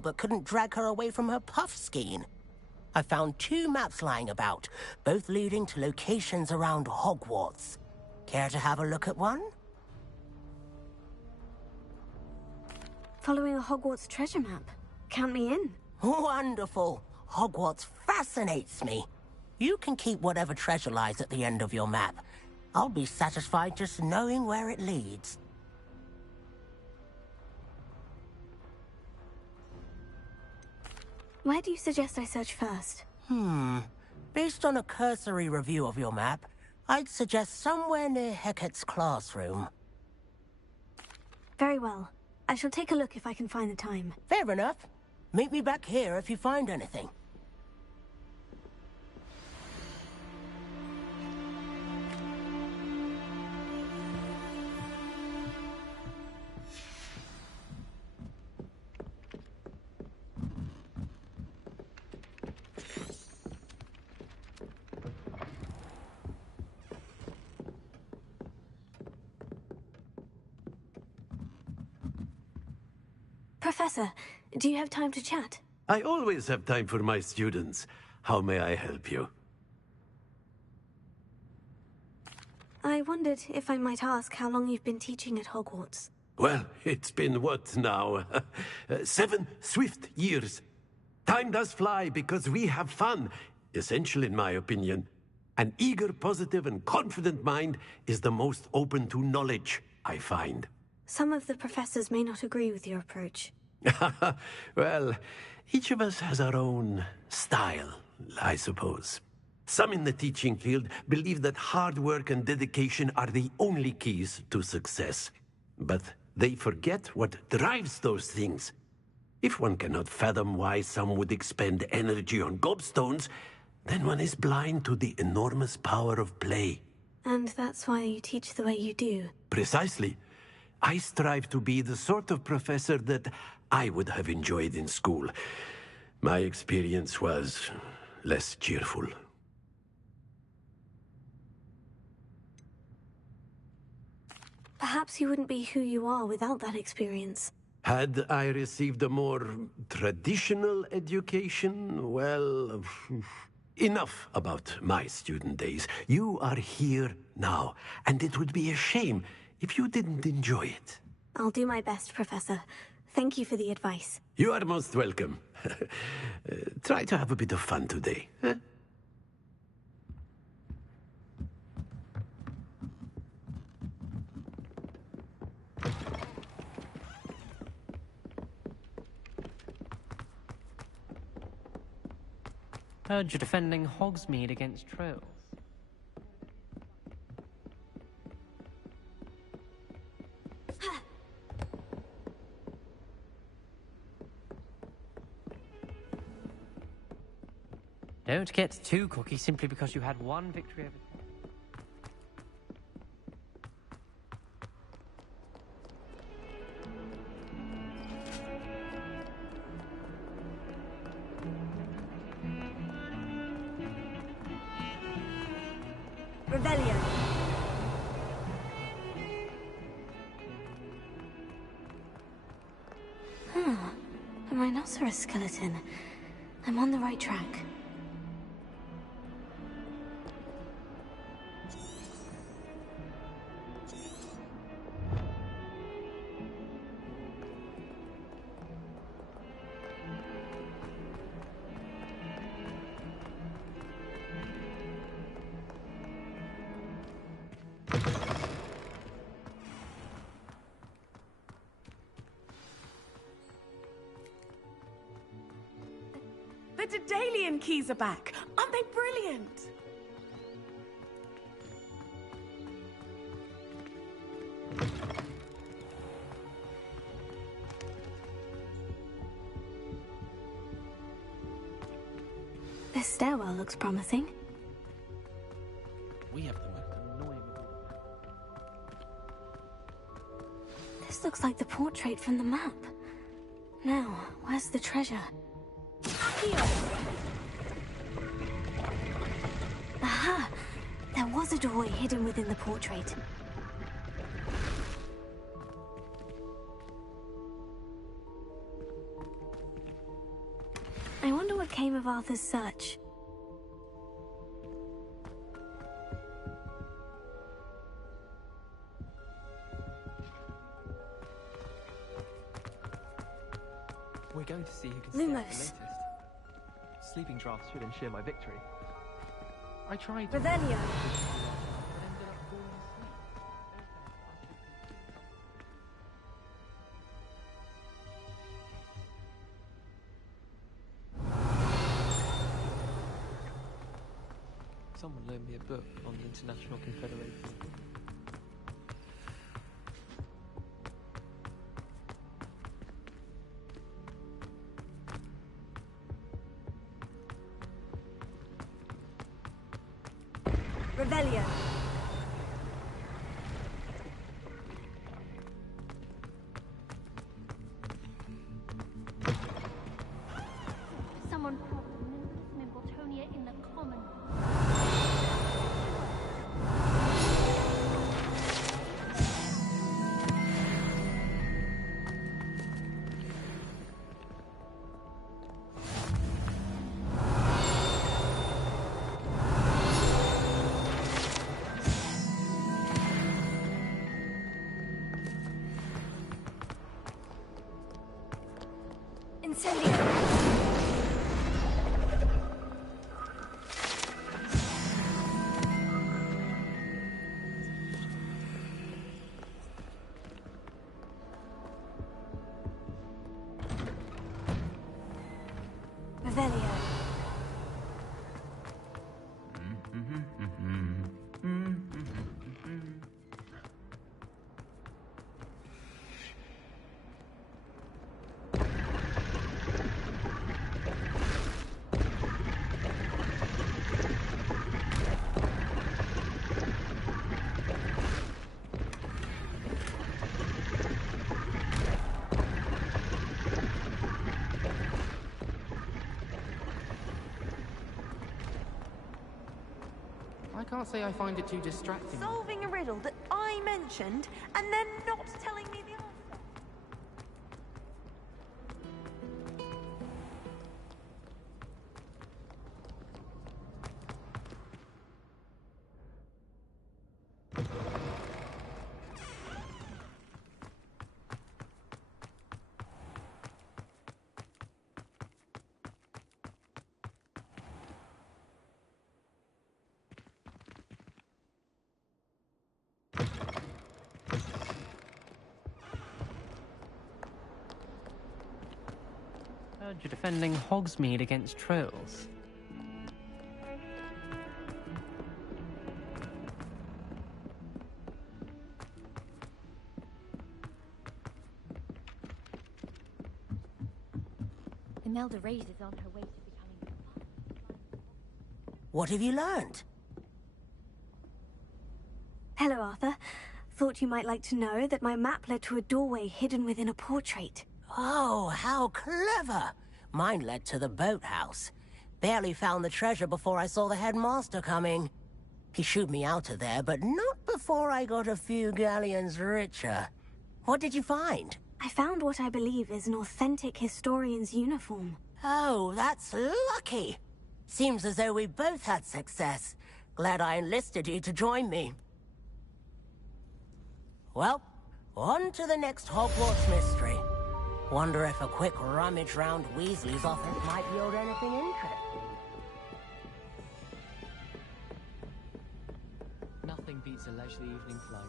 but couldn't drag her away from her puff skein. I found 2 maps lying about, both leading to locations around Hogwarts. Care to have a look at one? Following a Hogwarts treasure map. Count me in. Wonderful. Hogwarts fascinates me. You can keep whatever treasure lies at the end of your map. I'll be satisfied just knowing where it leads. Where do you suggest I search first? Based on a cursory review of your map, I'd suggest somewhere near Hecat's classroom. Very well. I shall take a look if I can find the time. Fair enough. Meet me back here if you find anything. Professor, do you have time to chat? I always have time for my students. How may I help you? I wondered if I might ask how long you've been teaching at Hogwarts. Well, it's been what now? 7 swift years. Time does fly because we have fun. Essential in my opinion. An eager, positive, and confident mind is the most open to knowledge, I find. Some of the professors may not agree with your approach. Well, each of us has our own style, I suppose. Some in the teaching field believe that hard work and dedication are the only keys to success. But they forget what drives those things. If one cannot fathom why some would expend energy on gobstones, then one is blind to the enormous power of play. And that's why you teach the way you do. Precisely. I strive to be the sort of professor that I would have enjoyed in school. My experience was less cheerful. Perhaps you wouldn't be who you are without that experience. Had I received a more traditional education, well, enough about my student days. You are here now, and it would be a shame if you didn't enjoy it. I'll do my best, Professor. Thank you for the advice. You are most welcome. Try to have a bit of fun today. Huh? Heard you're defending Hogsmeade against trolls. Don't get too cocky simply because you had one victory over... Rebellion. A rhinoceros skeleton. I'm on the right track. The Daedalian keys are back. Aren't they brilliant? This stairwell looks promising. We have the most annoying... This looks like the portrait from the map. Now, where's the treasure? Aha! There was a doorway hidden within the portrait. what came of Arthur's search? We're going to see who can stay up the Lumos. latest. Sleeping drafts should ensure my victory. I tried. Revelio. But ended up falling asleep. Someone loaned me a book on the International Confederation. Revelio. Someone called Nimbletonia in the common. Incendio. Revelio. I can't say I find it too distracting. Solving a riddle that I mentioned and then not telling me the answer. Heard you're defending Hogsmeade against trolls. Imelda Reyes is on her way to becoming. What have you learned? Hello, Arthur. Thought you might like to know that my map led to a doorway hidden within a portrait. Oh, how clever! Mine led to the boathouse. Barely found the treasure before I saw the headmaster coming. He shooed me out of there, but not before I got a few galleons richer. What did you find? I found what I believe is an authentic historian's uniform. Oh, that's lucky. Seems as though we both had success. Glad I enlisted you to join me. Well, on to the next Hogwarts mystery. Wonder if a quick rummage round Weasley's office might yield anything interesting. Nothing beats a leisurely evening flight.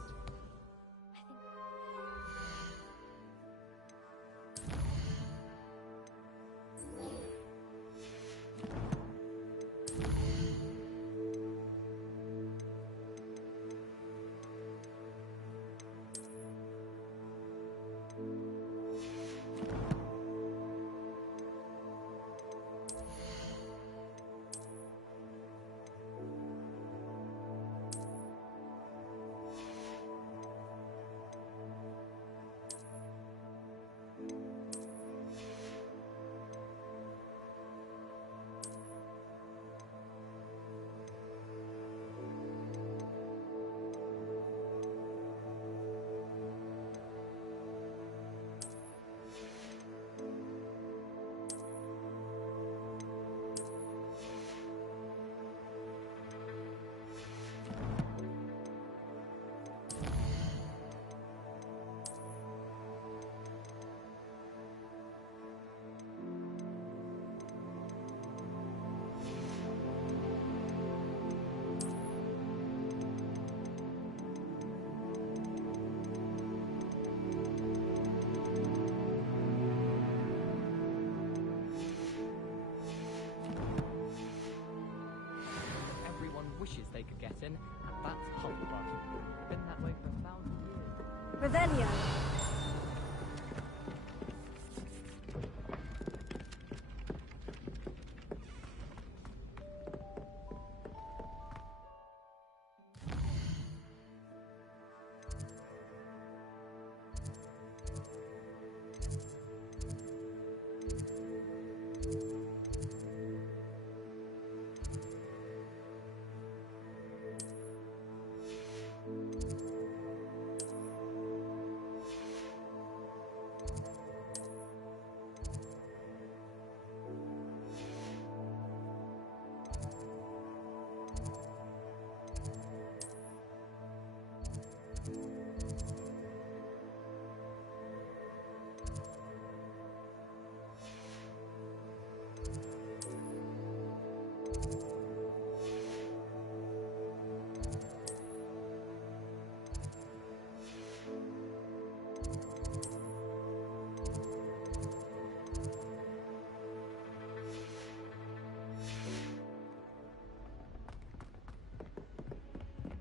in, and that's Hufflepuff. Been that way for 1,000 years. Revelio.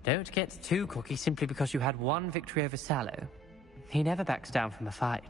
Don't get too cocky simply because you had one victory over Sallow. He never backs down from a fight.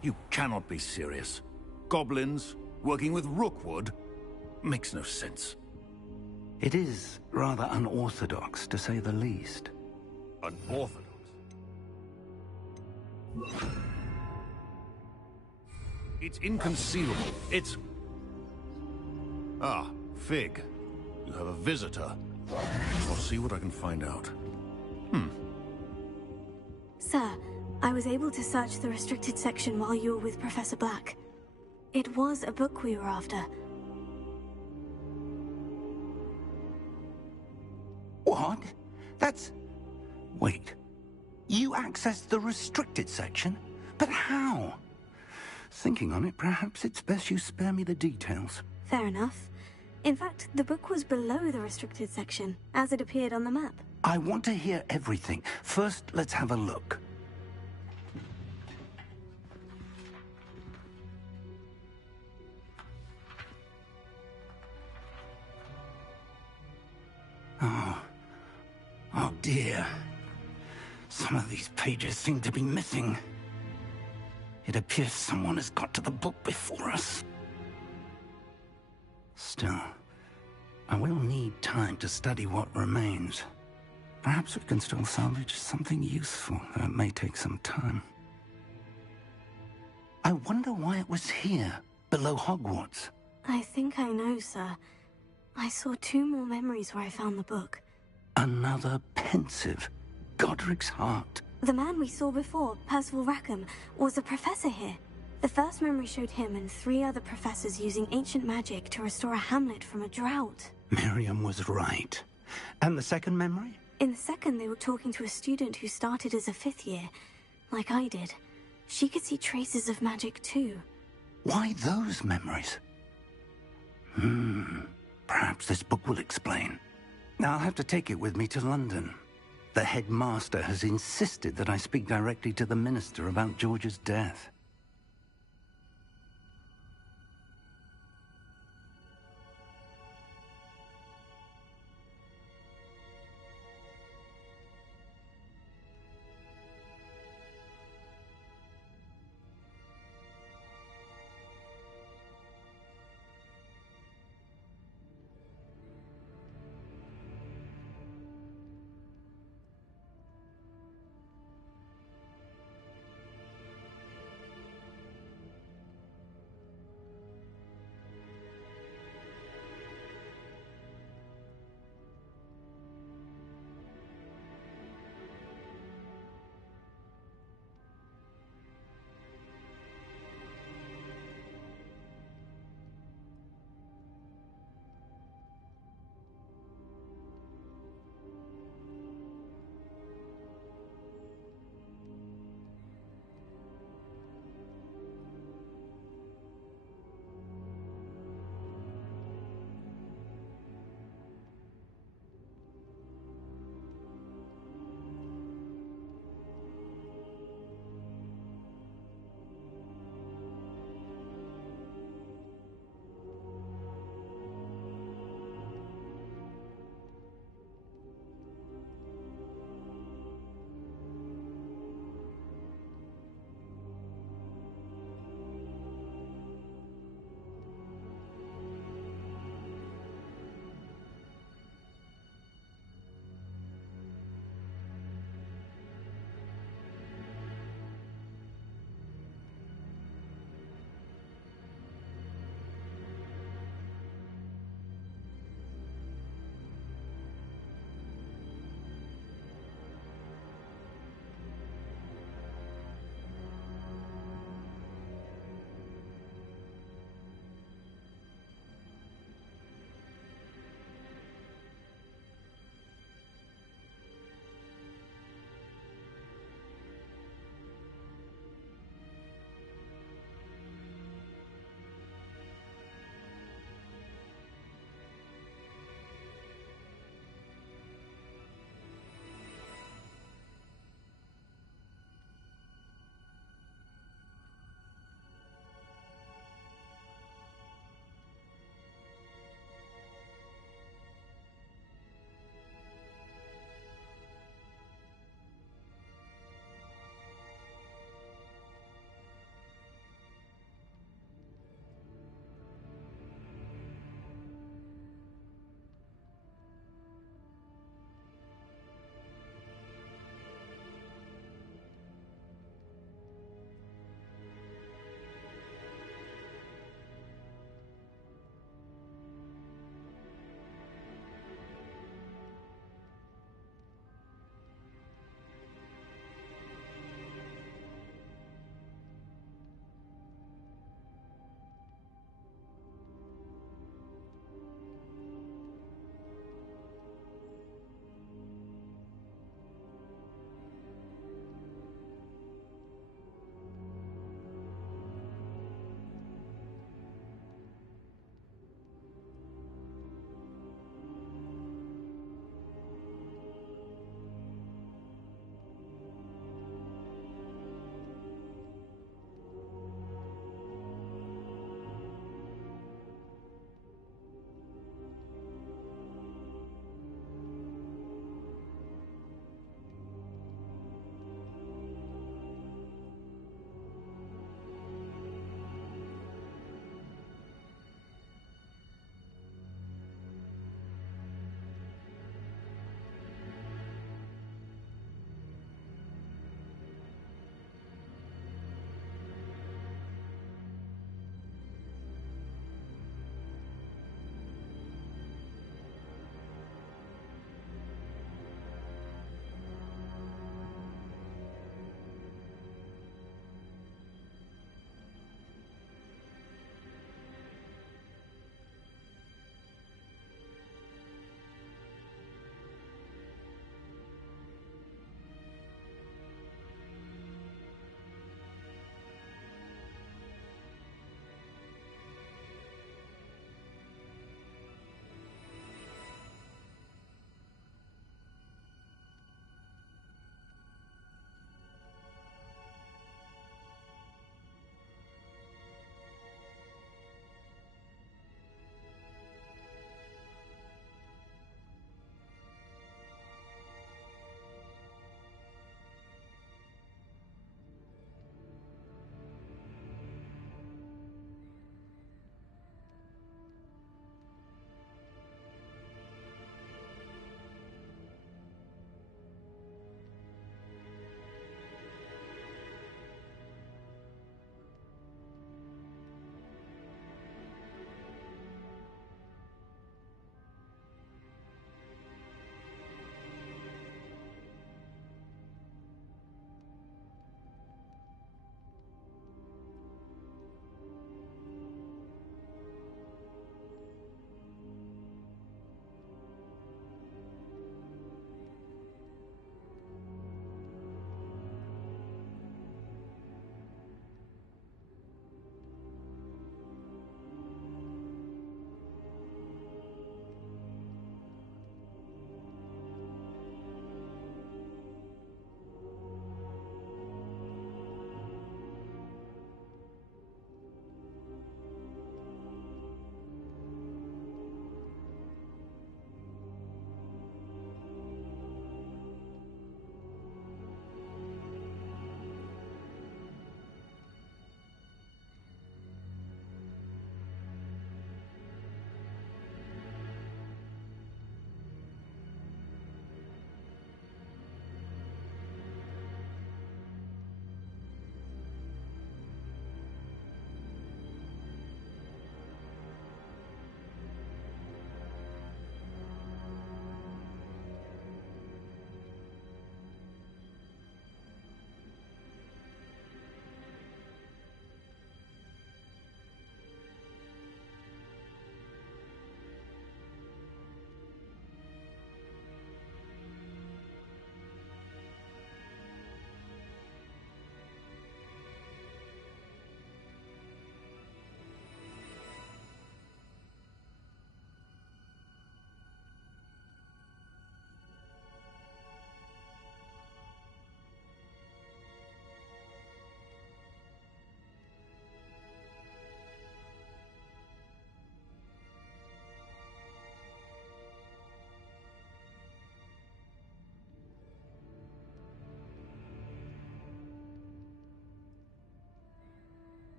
You cannot be serious. Goblins working with Rookwood? Makes no sense. It is rather unorthodox, to say the least. Unorthodox? It's inconceivable. It's... Ah, Fig. You have a visitor. I'll see what I can find out. Sir, I was able to search the restricted section while you were with Professor Black. It was a book we were after. What? That's... Wait. You accessed the restricted section? But how? Thinking on it, perhaps it's best you spare me the details. Fair enough. In fact, the book was below the restricted section, as it appeared on the map. I want to hear everything. First, let's have a look. Oh dear. Some of these pages seem to be missing. It appears someone has got to the book before us. Still, I will need time to study what remains. Perhaps we can still salvage something useful, though it may take some time. I wonder why it was here, below Hogwarts. I think I know, sir. I saw 2 more memories where I found the book. Another pensive. Godric's heart. The man we saw before, Percival Rackham, was a professor here. The first memory showed him and 3 other professors using ancient magic to restore a hamlet from a drought. Miriam was right. And the second memory? In the second, they were talking to a student who started as a 5th year, like I did. She could see traces of magic too. Why those memories? Perhaps this book will explain. I'll have to take it with me to London. The headmaster has insisted that I speak directly to the minister about George's death.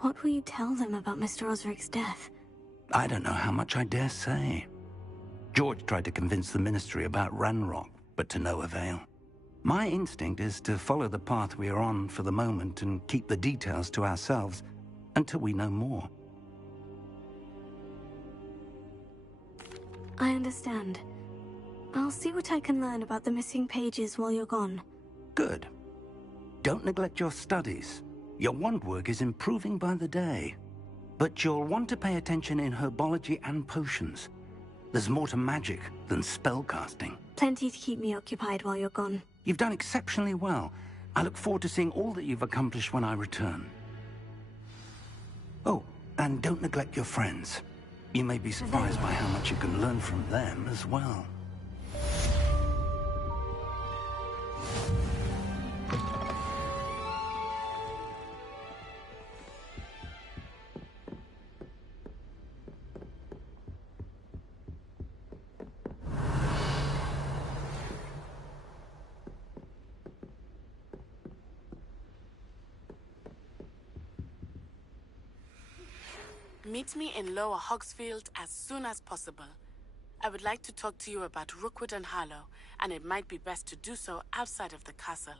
What will you tell them about Mr. Osric's death? I don't know how much I dare say. George tried to convince the Ministry about Ranrock, but to no avail. My instinct is to follow the path we are on for the moment and keep the details to ourselves until we know more. I understand. I'll see what I can learn about the missing pages while you're gone. Good. Don't neglect your studies. Your wand work is improving by the day. But you'll want to pay attention in herbology and potions. There's more to magic than spellcasting. Plenty to keep me occupied while you're gone. You've done exceptionally well. I look forward to seeing all that you've accomplished when I return. Oh, and don't neglect your friends. You may be surprised by how much you can learn from them as well. Meet me in Lower Hogsfield as soon as possible. I would like to talk to you about Rookwood and Harlow, and it might be best to do so outside of the castle.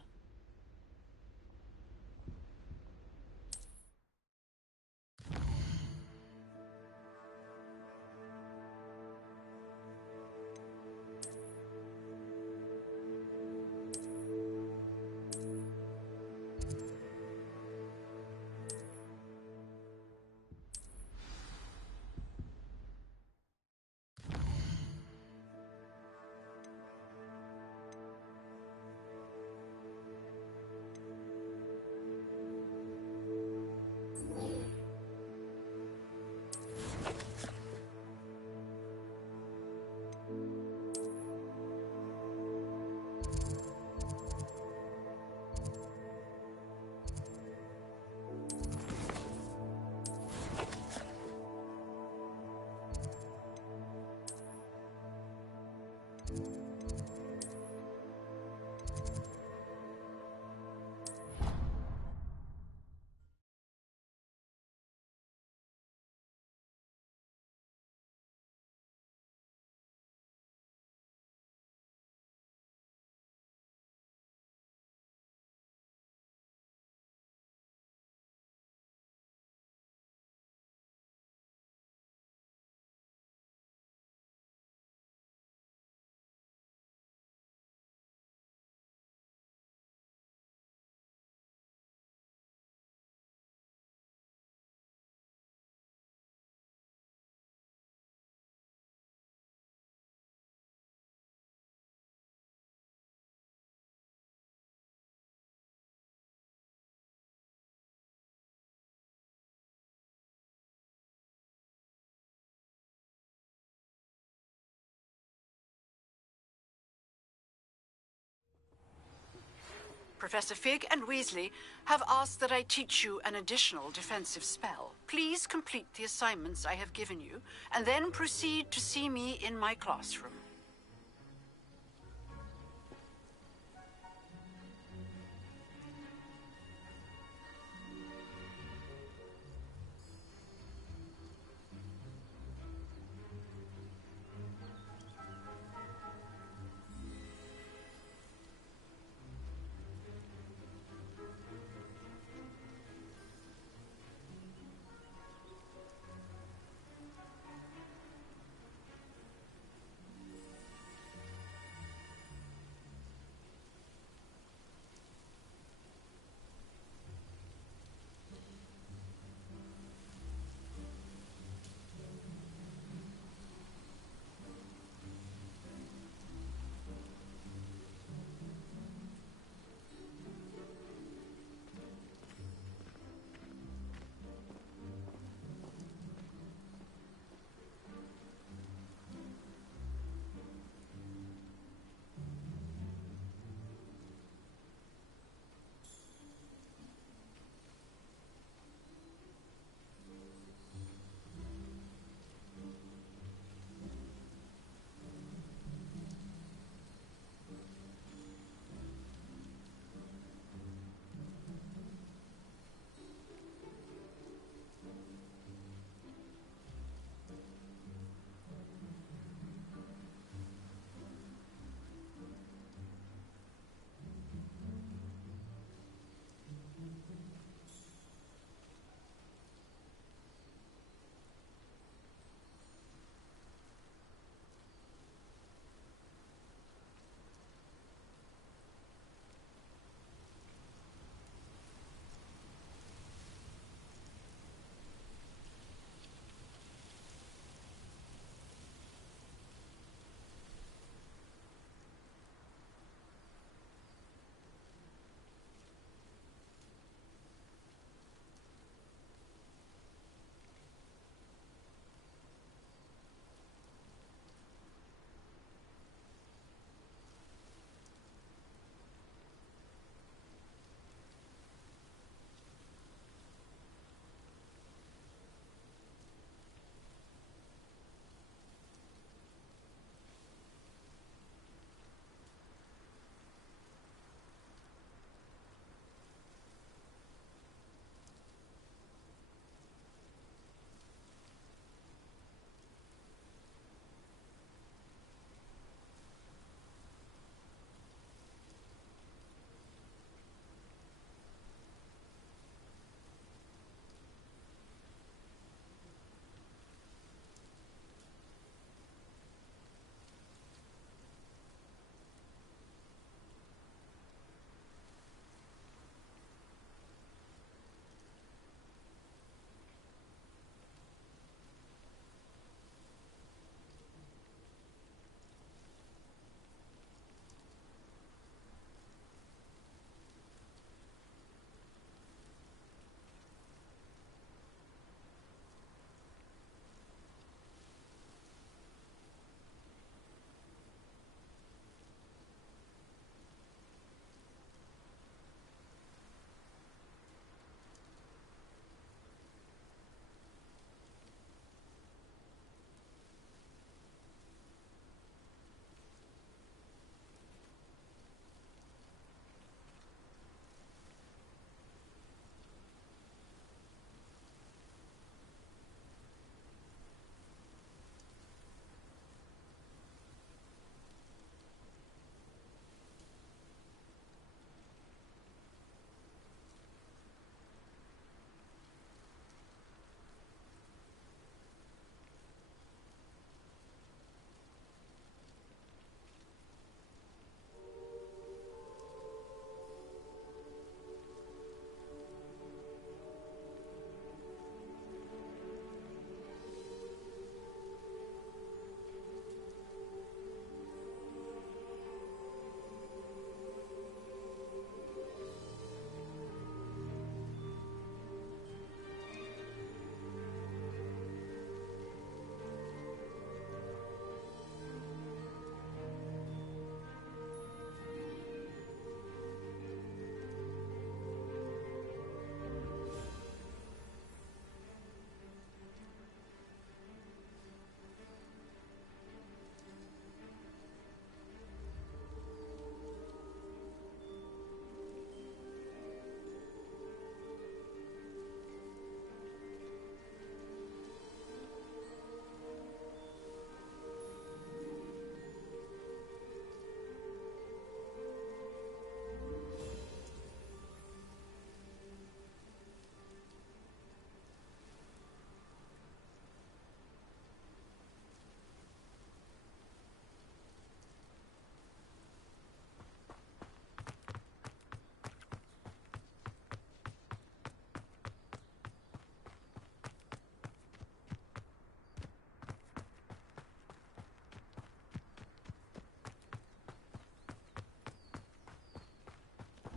Professor Fig and Weasley have asked that I teach you an additional defensive spell. Please complete the assignments I have given you, and then proceed to see me in my classroom.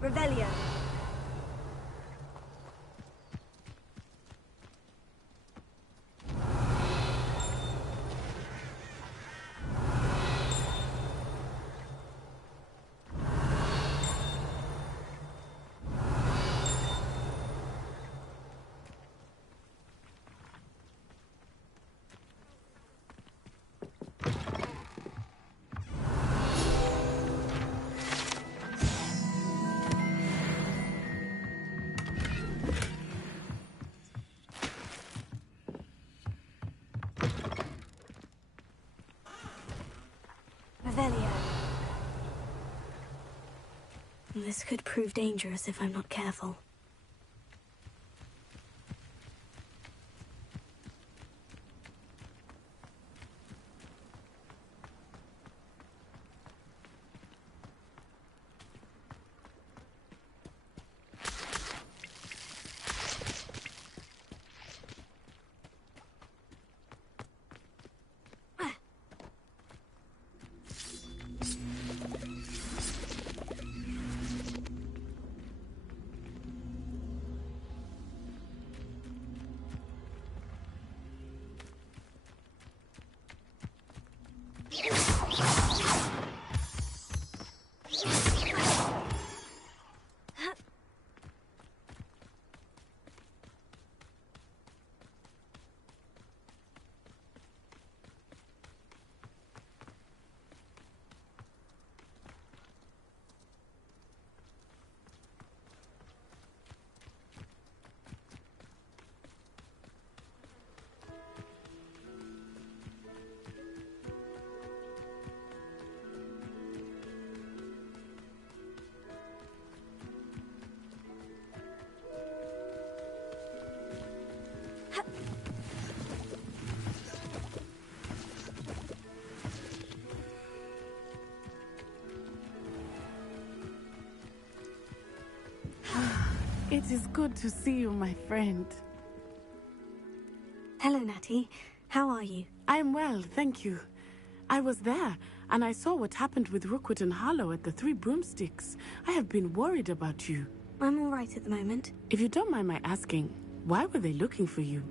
Revelio. Revelio. This could prove dangerous if I'm not careful. It is good to see you, my friend. Hello, Natty. How are you? I'm well, thank you. I was there, and I saw what happened with Rookwood and Harlow at the Three Broomsticks. I have been worried about you. I'm all right at the moment. If you don't mind my asking, why were they looking for you?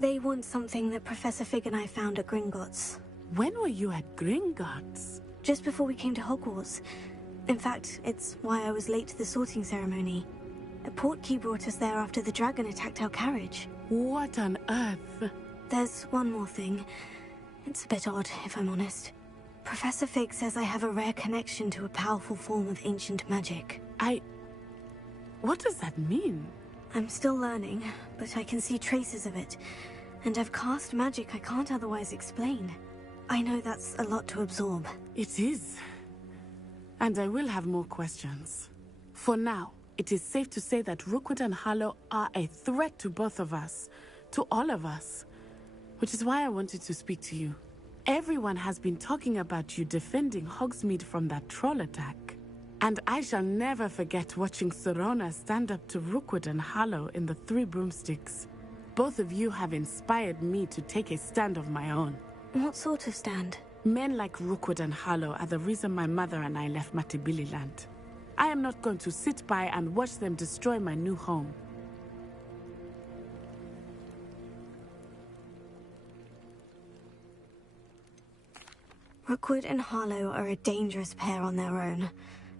They want something that Professor Fig and I found at Gringotts. When were you at Gringotts? Just before we came to Hogwarts. In fact, it's why I was late to the sorting ceremony. A portkey brought us there after the dragon attacked our carriage. What on earth? There's one more thing. It's a bit odd, if I'm honest. Professor Fig says I have a rare connection to a powerful form of ancient magic. What does that mean? I'm still learning, but I can see traces of it. And I've cast magic I can't otherwise explain. I know that's a lot to absorb. It is. And I will have more questions. For now, it is safe to say that Rookwood and Harlow are a threat to both of us. To all of us. Which is why I wanted to speak to you. Everyone has been talking about you defending Hogsmeade from that troll attack. And I shall never forget watching Serona stand up to Rookwood and Harlow in the Three Broomsticks. Both of you have inspired me to take a stand of my own. What sort of stand? Men like Rookwood and Harlow are the reason my mother and I left Matibili Land. I am not going to sit by and watch them destroy my new home. Rookwood and Harlow are a dangerous pair on their own.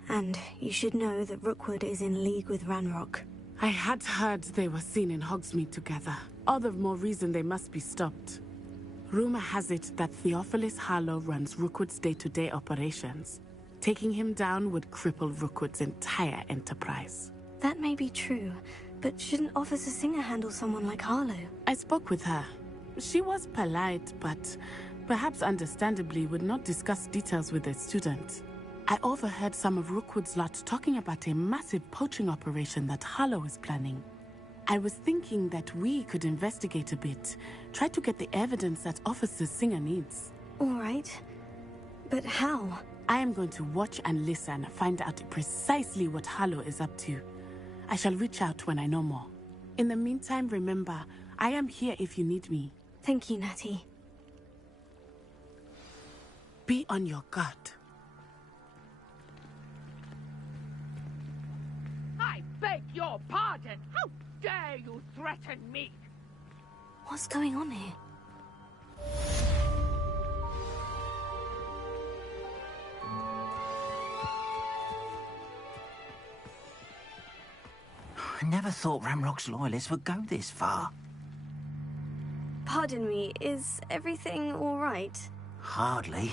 And you should know that Rookwood is in league with Ranrock. I had heard they were seen in Hogsmeade together. All the more reason they must be stopped. Rumor has it that Theophilus Harlow runs Rookwood's day-to-day operations. Taking him down would cripple Rookwood's entire enterprise. That may be true, but shouldn't Officer Singer handle someone like Harlow? I spoke with her. She was polite, but perhaps understandably would not discuss details with a student. I overheard some of Rookwood's lot talking about a massive poaching operation that Harlow is planning. I was thinking that we could investigate a bit, try to get the evidence that Officer Singer needs. All right. But how? I am going to watch and listen, find out precisely what Harlow is up to. I shall reach out when I know more. In the meantime, remember, I am here if you need me. Thank you, Natty. Be on your guard. Treason! How dare you threaten me? What's going on here? I never thought Ramrock's loyalists would go this far. Pardon me, is everything all right? Hardly.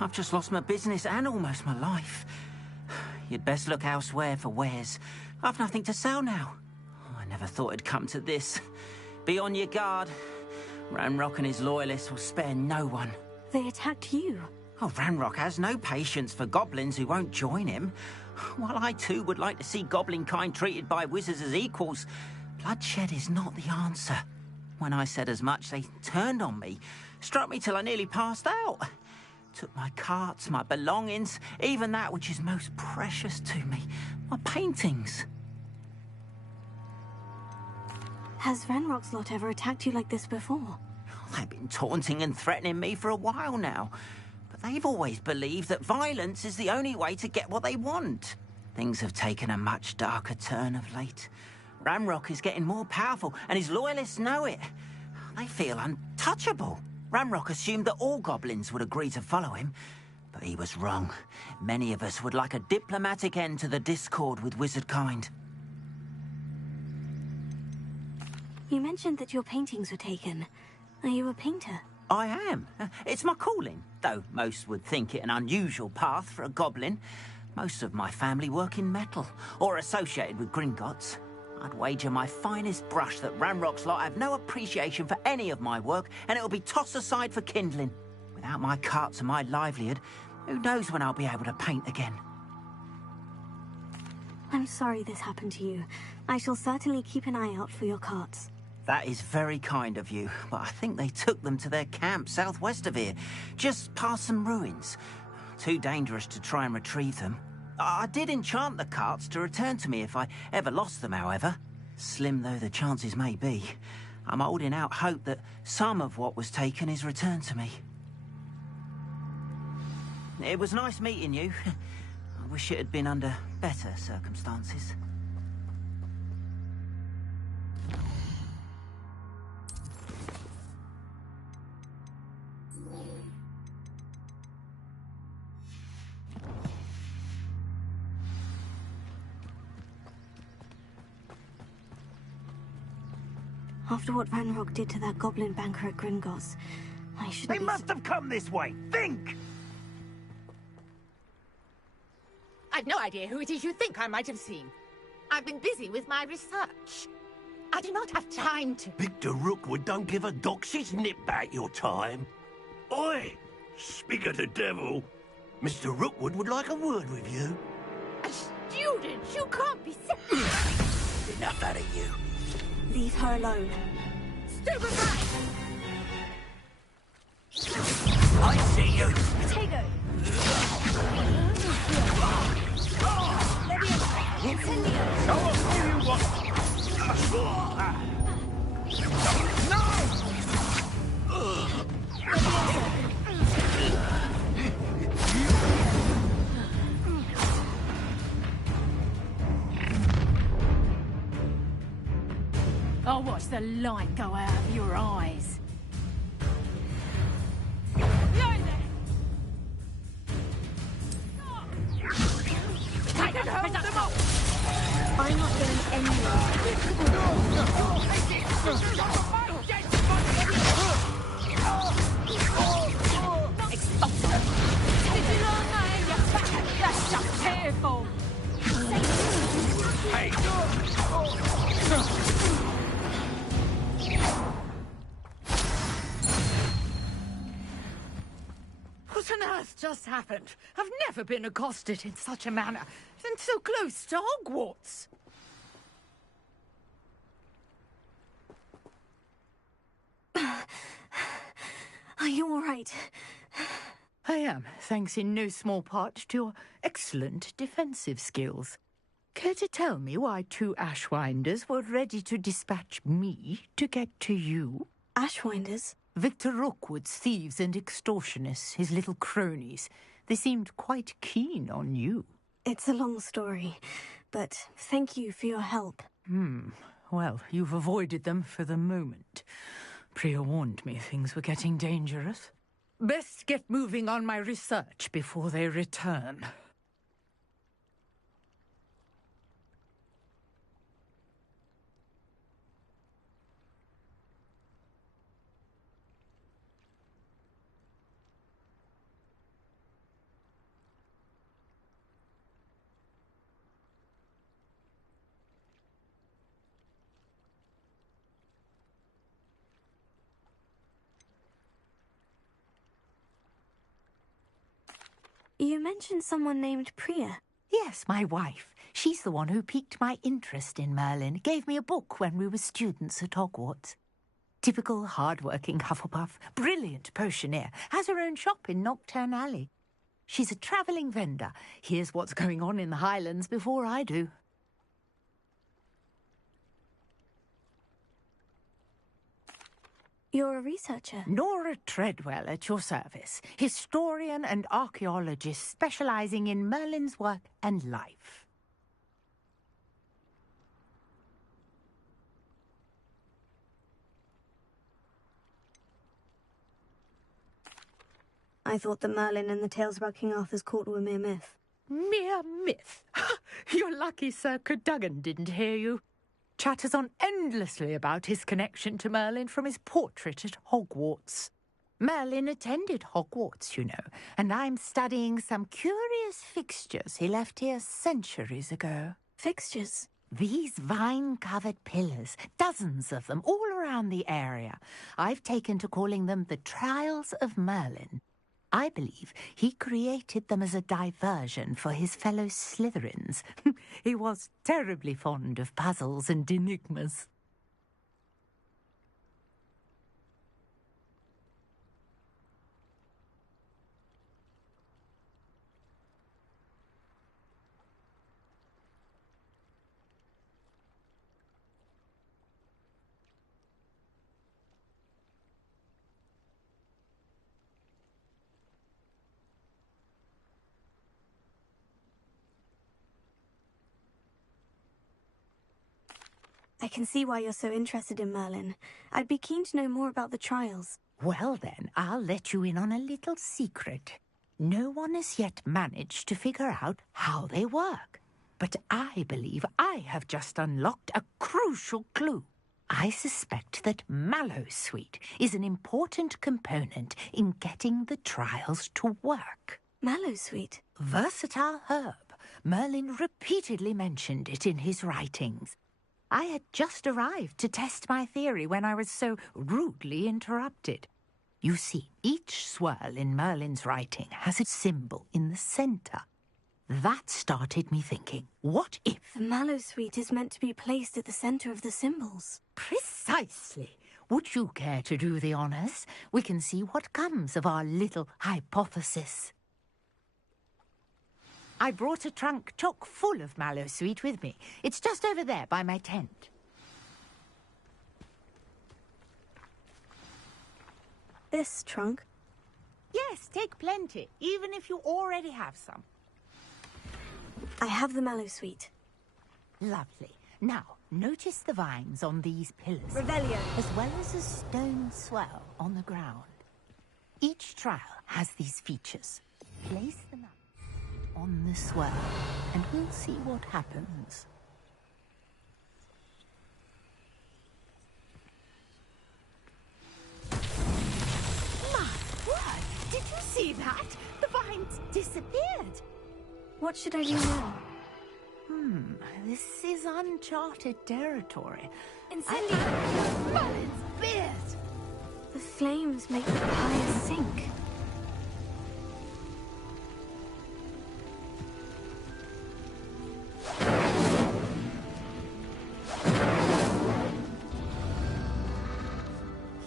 I've just lost my business and almost my life. You'd best look elsewhere for wares. I've nothing to sell now. I never thought it'd come to this. Be on your guard. Ramrock and his loyalists will spare no one. They attacked you. Oh, Ramrock has no patience for goblins who won't join him. While I too would like to see goblin kind treated by wizards as equals, bloodshed is not the answer. When I said as much, they turned on me, struck me till I nearly passed out. Took my carts, my belongings, even that which is most precious to me, my paintings. Has Ranrock's lot ever attacked you like this before? They've been taunting and threatening me for a while now. But they've always believed that violence is the only way to get what they want. Things have taken a much darker turn of late. Ramrock is getting more powerful, and his loyalists know it. They feel untouchable. Ramrock assumed that all goblins would agree to follow him, but he was wrong. Many of us would like a diplomatic end to the discord with wizard kind. You mentioned that your paintings were taken. Are you a painter? I am. It's my calling, though most would think it an unusual path for a goblin. Most of my family work in metal, or associated with Gringotts. I'd wager my finest brush that Ramrock's lot have no appreciation for any of my work, and it'll be tossed aside for kindling. Without my carts and my livelihood, who knows when I'll be able to paint again. I'm sorry this happened to you. I shall certainly keep an eye out for your carts. That is very kind of you, but I think they took them to their camp southwest of here, just past some ruins. Too dangerous to try and retrieve them. I did enchant the carts to return to me if I ever lost them, however. Slim though the chances may be, I'm holding out hope that some of what was taken is returned to me. It was nice meeting you. I wish it had been under better circumstances. After what Ranrock did to that goblin banker at Gringotts, I should They must have come this way! Think! I've no idea who it is you think I might have seen. I've been busy with my research. I do not have time to... Victor Rookwood don't give a doxy's nip back your time. Oi! Speak of the devil. Mr. Rookwood would like a word with you. A student? You can't be Enough out of you. Leave her alone. Stupid rat! I see you. Potato! Incendio! Show us who you want! No! I'll watch the light go out of your eyes. I can hold them up! I'm not going anywhere. That's just careful! Hey! What on earth just happened? I've never been accosted in such a manner, and so close to Hogwarts. Are you all right? I am, thanks in no small part to your excellent defensive skills. Care to tell me why two Ashwinders were ready to dispatch me to get to you? Ashwinders? Victor Rookwood's thieves and extortionists, his little cronies. They seemed quite keen on you. It's a long story, but thank you for your help. Well, you've avoided them for the moment. Priya warned me things were getting dangerous. Best get moving on my research before they return. You mentioned someone named Priya. Yes, my wife. She's the one who piqued my interest in Merlin. Gave me a book when we were students at Hogwarts. Typical hard-working Hufflepuff, brilliant potioneer, has her own shop in Knockturn Alley. She's a travelling vendor. Hears what's going on in the Highlands before I do. You're a researcher? Nora Treadwell at your service. Historian and archaeologist specialising in Merlin's work and life. I thought that Merlin and the tales about King Arthur's court were mere myth. Mere myth? You're lucky Sir Cadogan didn't hear you. Chatters on endlessly about his connection to Merlin from his portrait at Hogwarts. Merlin attended Hogwarts, you know, and I'm studying some curious fixtures he left here centuries ago. Fixtures? These vine-covered pillars, dozens of them, all around the area. I've taken to calling them the Trials of Merlin. I believe he created them as a diversion for his fellow Slytherins. He was terribly fond of puzzles and enigmas. I can see why you're so interested in Merlin. I'd be keen to know more about the trials. Well then, I'll let you in on a little secret. No one has yet managed to figure out how they work. But I believe I have just unlocked a crucial clue. I suspect that Mallowsweet is an important component in getting the trials to work. Mallowsweet? Versatile herb. Merlin repeatedly mentioned it in his writings. I had just arrived to test my theory when I was so rudely interrupted. You see, each swirl in Merlin's writing has its symbol in the centre. That started me thinking, what if... The Mallowsweet is meant to be placed at the centre of the symbols. Precisely. Would you care to do the honours? We can see what comes of our little hypothesis. I brought a trunk chock full of Mallowsweet with me. It's just over there by my tent. This trunk? Yes, take plenty, even if you already have some. I have the Mallowsweet. Lovely. Now, notice the vines on these pillars. Revelio. As well as a stone swell on the ground. Each trial has these features. Place them up on the swell, and we'll see what happens. My word! Did you see that? The vines disappeared. What should I do now? This is uncharted territory. Incendio! Merlin's beard! The flames make the pyre sink.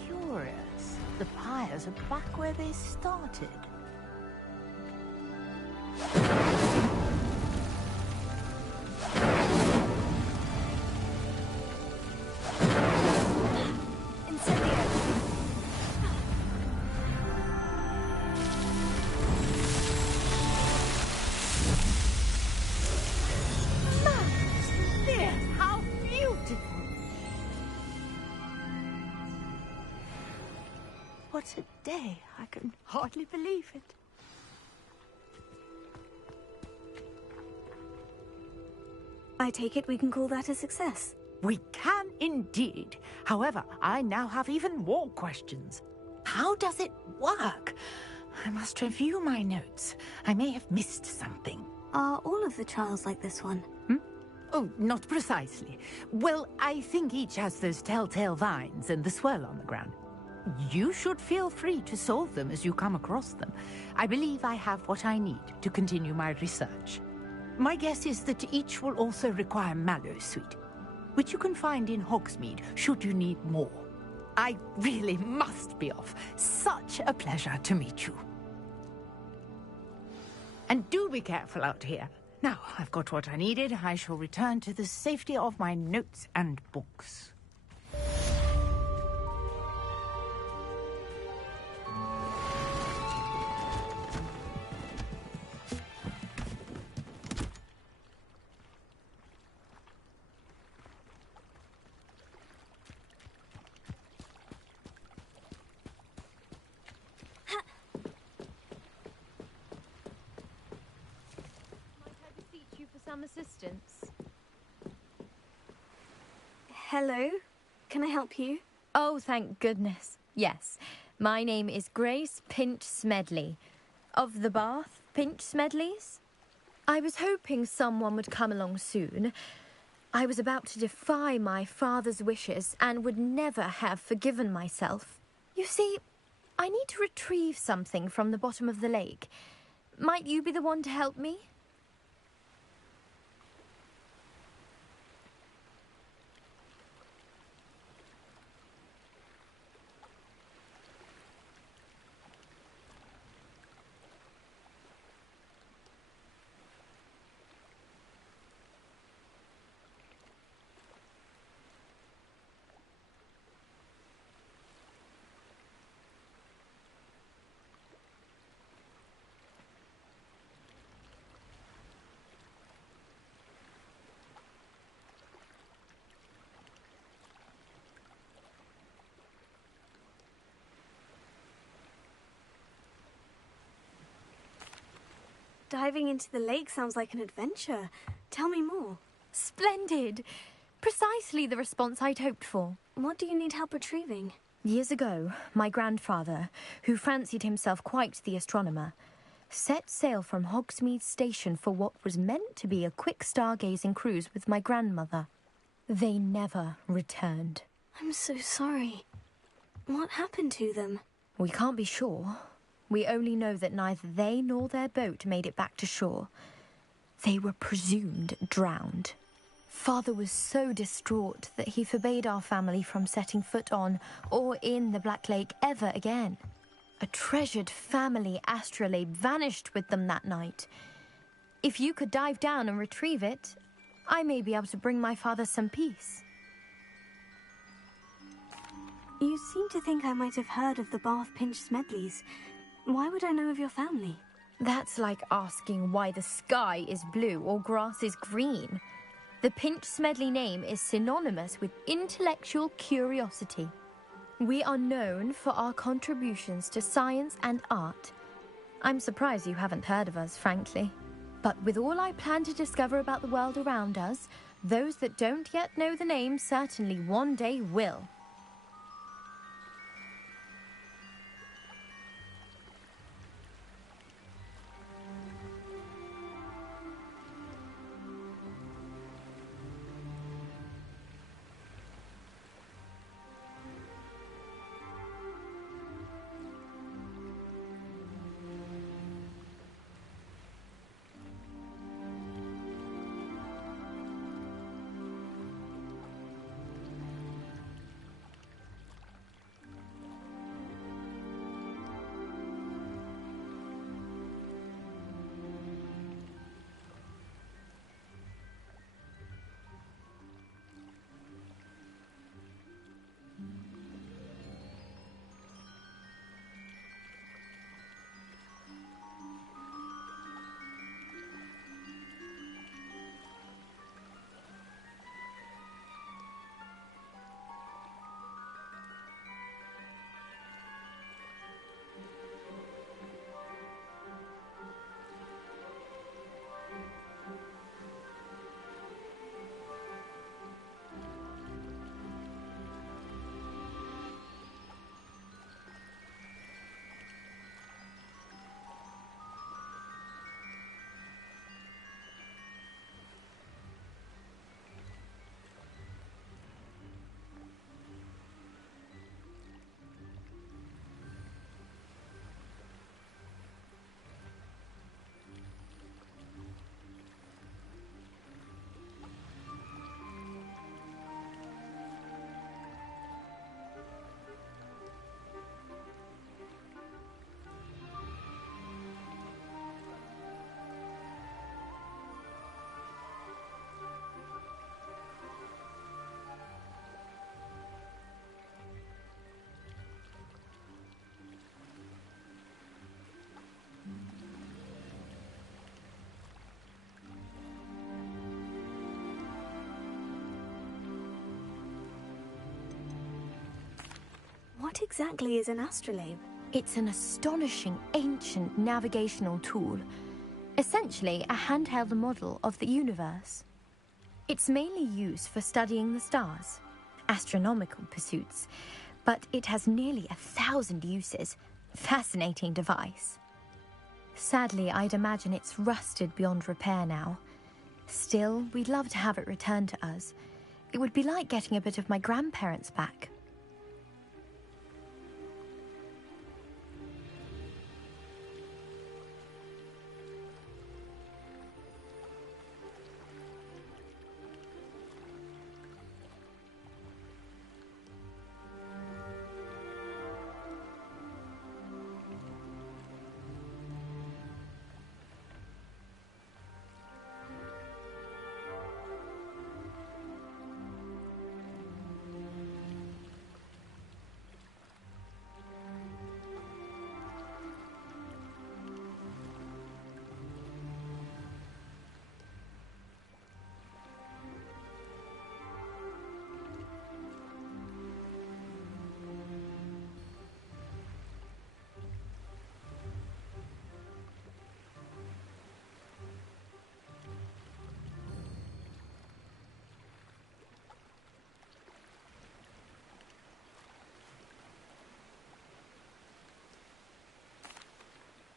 Curious. The pyres are back where they started. How beautiful! What a day. I can hardly believe it. I take it we can call that a success. We can indeed. However, I now have even more questions. How does it work? I must review my notes. I may have missed something. Are all of the trials like this one? Oh, not precisely. Well, I think each has those telltale vines and the swirl on the ground. You should feel free to solve them as you come across them. I believe I have what I need to continue my research. My guess is that each will also require mallow sweet, which you can find in Hogsmeade should you need more. I really must be off. Such a pleasure to meet you. And do be careful out here. Now, I've got what I needed. I shall return to the safety of my notes and books. Some assistance. Hello? Can I help you? Oh, thank goodness. Yes. My name is Grace Pinch Smedley. Of the Bath Pinch Smedleys? I was hoping someone would come along soon. I was about to defy my father's wishes and would never have forgiven myself. You see, I need to retrieve something from the bottom of the lake. Might you be the one to help me? Diving into the lake sounds like an adventure. Tell me more. Splendid! Precisely the response I'd hoped for. What do you need help retrieving? Years ago, my grandfather, who fancied himself quite the astronomer, set sail from Hogsmeade Station for what was meant to be a quick stargazing cruise with my grandmother. They never returned. I'm so sorry. What happened to them? We can't be sure. We only know that neither they nor their boat made it back to shore. They were presumed drowned. Father was so distraught that he forbade our family from setting foot on or in the Black Lake ever again. A treasured family astrolabe vanished with them that night. If you could dive down and retrieve it, I may be able to bring my father some peace. You seem to think I might have heard of the Bath Pinch Smedleys. Why would I know of your family? That's like asking why the sky is blue or grass is green. The Pinch Smedley name is synonymous with intellectual curiosity. We are known for our contributions to science and art. I'm surprised you haven't heard of us, frankly. But with all I plan to discover about the world around us, those that don't yet know the name certainly one day will. What exactly is an astrolabe? It's an astonishing ancient navigational tool. Essentially, a handheld model of the universe. It's mainly used for studying the stars, astronomical pursuits, but it has nearly 1,000 uses. Fascinating device. Sadly, I'd imagine it's rusted beyond repair now. Still, we'd love to have it returned to us. It would be like getting a bit of my grandparents back.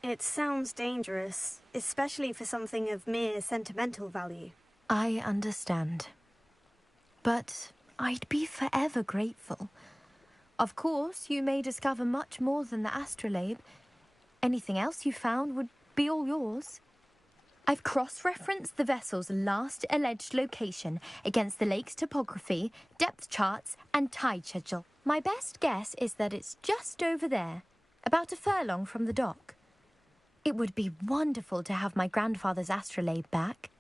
It sounds dangerous, especially for something of mere sentimental value. I understand. But I'd be forever grateful. Of course, you may discover much more than the astrolabe. Anything else you found would be all yours. I've cross-referenced the vessel's last alleged location against the lake's topography, depth charts, and tide schedule. My best guess is that it's just over there, about a furlong from the dock. It would be wonderful to have my grandfather's astrolabe back.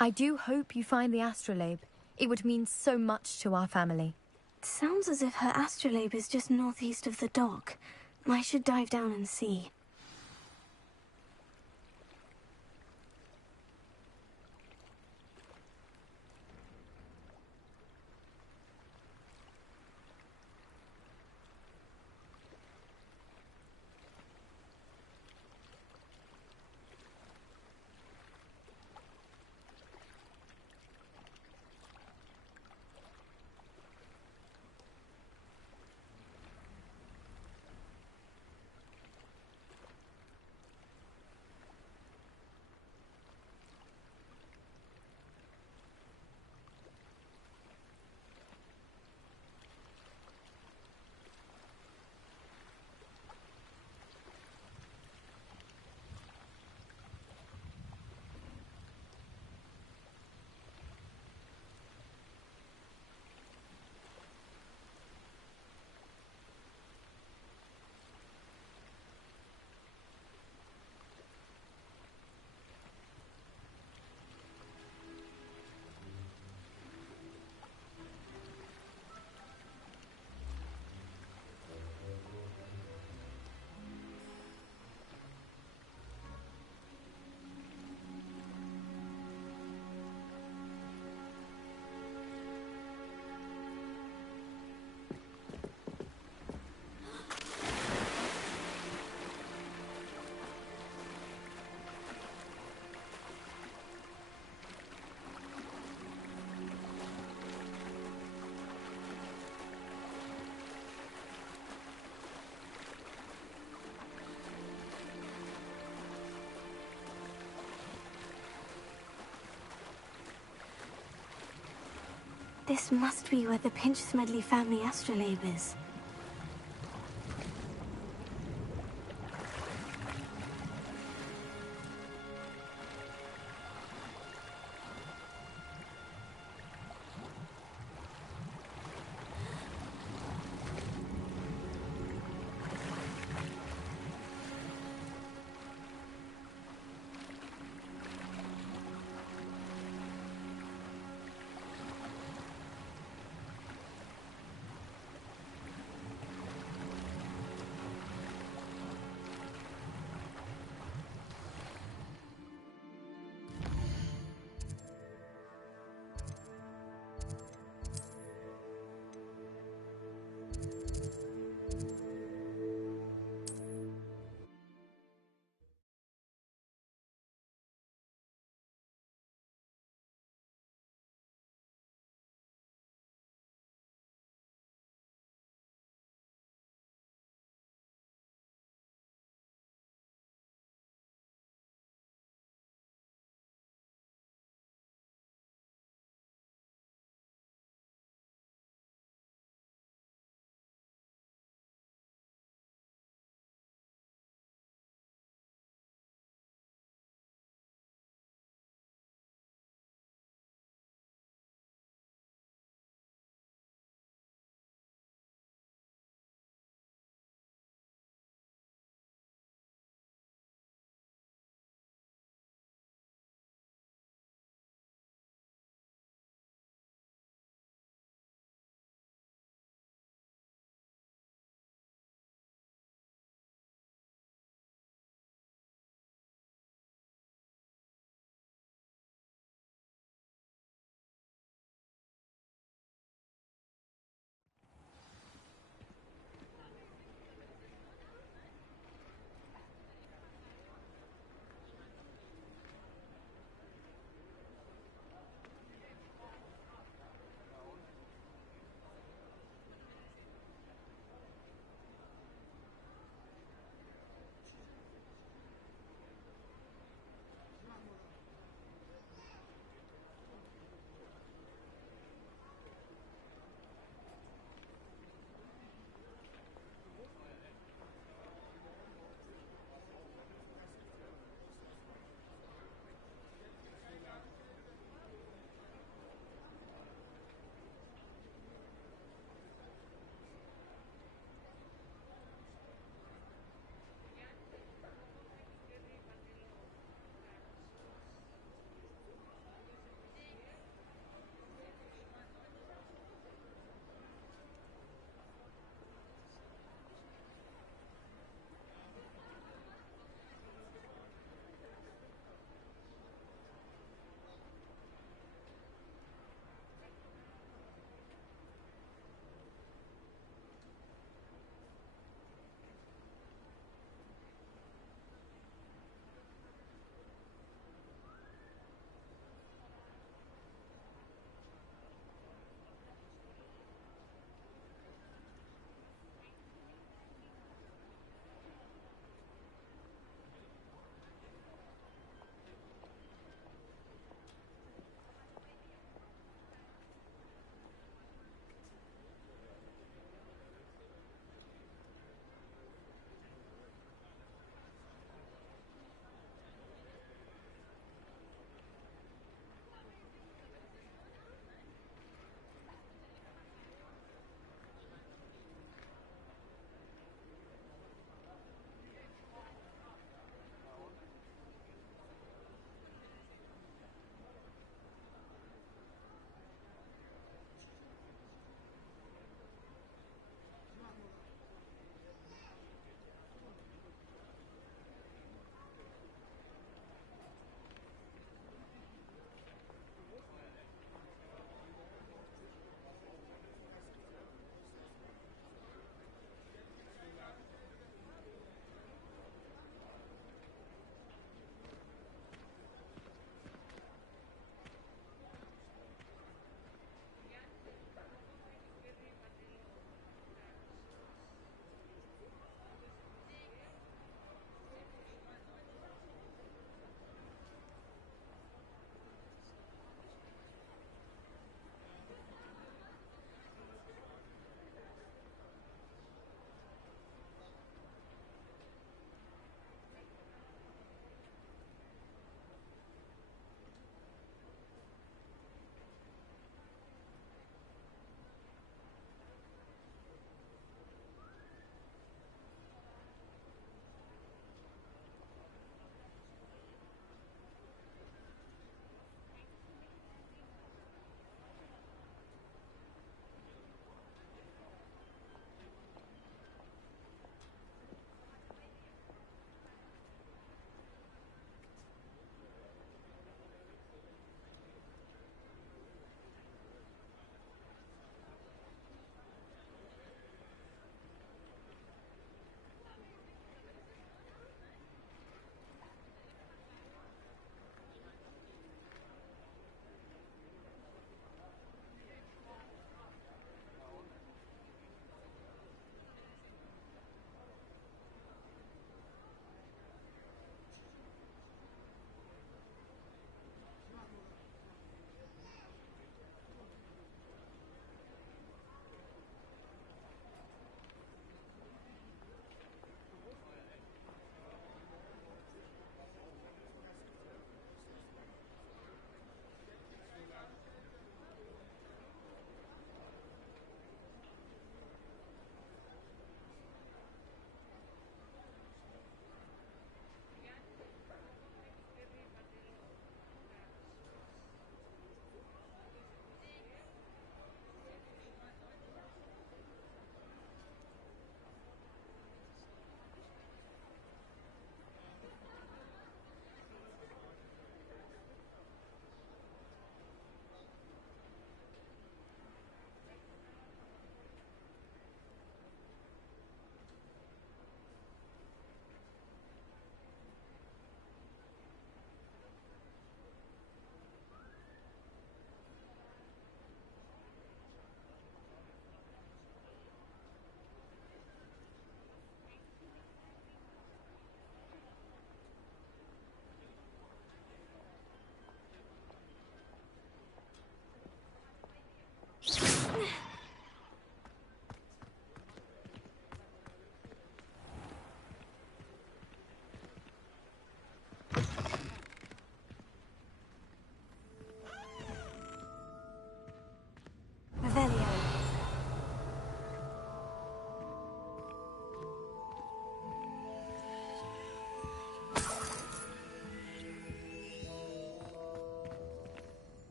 I do hope you find the astrolabe. It would mean so much to our family. It sounds as if her astrolabe is just northeast of the dock. I should dive down and see. This must be where the Pinch-Smedley family astrolabe is.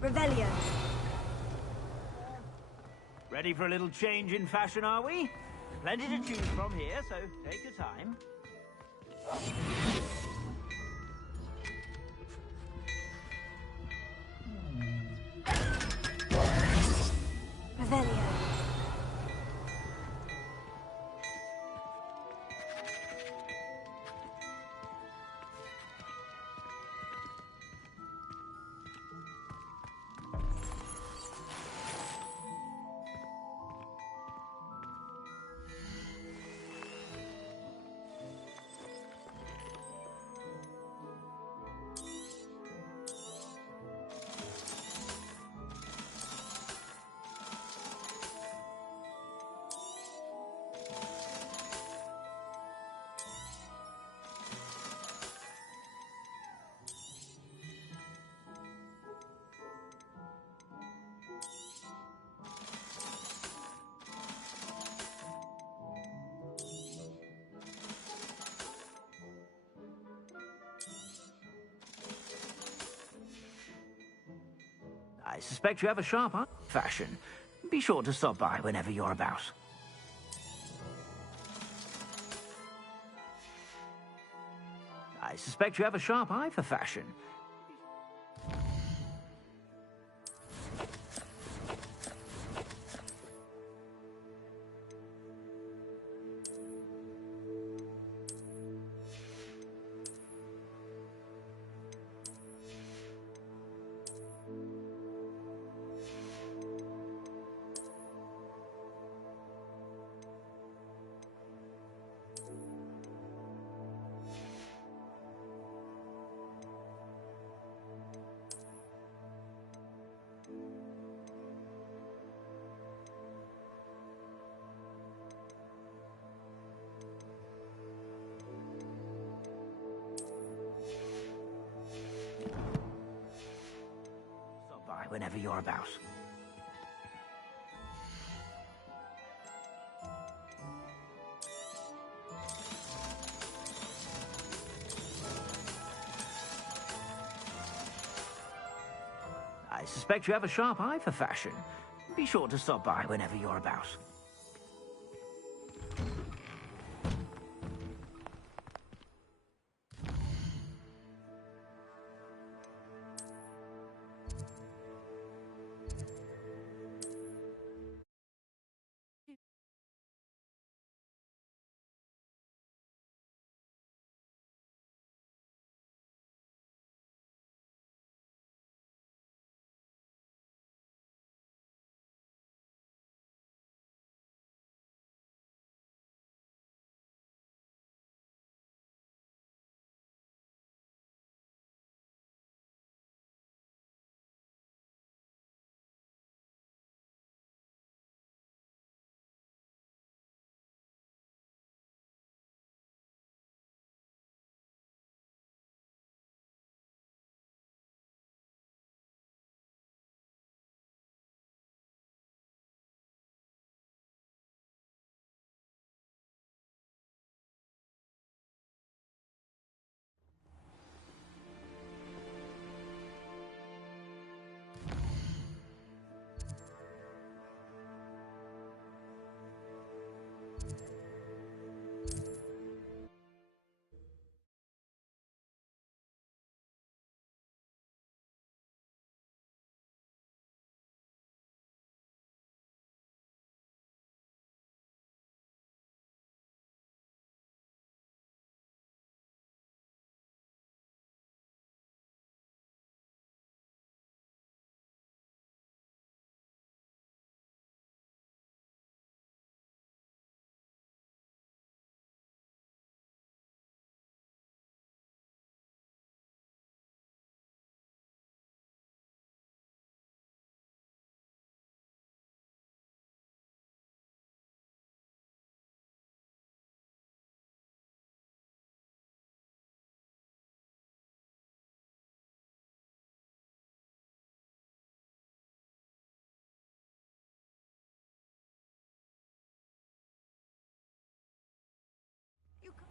Revelio. Ready for a little change in fashion, are we? Plenty to choose from here, so take your time. Revelio. I suspect you have a sharp eye for fashion. Be sure to stop by whenever you're about. I suspect you have a sharp eye for fashion. Whenever you're about. I suspect you have a sharp eye for fashion. Be sure to stop by whenever you're about.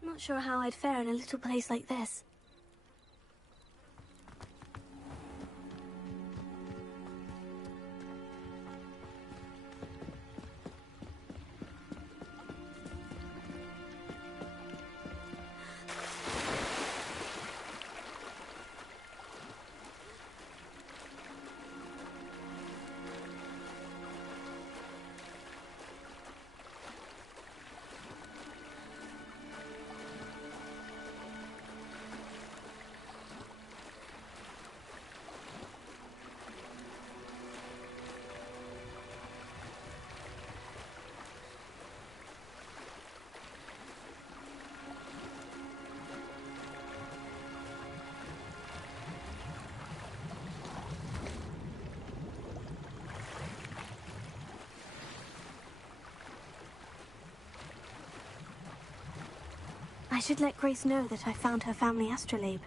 I'm not sure how I'd fare in a little place like this. I should let Grace know that I found her family astrolabe.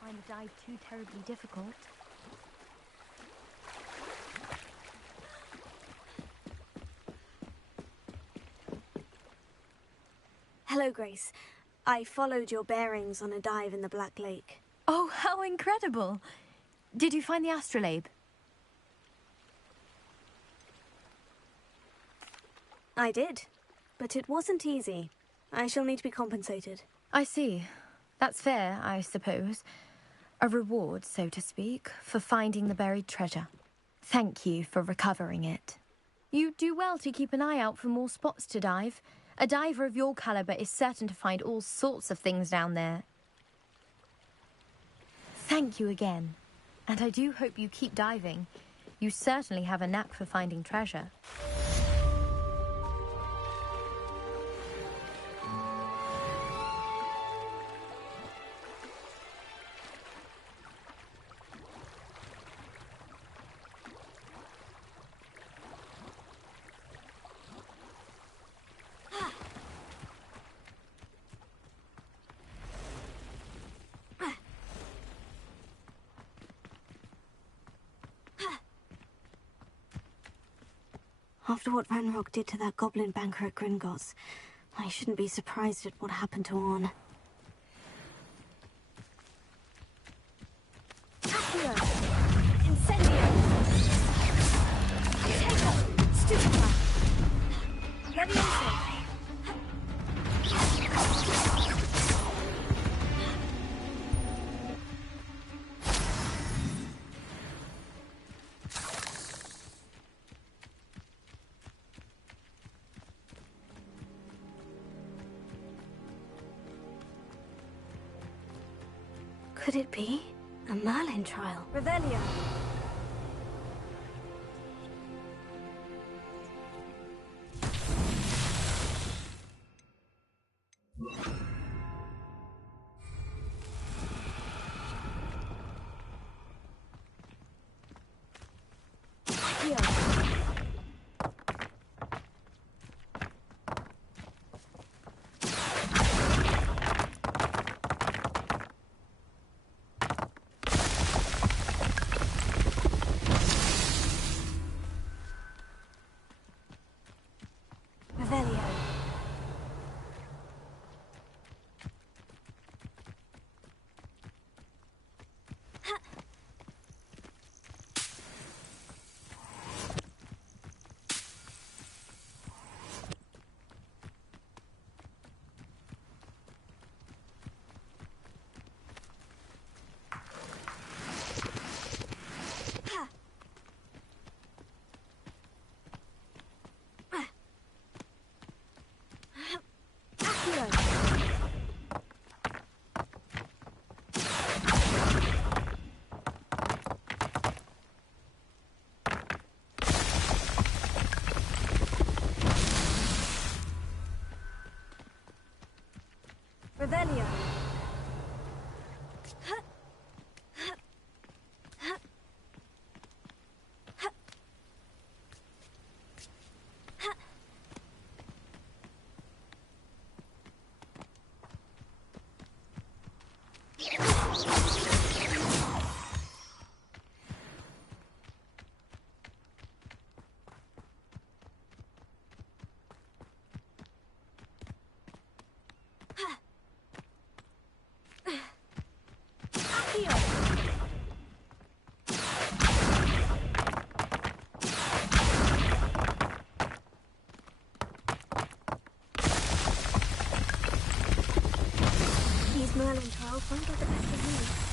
Find the dive too terribly difficult. Hello, Grace. I followed your bearings on a dive in the Black Lake. Oh, how incredible! Did you find the astrolabe? I did, but it wasn't easy. I shall need to be compensated. I see. That's fair, I suppose. A reward, so to speak, for finding the buried treasure. Thank you for recovering it. You do well to keep an eye out for more spots to dive. A diver of your caliber is certain to find all sorts of things down there. Thank you again. And I do hope you keep diving. You certainly have a knack for finding treasure. After what Ranrock did to that goblin banker at Gringotts, I shouldn't be surprised at what happened to Orn. Accio! Incendio! Potato! Stupefy! Leviosa! Could it be a Merlin trial? Revelio! Revelio! Won't get the best of me.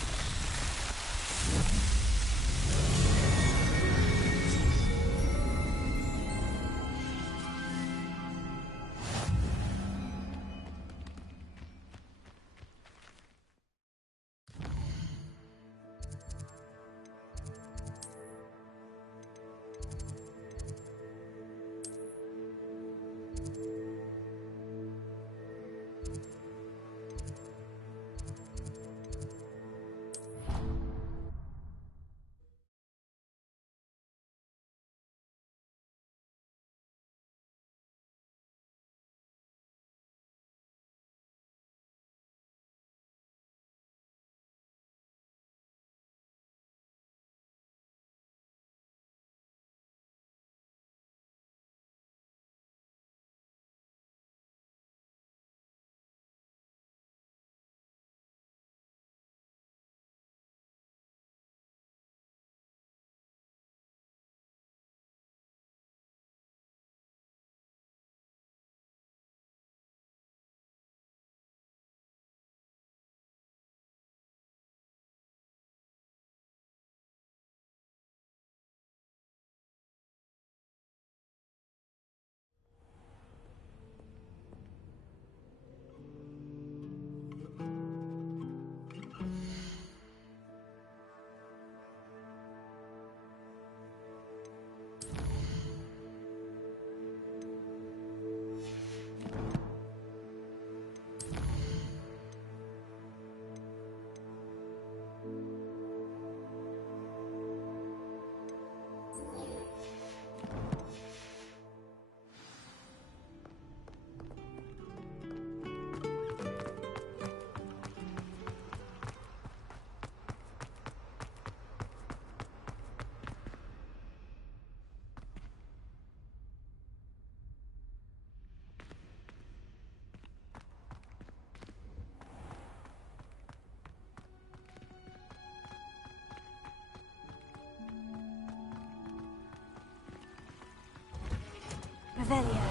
Revelio.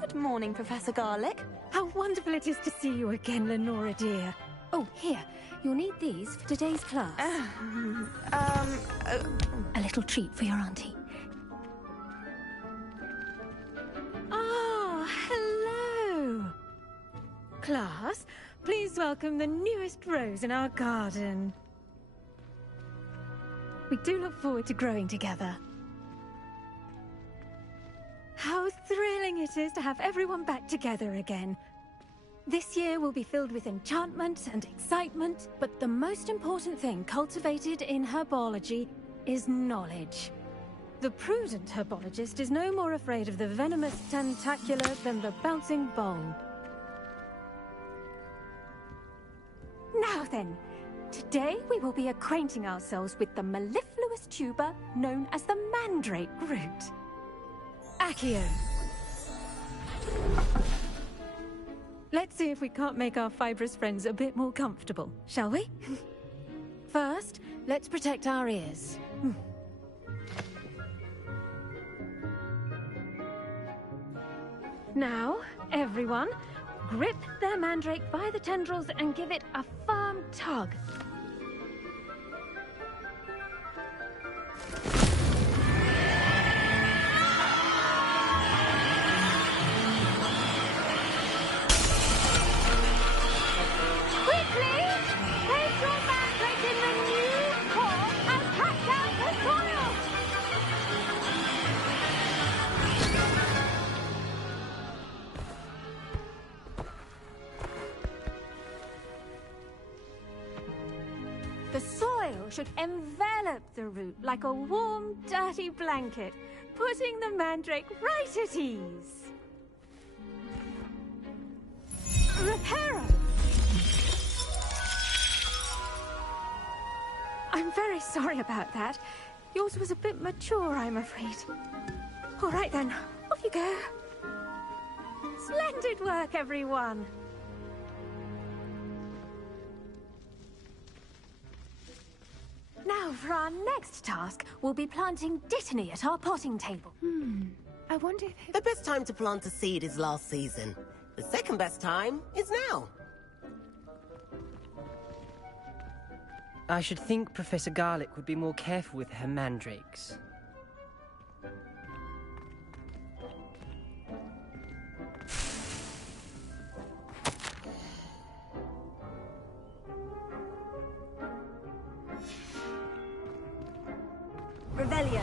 Good morning, Professor Garlick. How wonderful it is to see you again, Lenora dear. Oh, here. You'll need these for today's class. A little treat for your auntie. Ah, hello. Class, please welcome the newest rose in our garden. We do look forward to growing together. How thrilling it is to have everyone back together again. This year will be filled with enchantment and excitement, but the most important thing cultivated in herbology is knowledge. The prudent herbologist is no more afraid of the venomous tentacular than the bouncing bulb. Now then, today we will be acquainting ourselves with the mellifluous tuber known as the mandrake root. Accio. Let's see if we can't make our fibrous friends a bit more comfortable, shall we? First, let's protect our ears. Now, everyone, grip their mandrake by the tendrils and give it a firm tug. soil should envelop the root like a warm, dirty blanket, putting the mandrake right at ease. Reparo! I'm very sorry about that. Yours was a bit mature, I'm afraid. All right then, off you go. Splendid work, everyone. Now, for our next task, we'll be planting Dittany at our potting table. I wonder if... The best time to plant a seed is last season. The second best time is now. I should think Professor Garlick would be more careful with her mandrakes. Revelio.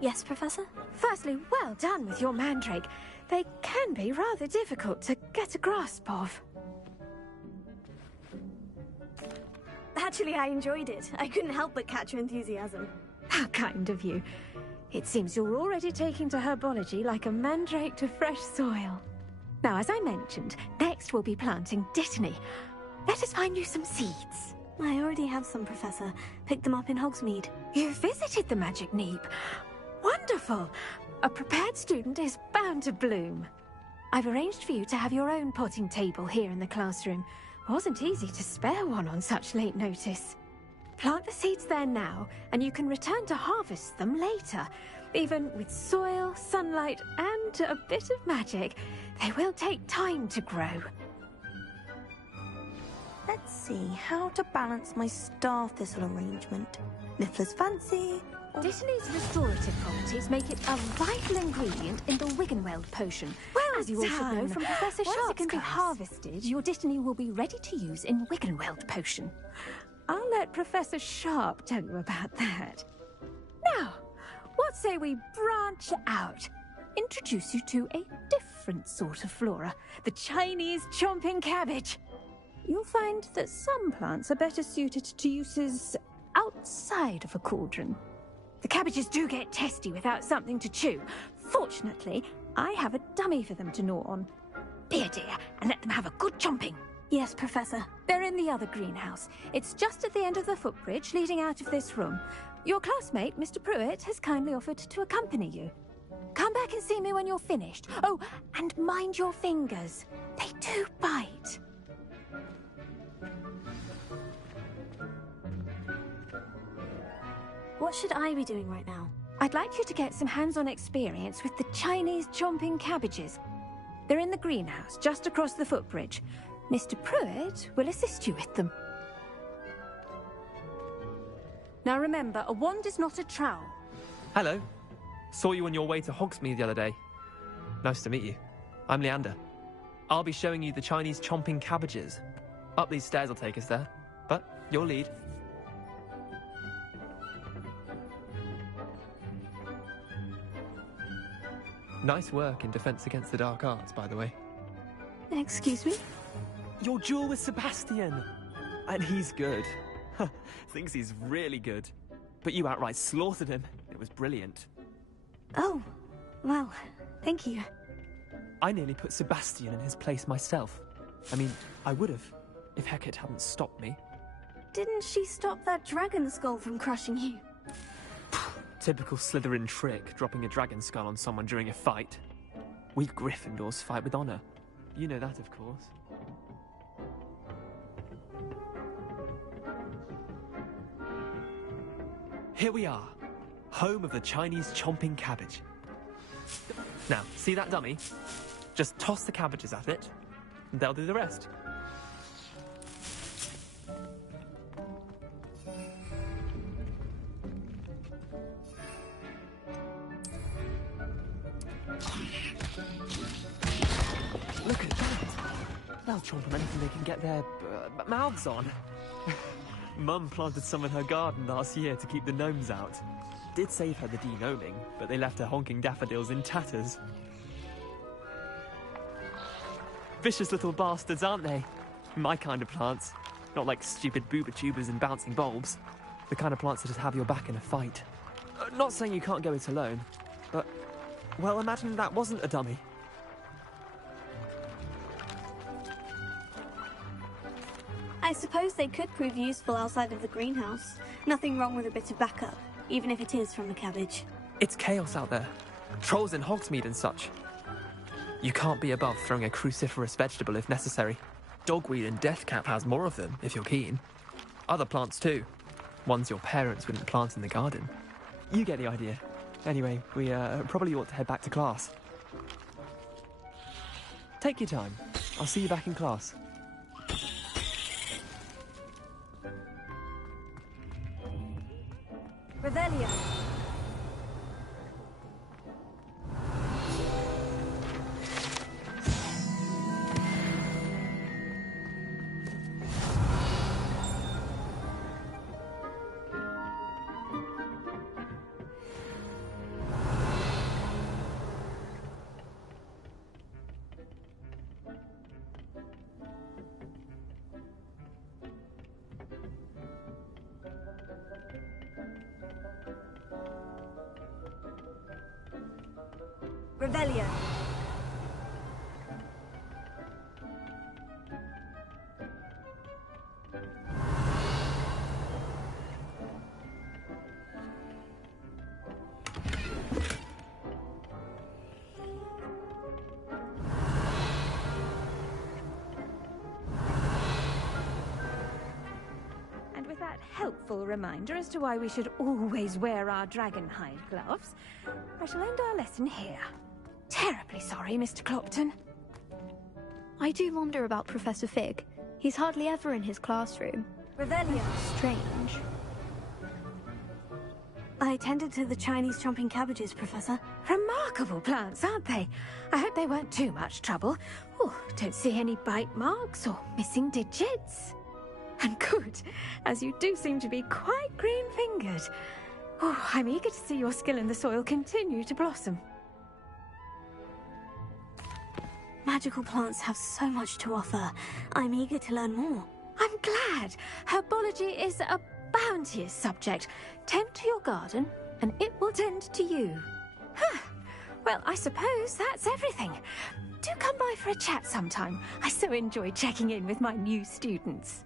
Yes, Professor? Firstly, well done with your mandrake. They can be rather difficult to get a grasp of. Actually, I enjoyed it. I couldn't help but catch your enthusiasm. How kind of you. It seems you're already taking to herbology like a mandrake to fresh soil. Now, as I mentioned, next we'll be planting Dittany. Let us find you some seeds. I already have some, Professor. Picked them up in Hogsmeade. You visited the Magic Neep. Wonderful! A prepared student is bound to bloom. I've arranged for you to have your own potting table here in the classroom. Wasn't easy to spare one on such late notice. Plant the seeds there now, and you can return to harvest them later. Even with soil, sunlight, and a bit of magic, they will take time to grow. Let's see how to balance my star thistle arrangement. Niffler's fancy. Dittany's restorative properties make it a vital ingredient in the Wiggenweld potion. Well, as you all should know from Professor Sharp's it can be harvested, your Dittany will be ready to use in Wiggenweld potion. I'll let Professor Sharp tell you about that. Now, what say we branch out? Introduce you to a different sort of flora, the Chinese chomping cabbage. You'll find that some plants are better suited to uses outside of a cauldron. The cabbages do get testy without something to chew. Fortunately, I have a dummy for them to gnaw on. Be a dear and let them have a good chomping. Yes, Professor. They're in the other greenhouse. It's just at the end of the footbridge leading out of this room. Your classmate, Mr. Pruitt, has kindly offered to accompany you. Come back and see me when you're finished. Oh, and mind your fingers. They do bite. What should I be doing right now? I'd like you to get some hands-on experience with the Chinese chomping cabbages. They're in the greenhouse, just across the footbridge. Mr. Pruitt will assist you with them. Now remember, a wand is not a trowel. Hello. Saw you on your way to Hogsmeade the other day. Nice to meet you. I'm Leander. I'll be showing you the Chinese chomping cabbages. Up these stairs will take us there. But your lead. Nice work in Defense Against the Dark Arts, by the way. Excuse me? Your duel with Sebastian! And he's good. Thinks he's really good. But you outright slaughtered him. It was brilliant. Oh, well, thank you. I nearly put Sebastian in his place myself. I mean, I would have, if Hecate hadn't stopped me. Didn't she stop that dragon skull from crushing you? Typical Slytherin trick, dropping a dragon skull on someone during a fight. We Gryffindors fight with honor. You know that, of course. Here we are, home of the Chinese chomping cabbage. Now, see that dummy? Just toss the cabbages at it, and they'll do the rest. Look at that! They'll chomp on anything they can get their mouths on. Mum planted some in her garden last year to keep the gnomes out. Did save her the de-gnoming, but they left her honking daffodils in tatters. Vicious little bastards, aren't they? My kind of plants. Not like stupid booba tubers and bouncing bulbs. The kind of plants that just have your back in a fight. Not saying you can't go it alone, but... well, imagine that wasn't a dummy. I suppose they could prove useful outside of the greenhouse. Nothing wrong with a bit of backup, even if it is from a cabbage. It's chaos out there. Trolls in Hogsmeade and such. You can't be above throwing a cruciferous vegetable if necessary. Dogweed and deathcap has more of them, if you're keen. Other plants too. Ones your parents wouldn't plant in the garden. You get the idea. Anyway, we probably ought to head back to class. Take your time. I'll see you back in class. Revelio. Revelio. And with that helpful reminder as to why we should always wear our dragonhide gloves, I shall end our lesson here. Terribly sorry, Mr. Clopton. I do wonder about Professor Fig. He's hardly ever in his classroom. Revelio. Strange. I tended to the Chinese chomping cabbages, Professor. Remarkable plants, aren't they? I hope they weren't too much trouble. Oh, don't see any bite marks or missing digits. And good, as you do seem to be quite green-fingered. Oh, I'm eager to see your skill in the soil continue to blossom. Magical plants have so much to offer. I'm eager to learn more. I'm glad. Herbology is a bounteous subject. Tend to your garden, and it will tend to you. Huh. Well, I suppose that's everything. Do come by for a chat sometime. I so enjoy checking in with my new students.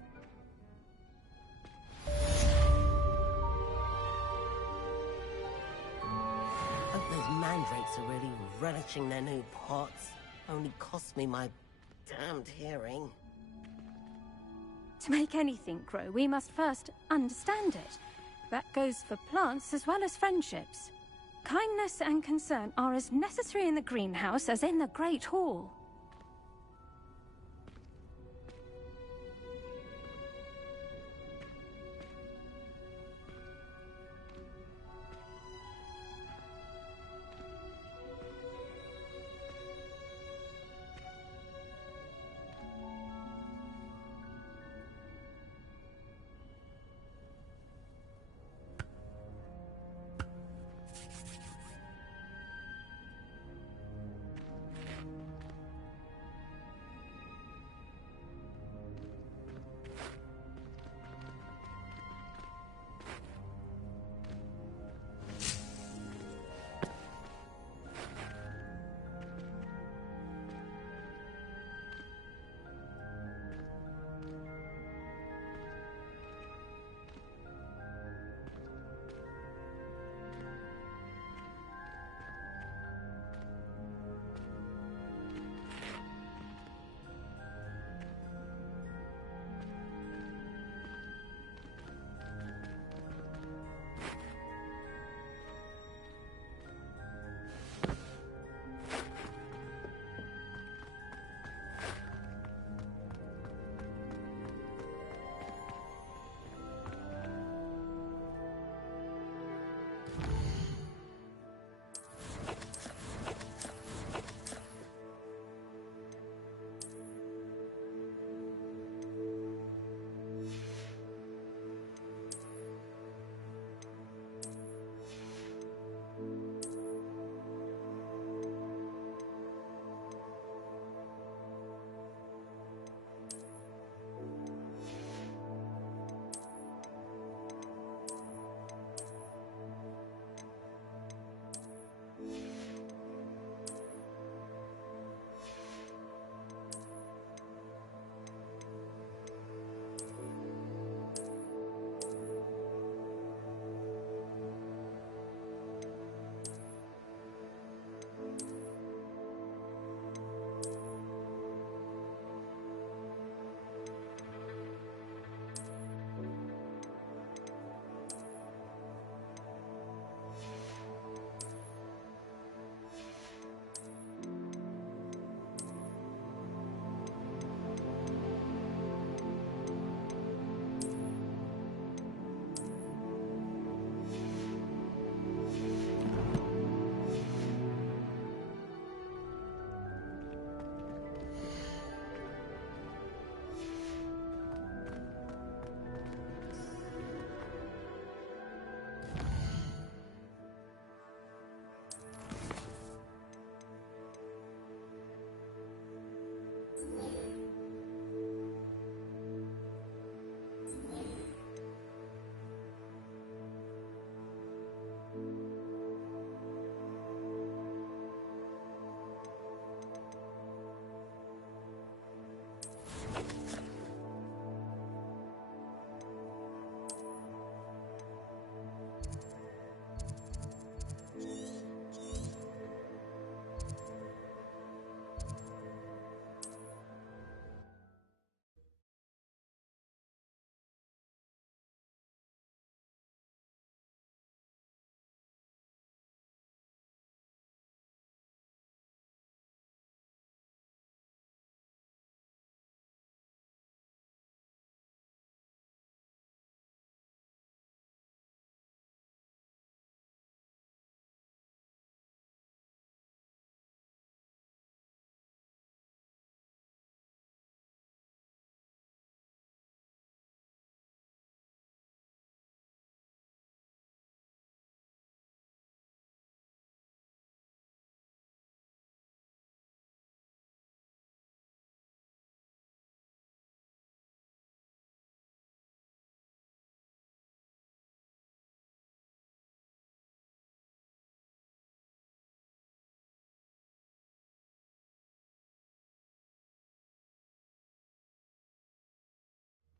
Hope those mandrakes are really relishing their new pots. Only cost me my damned hearing. To make anything grow, we must first understand it. That goes for plants as well as friendships. Kindness and concern are as necessary in the greenhouse as in the Great Hall.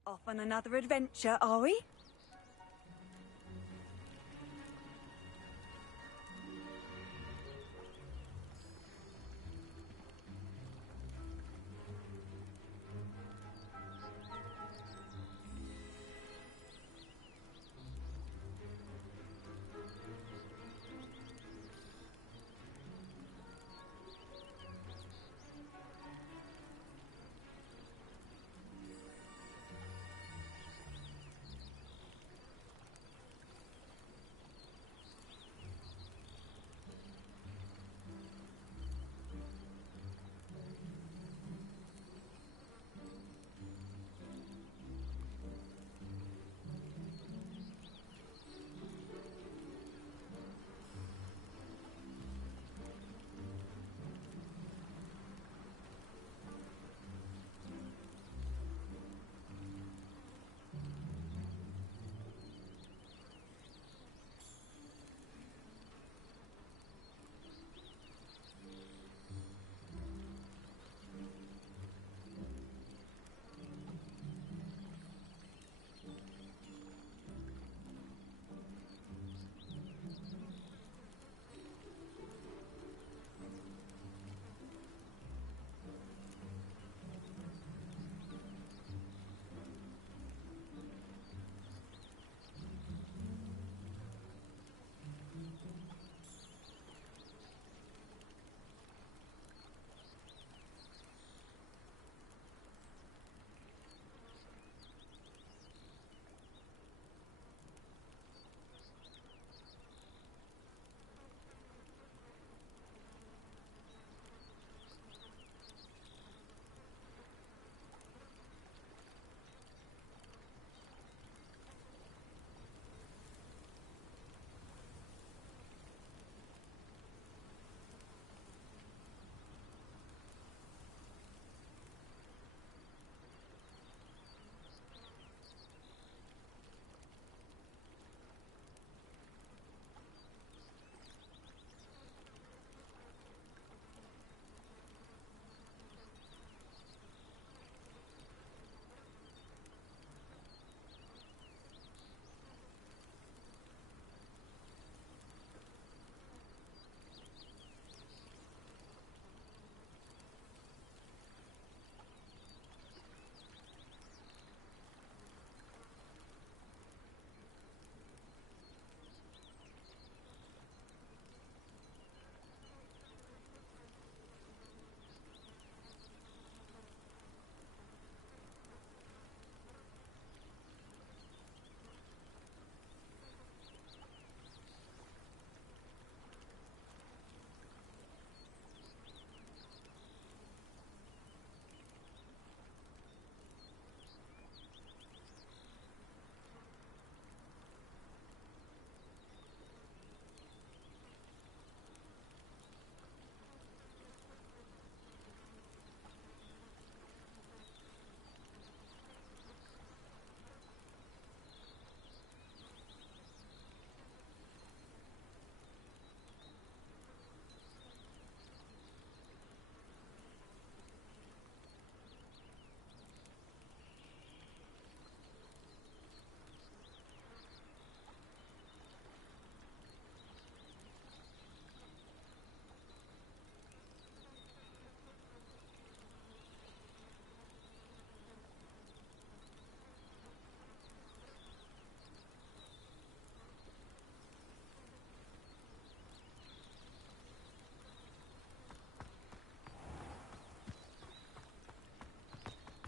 Off on another adventure, are we?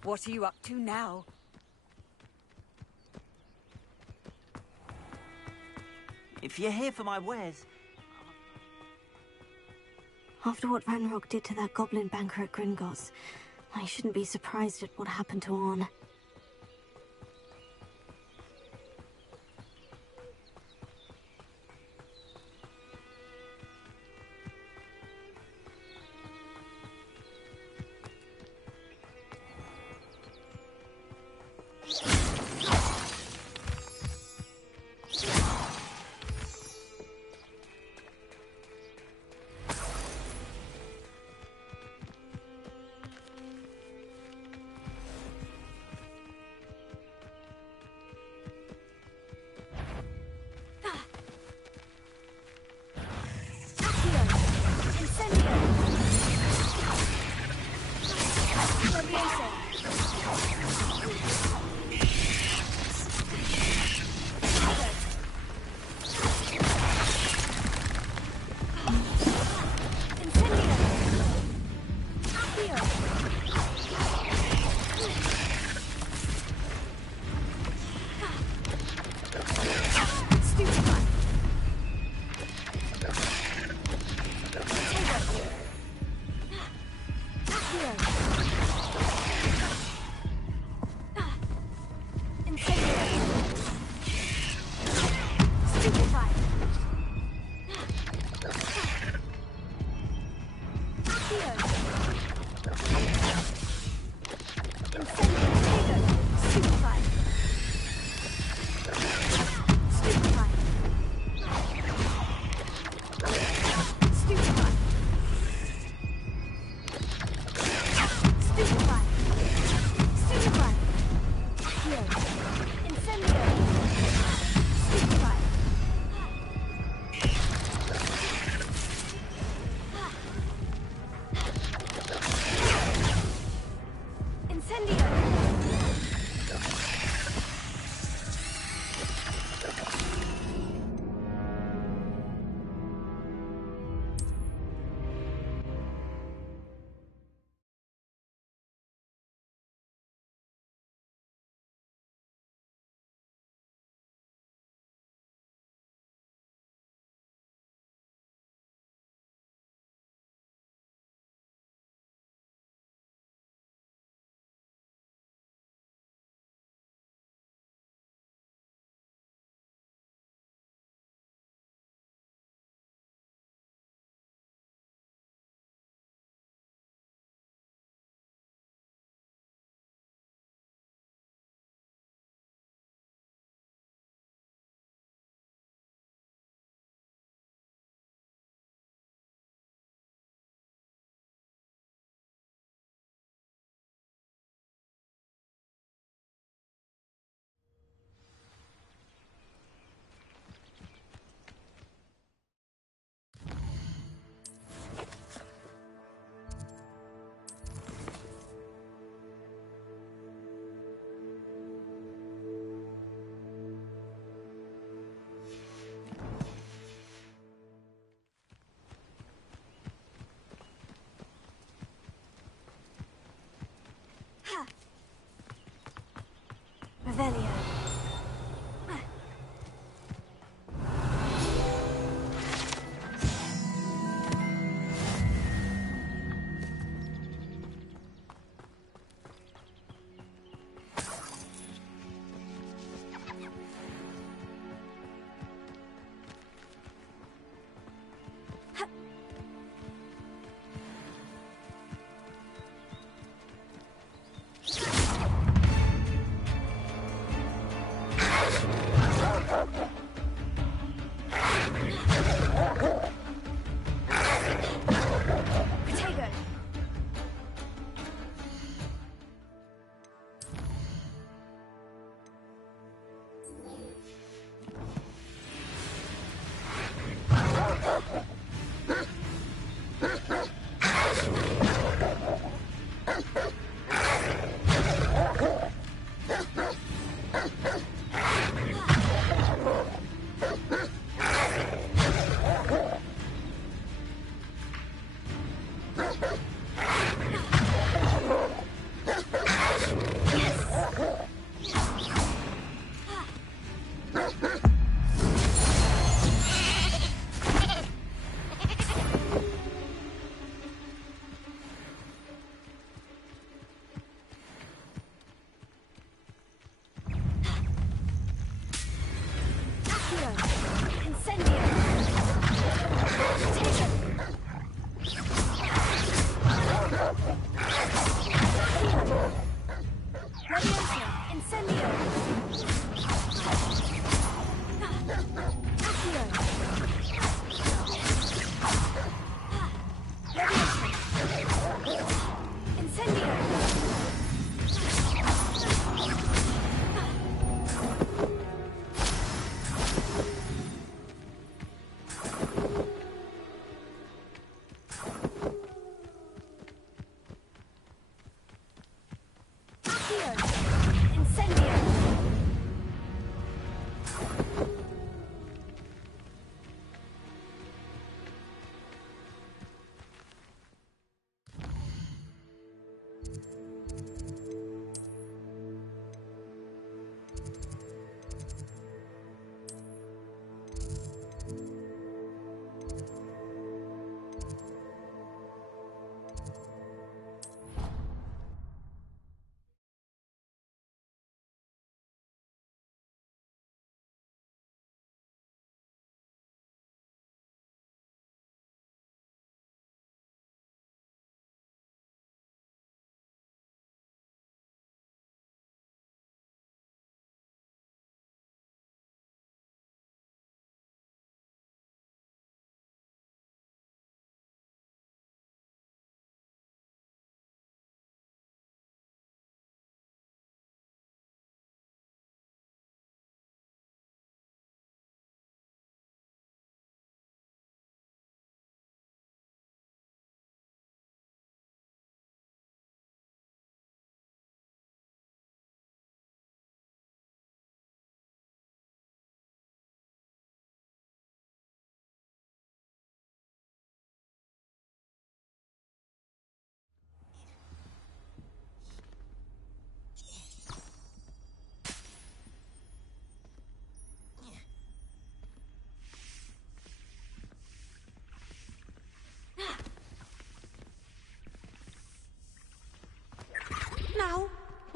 What are you up to now? If you're here for my wares... After what Ranrock did to that goblin banker at Gringotts, I shouldn't be surprised at what happened to Arn.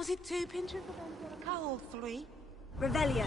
Was it 2 pinches of Angelica or 3? Revelio.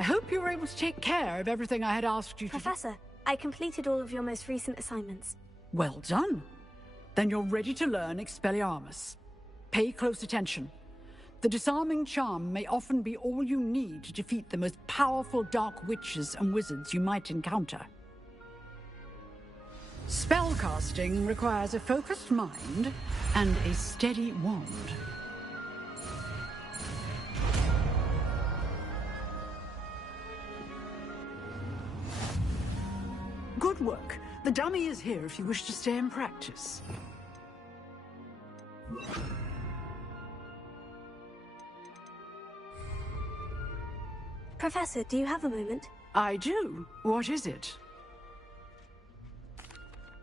I hope you were able to take care of everything I had asked you to do. Professor, I completed all of your most recent assignments. Well done. Then you're ready to learn Expelliarmus. Pay close attention. The disarming charm may often be all you need to defeat the most powerful dark witches and wizards you might encounter. Spellcasting requires a focused mind and a steady wand. Good work. The dummy is here if you wish to stay and practice. Professor, do you have a moment? I do. What is it?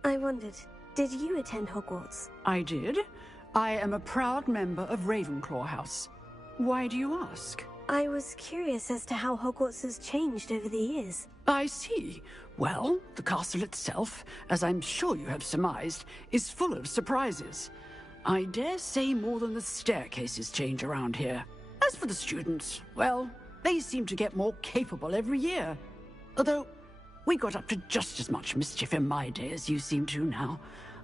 I wondered, did you attend Hogwarts? I did. I am a proud member of Ravenclaw House. Why do you ask? I was curious as to how Hogwarts has changed over the years. I see. Well, the castle itself, as I'm sure you have surmised, is full of surprises. I dare say more than the staircases change around here. As for the students, well, they seem to get more capable every year. Although, we got up to just as much mischief in my day as you seem to now.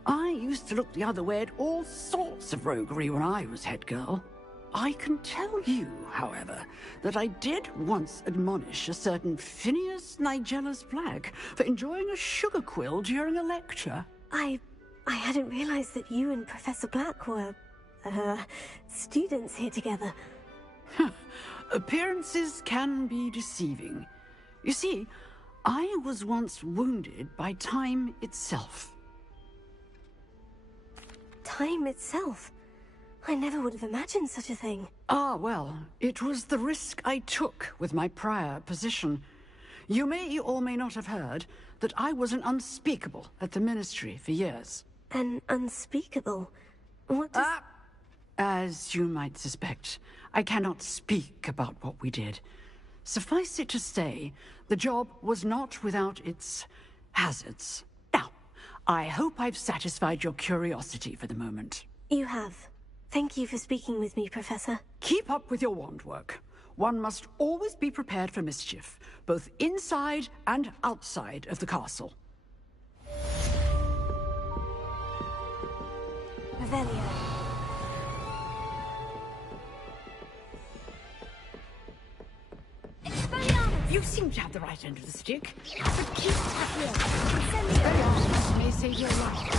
I used to look the other way at all sorts of roguery when I was head girl. I can tell you, however, that I did once admonish a certain Phineas Nigellus Black for enjoying a sugar quill during a lecture. I hadn't realized that you and Professor Black were, students here together. Appearances can be deceiving. You see, I was once wounded by time itself. Time itself? I never would have imagined such a thing. Ah, well, it was the risk I took with my prior position. You may or may not have heard that I was an unspeakable at the Ministry for years. An unspeakable? What does... As you might suspect, I cannot speak about what we did. Suffice it to say, the job was not without its hazards. Now, I hope I've satisfied your curiosity for the moment. You have. Thank you for speaking with me, Professor. Keep up with your wand work. One must always be prepared for mischief, both inside and outside of the castle. Revelio. You seem to have the right end of the stick. But keep tapping. Expelliarmus may save your life.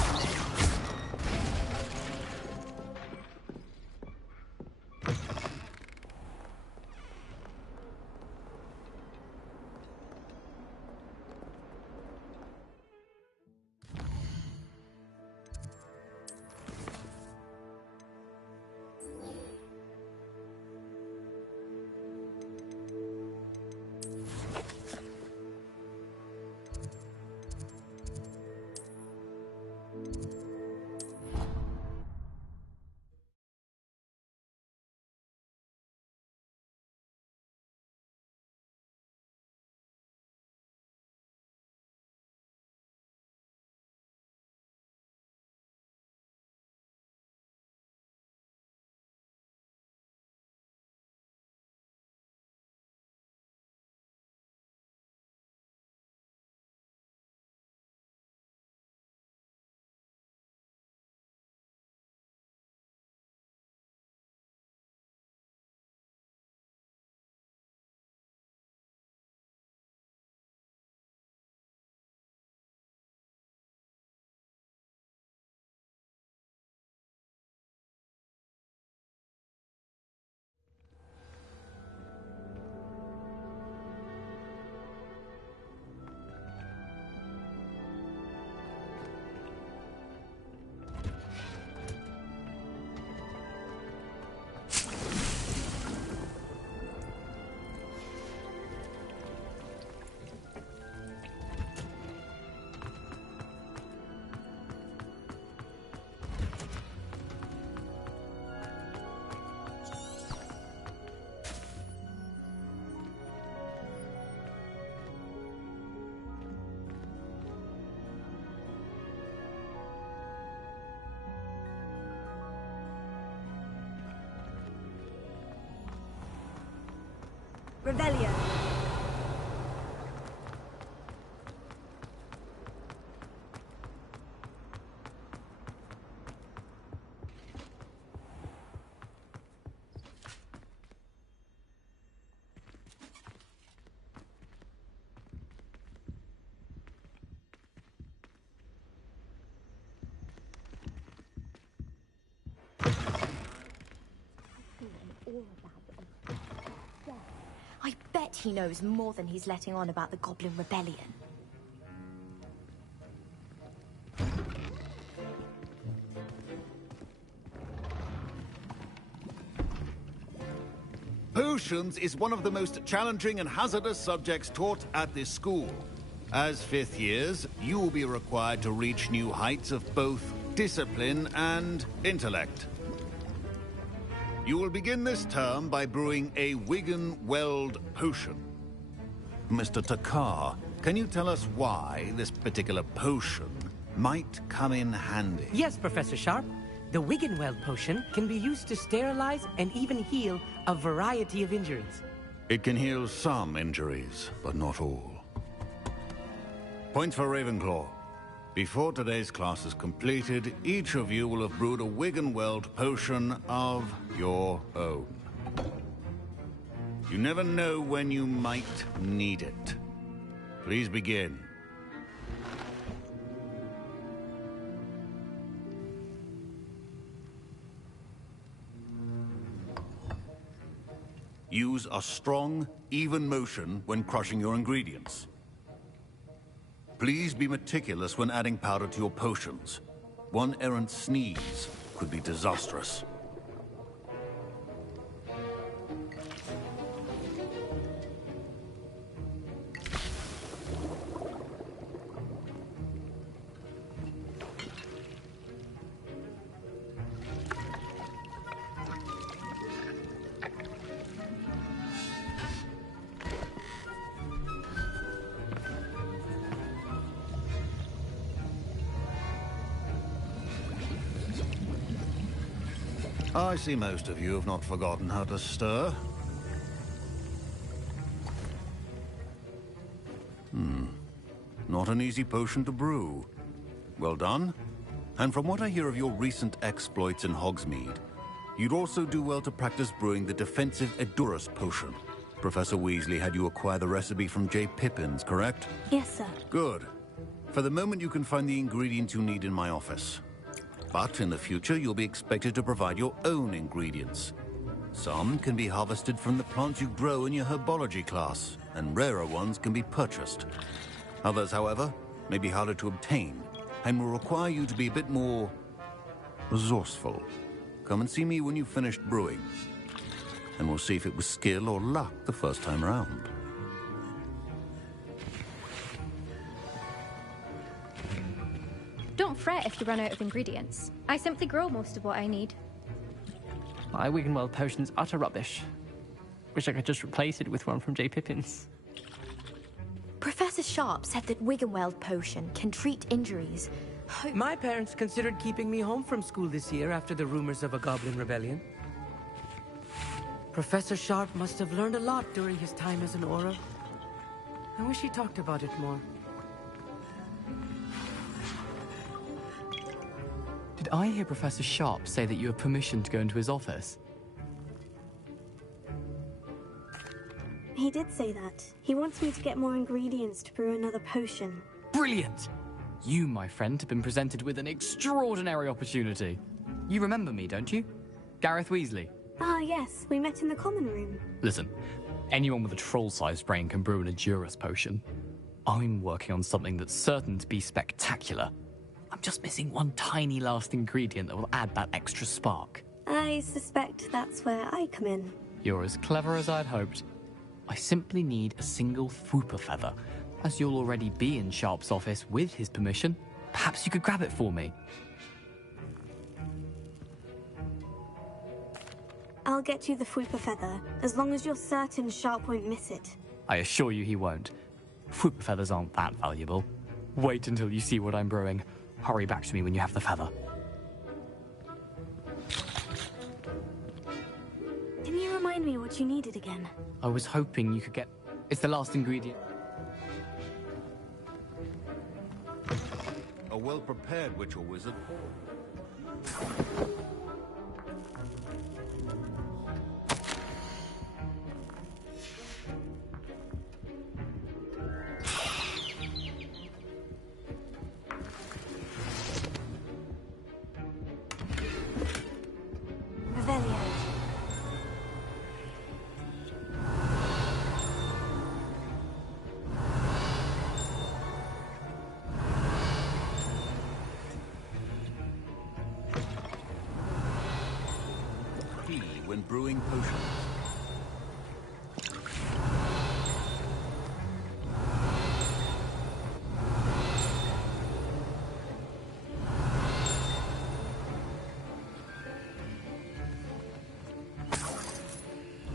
Revelio. I bet he knows more than he's letting on about the Goblin Rebellion. Potions is one of the most challenging and hazardous subjects taught at this school. As fifth years, you will be required to reach new heights of both discipline and intellect. You will begin this term by brewing a Wigan Weld potion. Mr. Takar, can you tell us why this particular potion might come in handy? Yes, Professor Sharp. The Wiggenweld potion can be used to sterilize and even heal a variety of injuries. It can heal some injuries, but not all. Points for Ravenclaw. Before today's class is completed, each of you will have brewed a Wiggenweld potion of your own. You never know when you might need it. Please begin. Use a strong, even motion when crushing your ingredients. Please be meticulous when adding powder to your potions. One errant sneeze could be disastrous. I see most of you have not forgotten how to stir. Not an easy potion to brew. Well done. And from what I hear of your recent exploits in Hogsmeade, you'd also do well to practice brewing the defensive Edurus potion. Professor Weasley had you acquire the recipe from J. Pippins, correct? Yes, sir. Good. For the moment, you can find the ingredients you need in my office. But in the future, you'll be expected to provide your own ingredients. Some can be harvested from the plants you grow in your herbology class, and rarer ones can be purchased. Others, however, may be harder to obtain, and will require you to be a bit more resourceful. Come and see me when you've finished brewing, and we'll see if it was skill or luck the first time around. Don't fret if you run out of ingredients. I simply grow most of what I need. My Wiggenweld potion's utter rubbish. Wish I could just replace it with one from J. Pippin's. Professor Sharp said that Wiggenweld potion can treat injuries. My parents considered keeping me home from school this year after the rumors of a goblin rebellion. Professor Sharp must have learned a lot during his time as an Auror. I wish he talked about it more. Did I hear Professor Sharp say that you have permission to go into his office? He did say that. He wants me to get more ingredients to brew another potion. Brilliant! You, my friend, have been presented with an extraordinary opportunity. You remember me, don't you? Gareth Weasley. Ah, yes. We met in the common room. Listen, anyone with a troll-sized brain can brew an Adurus potion. I'm working on something that's certain to be spectacular. I'm just missing one tiny last ingredient that will add that extra spark. I suspect that's where I come in. You're as clever as I'd hoped. I simply need a single Fwooper feather. As you'll already be in Sharp's office with his permission, perhaps you could grab it for me. I'll get you the Fwooper feather, as long as you're certain Sharp won't miss it. I assure you he won't. Fwooper feathers aren't that valuable. Wait until you see what I'm brewing. Hurry back to me when you have the feather. Can you remind me what you needed again? I was hoping you could get... It's the last ingredient. A well-prepared witch or wizard. When brewing potions.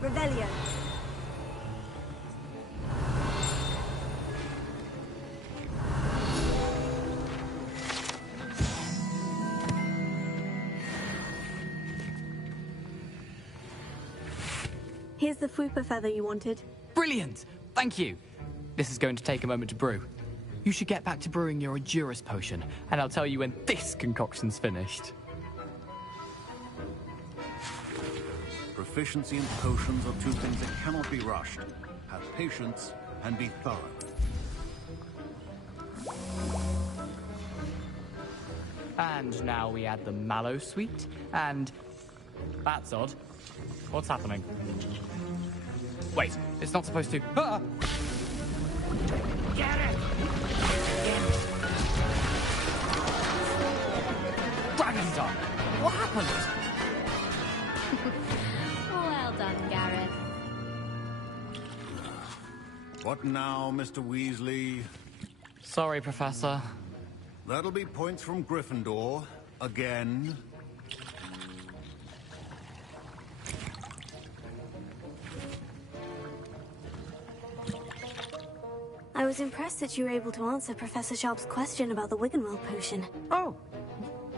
Revelio. Here's the Fwooper feather you wanted. Brilliant! Thank you! This is going to take a moment to brew. You should get back to brewing your Adurus potion, and I'll tell you when this concoction's finished. Proficiency in potions are two things that cannot be rushed. Have patience and be thorough. And now we add the mallow sweet, and... That's odd. What's happening? Wait, it's not supposed to... Ah! Get it! Dragon's Dog! What happened? Well done, Gareth. What now, Mr. Weasley? Sorry, Professor. That'll be points from Gryffindor. Again. I was impressed that you were able to answer Professor Sharp's question about the Wiggenweld potion. Oh,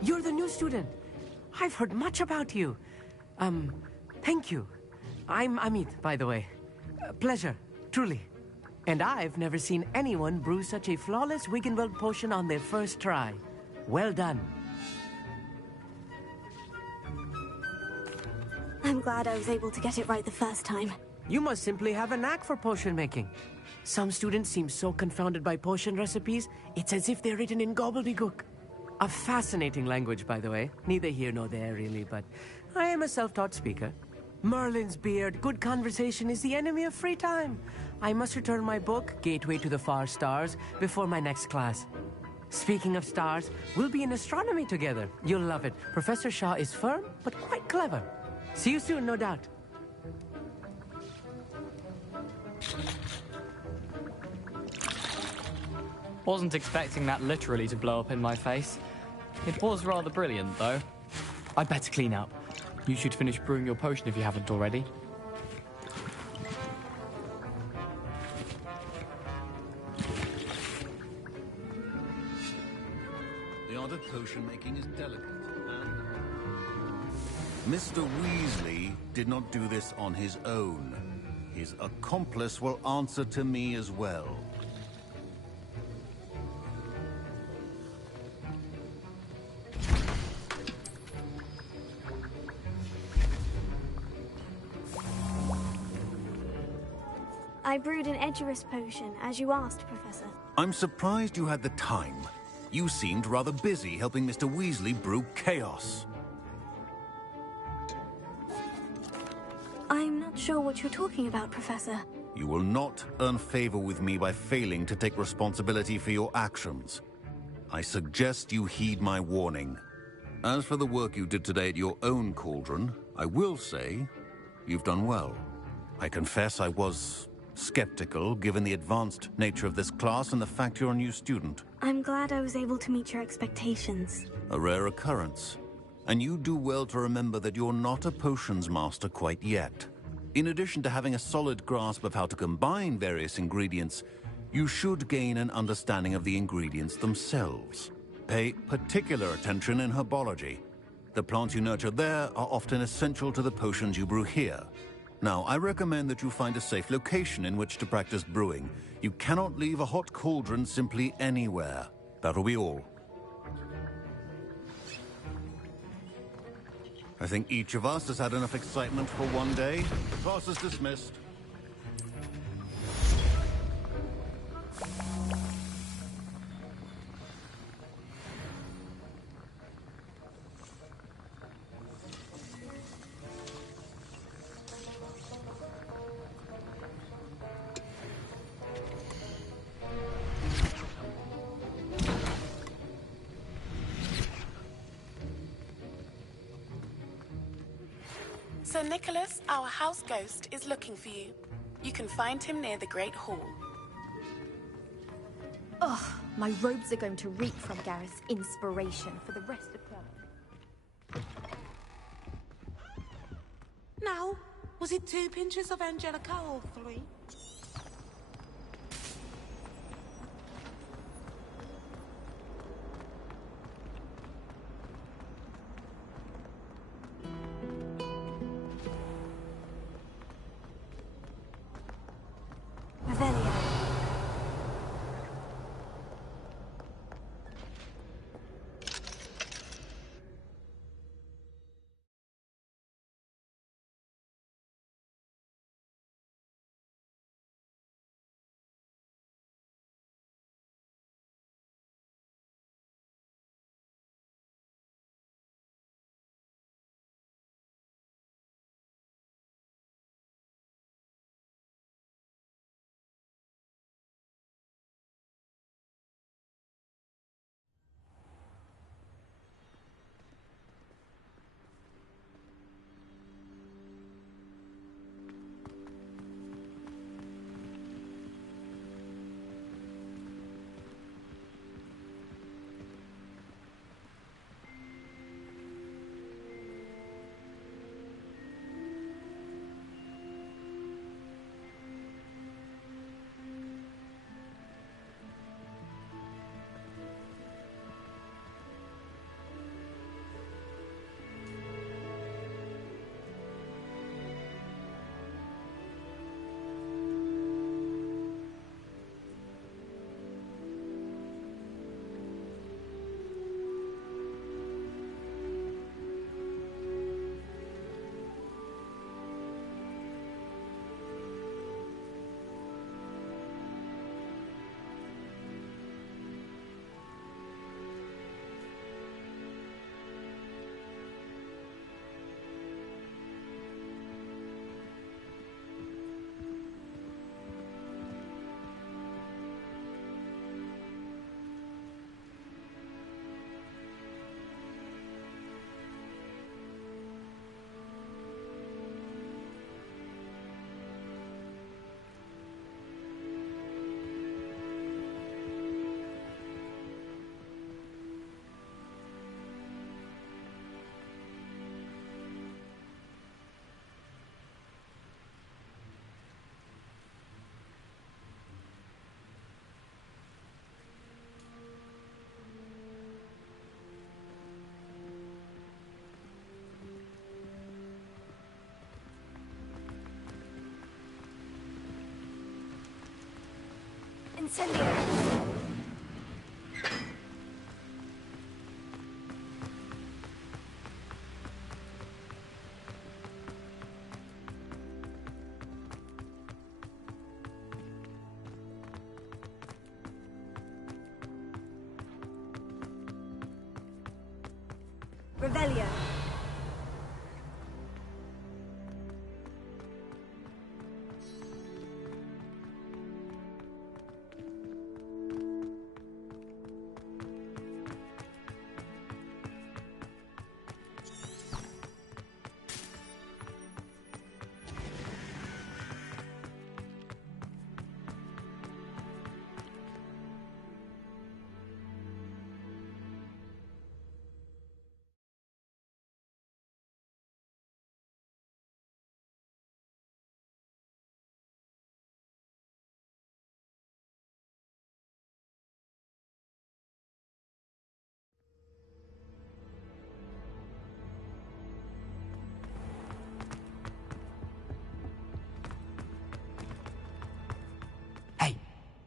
you're the new student. I've heard much about you. Thank you. I'm Amit, by the way. Pleasure, truly. And I've never seen anyone brew such a flawless Wiggenweld potion on their first try. Well done. I'm glad I was able to get it right the first time. You must simply have a knack for potion making. Some students seem so confounded by potion recipes, it's as if they're written in gobbledygook. A fascinating language, by the way. Neither here nor there, really, but I am a self-taught speaker. Merlin's beard, good conversation is the enemy of free time. I must return my book, Gateway to the Far Stars, before my next class. Speaking of stars, we'll be in astronomy together. You'll love it. Professor Shaw is firm, but quite clever. See you soon, no doubt. Wasn't expecting that literally to blow up in my face. It was rather brilliant, though. I'd better clean up. You should finish brewing your potion if you haven't already. The art of potion making is delicate, and Mr. Weasley did not do this on his own. His accomplice will answer to me as well. I brewed an Edurus potion, as you asked, Professor. I'm surprised you had the time. You seemed rather busy helping Mr. Weasley brew chaos. I'm not sure what you're talking about, Professor. You will not earn favor with me by failing to take responsibility for your actions. I suggest you heed my warning. As for the work you did today at your own cauldron, I will say you've done well. I confess I was skeptical, given the advanced nature of this class and the fact you're a new student. I'm glad I was able to meet your expectations. A rare occurrence. And you do well to remember that you're not a potions master quite yet. In addition to having a solid grasp of how to combine various ingredients, you should gain an understanding of the ingredients themselves. Pay particular attention in herbology. The plants you nurture there are often essential to the potions you brew here. Now, I recommend that you find a safe location in which to practice brewing. You cannot leave a hot cauldron simply anywhere. That'll be all. I think each of us has had enough excitement for one day. Class is dismissed. Sir Nicholas, our house ghost, is looking for you. You can find him near the Great Hall. Ugh, my robes are going to reek from Gareth's inspiration for the rest of time. Now, was it 2 pinches of Angelica or 3? Incendio! Revelio.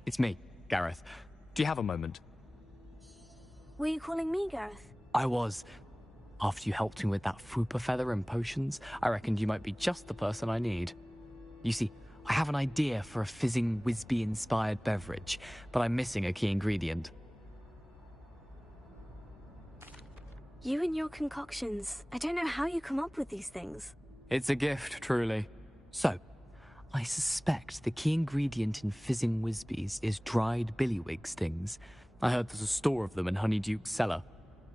It's me, Gareth. Do you have a moment? Were you calling me, Gareth? I was. After you helped me with that Fupa feather and potions, I reckoned you might be just the person I need. You see, I have an idea for a fizzing Whizbee-inspired beverage, but I'm missing a key ingredient. You and your concoctions. I don't know how you come up with these things. It's a gift, truly. So, I suspect the key ingredient in fizzing Whizbees is dried billywig stings. I heard there's a store of them in Honeyduke's cellar.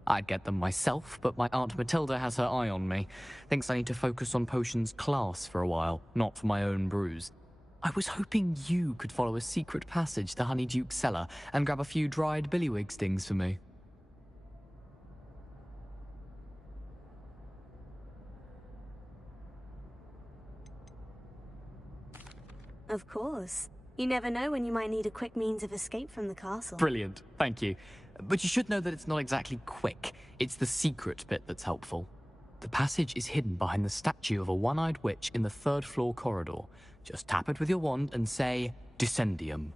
I'd get them myself, but my Aunt Matilda has her eye on me. Thinks I need to focus on potions class for a while, not for my own brews. I was hoping you could follow a secret passage to Honeyduke's cellar and grab a few dried billywig stings for me. Of course. You never know when you might need a quick means of escape from the castle. Brilliant, thank you. But you should know that it's not exactly quick. It's the secret bit that's helpful. The passage is hidden behind the statue of a one-eyed witch in the third-floor corridor. Just tap it with your wand and say, Descendium.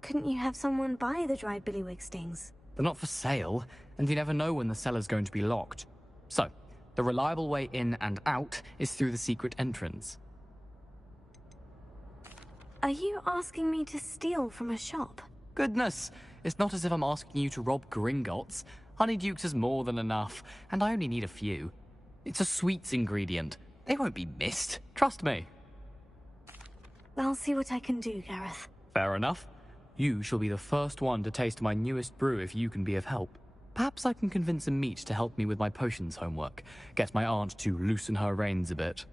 Couldn't you have someone buy the dried billywig stings? They're not for sale, and you never know when the cellar's going to be locked. So, the reliable way in and out is through the secret entrance. Are you asking me to steal from a shop? Goodness, it's not as if I'm asking you to rob Gringotts. Honeyduke's is more than enough, and I only need a few. It's a sweets ingredient. They won't be missed, trust me. I'll see what I can do, Gareth. Fair enough. You shall be the first one to taste my newest brew if you can be of help. Perhaps I can convince a meat to help me with my potions homework. Get my aunt to loosen her reins a bit.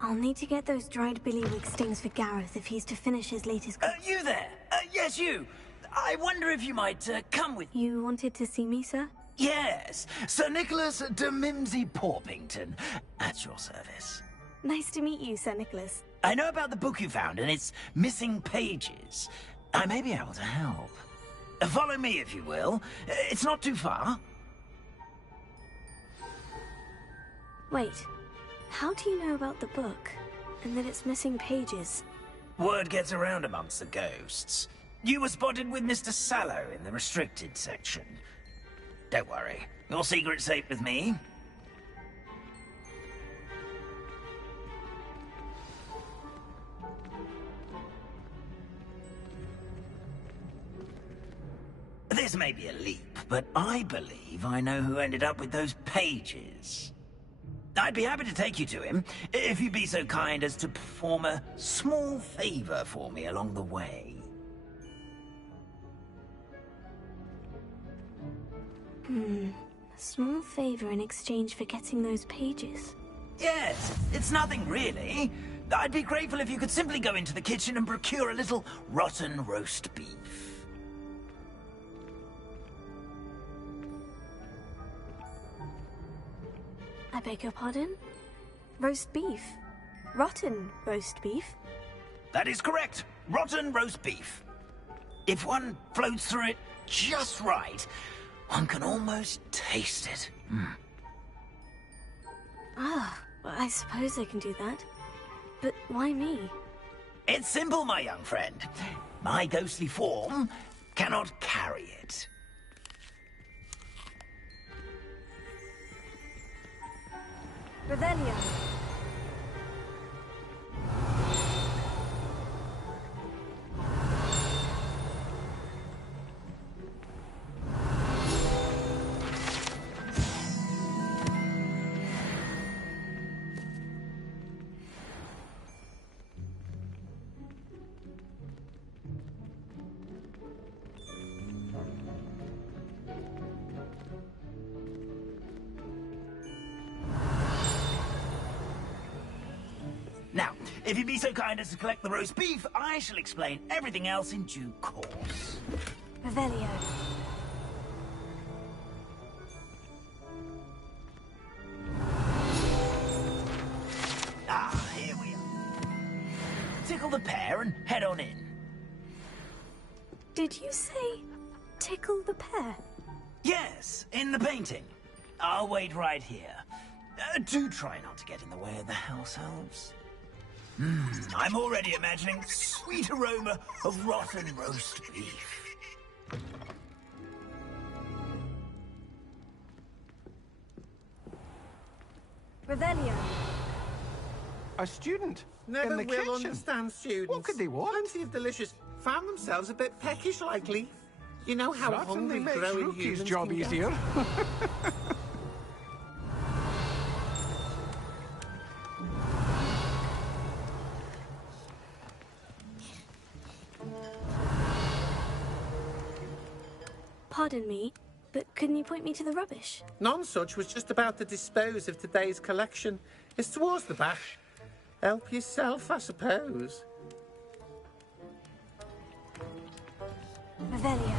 I'll need to get those dried billywig stings for Gareth if he's to finish his latest... You there! Yes, you! I wonder if you might come with... You wanted to see me, sir? Yes, Sir Nicholas de Mimsy Porpington, at your service. Nice to meet you, Sir Nicholas. I know about the book you found and its missing pages. I may be able to help. Follow me, if you will. It's not too far. Wait, how do you know about the book? And that it's missing pages? Word gets around amongst the ghosts. You were spotted with Mr. Sallow in the restricted section. Don't worry, your secret's safe with me. This may be a leap, but I believe I know who ended up with those pages. I'd be happy to take you to him, if you'd be so kind as to perform a small favor for me along the way. A small favor in exchange for getting those pages. Yes, it's nothing really. I'd be grateful if you could simply go into the kitchen and procure a little rotten roast beef. I beg your pardon? Roast beef? Rotten roast beef? That is correct. Rotten roast beef. If one floats through it just right, one can almost taste it. Ah, I suppose I can do that. But why me? It's simple, my young friend. My ghostly form cannot carry it. Revelio. Now, if you'd be so kind as to collect the roast beef, I shall explain everything else in due course. Revelio. Ah, here we are. Tickle the pear and head on in. Did you say tickle the pear? Yes, in the painting. I'll wait right here. Do try not to get in the way of the house elves. I'm already imagining the sweet aroma of rotten roast beef. Revelio. A student? Never in the will kitchen? understand students. What could they want? Plenty of delicious. Found themselves a bit peckish lately. You know how Certainly hungry makes growing Rookie's humans job can get. easier. Pardon me, but couldn't you point me to the rubbish? Nonsuch was just about to dispose of today's collection. It's towards the back. Help yourself, I suppose. Revelio.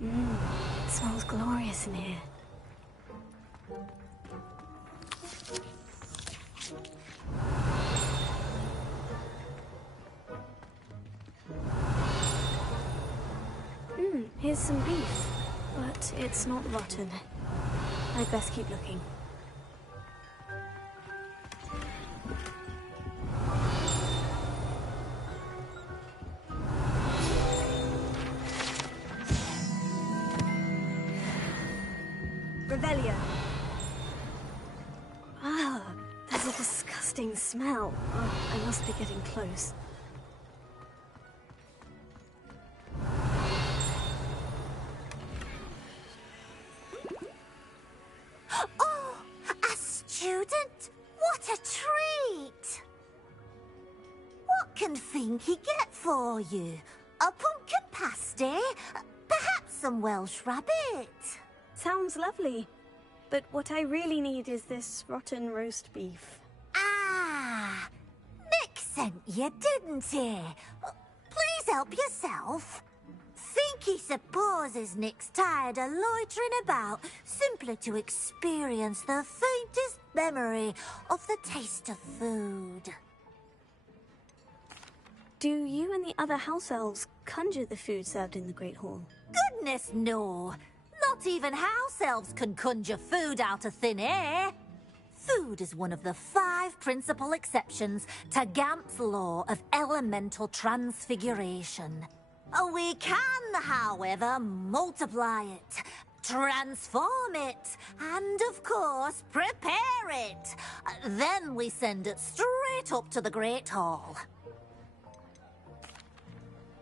It smells glorious in here. Here's some beef, but it's not rotten. I'd best keep looking. Revelio. Ah, there's a disgusting smell. Oh, I must be getting close. Oh, a student? What a treat! What can Finky get for you? A pumpkin pasty? Perhaps some Welsh rabbit? Sounds lovely. But what I really need is this rotten roast beef. Ah, Nick sent you, didn't he? Please help yourself. Finky supposes Nick's tired of loitering about simply to experience the faintest memory of the taste of food. Do you and the other house elves conjure the food served in the Great Hall? Goodness, no. Not even house elves can conjure food out of thin air. Food is one of the 5 principal exceptions to Gamp's law of elemental transfiguration. We can, however, multiply it, transform it, and, of course, prepare it. Then we send it straight up to the Great Hall.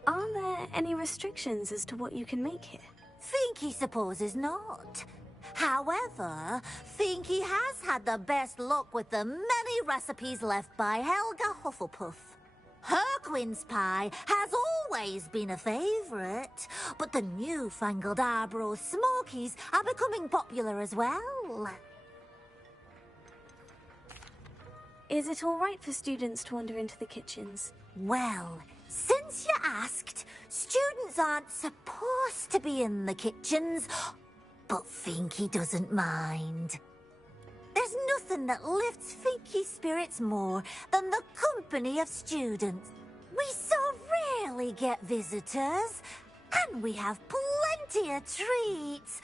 Are there any restrictions as to what you can make here? Finky supposes not. However, Finky has had the best luck with the many recipes left by Helga Hufflepuff. Her quince pie has always been a favourite, but the newfangled Arbroath Smokies are becoming popular as well. Is it all right for students to wander into the kitchens? Well, since you asked, students aren't supposed to be in the kitchens, but Finky doesn't mind. There's nothing that lifts Finky's spirits more than the company of students. We so rarely get visitors, and we have plenty of treats.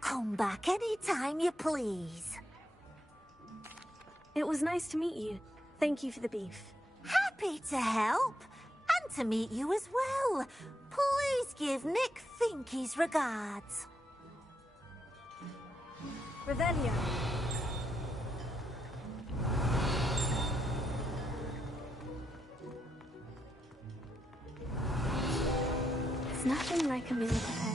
Come back any time you please. It was nice to meet you. Thank you for the beef. Happy to help. And to meet you as well. Please give Nick Finky's regards. Revelio. It's nothing like a meal prepared.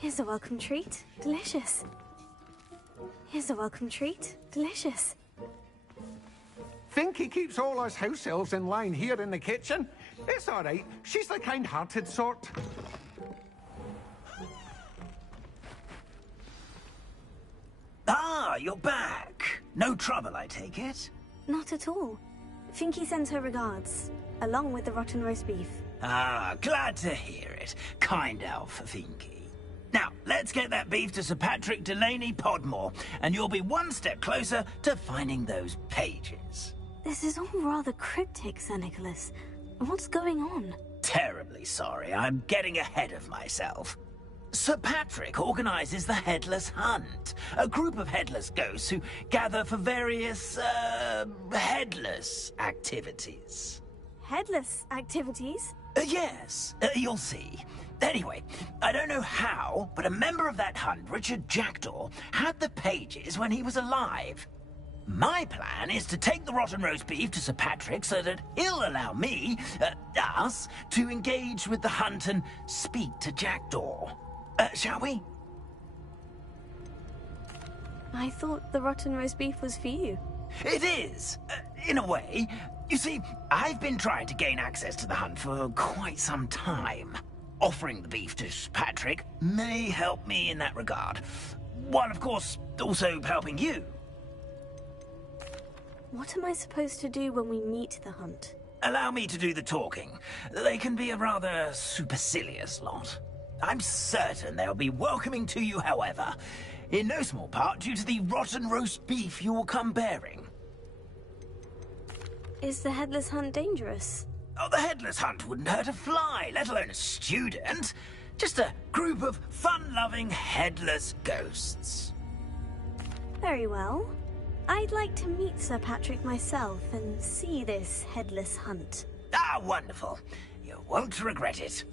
Here's a welcome treat. Delicious. Here's a welcome treat. Delicious. Finky keeps all us house elves in line here in the kitchen. It's all right. She's the kind-hearted sort. Ah, you're back. No trouble, I take it? Not at all. Finky sends her regards, along with the rotten roast beef. Ah, glad to hear it. Kind elf, Finky. Now, let's get that beef to Sir Patrick Delaney Podmore, and you'll be one step closer to finding those pages. This is all rather cryptic, Sir Nicholas. What's going on? Terribly sorry, I'm getting ahead of myself. Sir Patrick organizes the Headless Hunt, a group of headless ghosts who gather for various, headless activities. Headless activities? Yes, you'll see. Anyway, I don't know how, but a member of that hunt, Richard Jackdaw, had the pages when he was alive. My plan is to take the rotten roast beef to Sir Patrick so that he'll allow me, us, to engage with the hunt and speak to Jackdaw. Shall we? I thought the rotten roast beef was for you. It is, in a way. You see, I've been trying to gain access to the hunt for quite some time. Offering the beef to Sir Patrick may help me in that regard. While, of course, also helping you. What am I supposed to do when we meet the hunt? Allow me to do the talking. They can be a rather supercilious lot. I'm certain they'll be welcoming to you, however, in no small part due to the rotten roast beef you will come bearing. Is the Headless Hunt dangerous? Oh, the Headless Hunt wouldn't hurt a fly, let alone a student. Just a group of fun-loving headless ghosts. Very well. I'd like to meet Sir Patrick myself and see this Headless Hunt. Ah, wonderful. You won't regret it.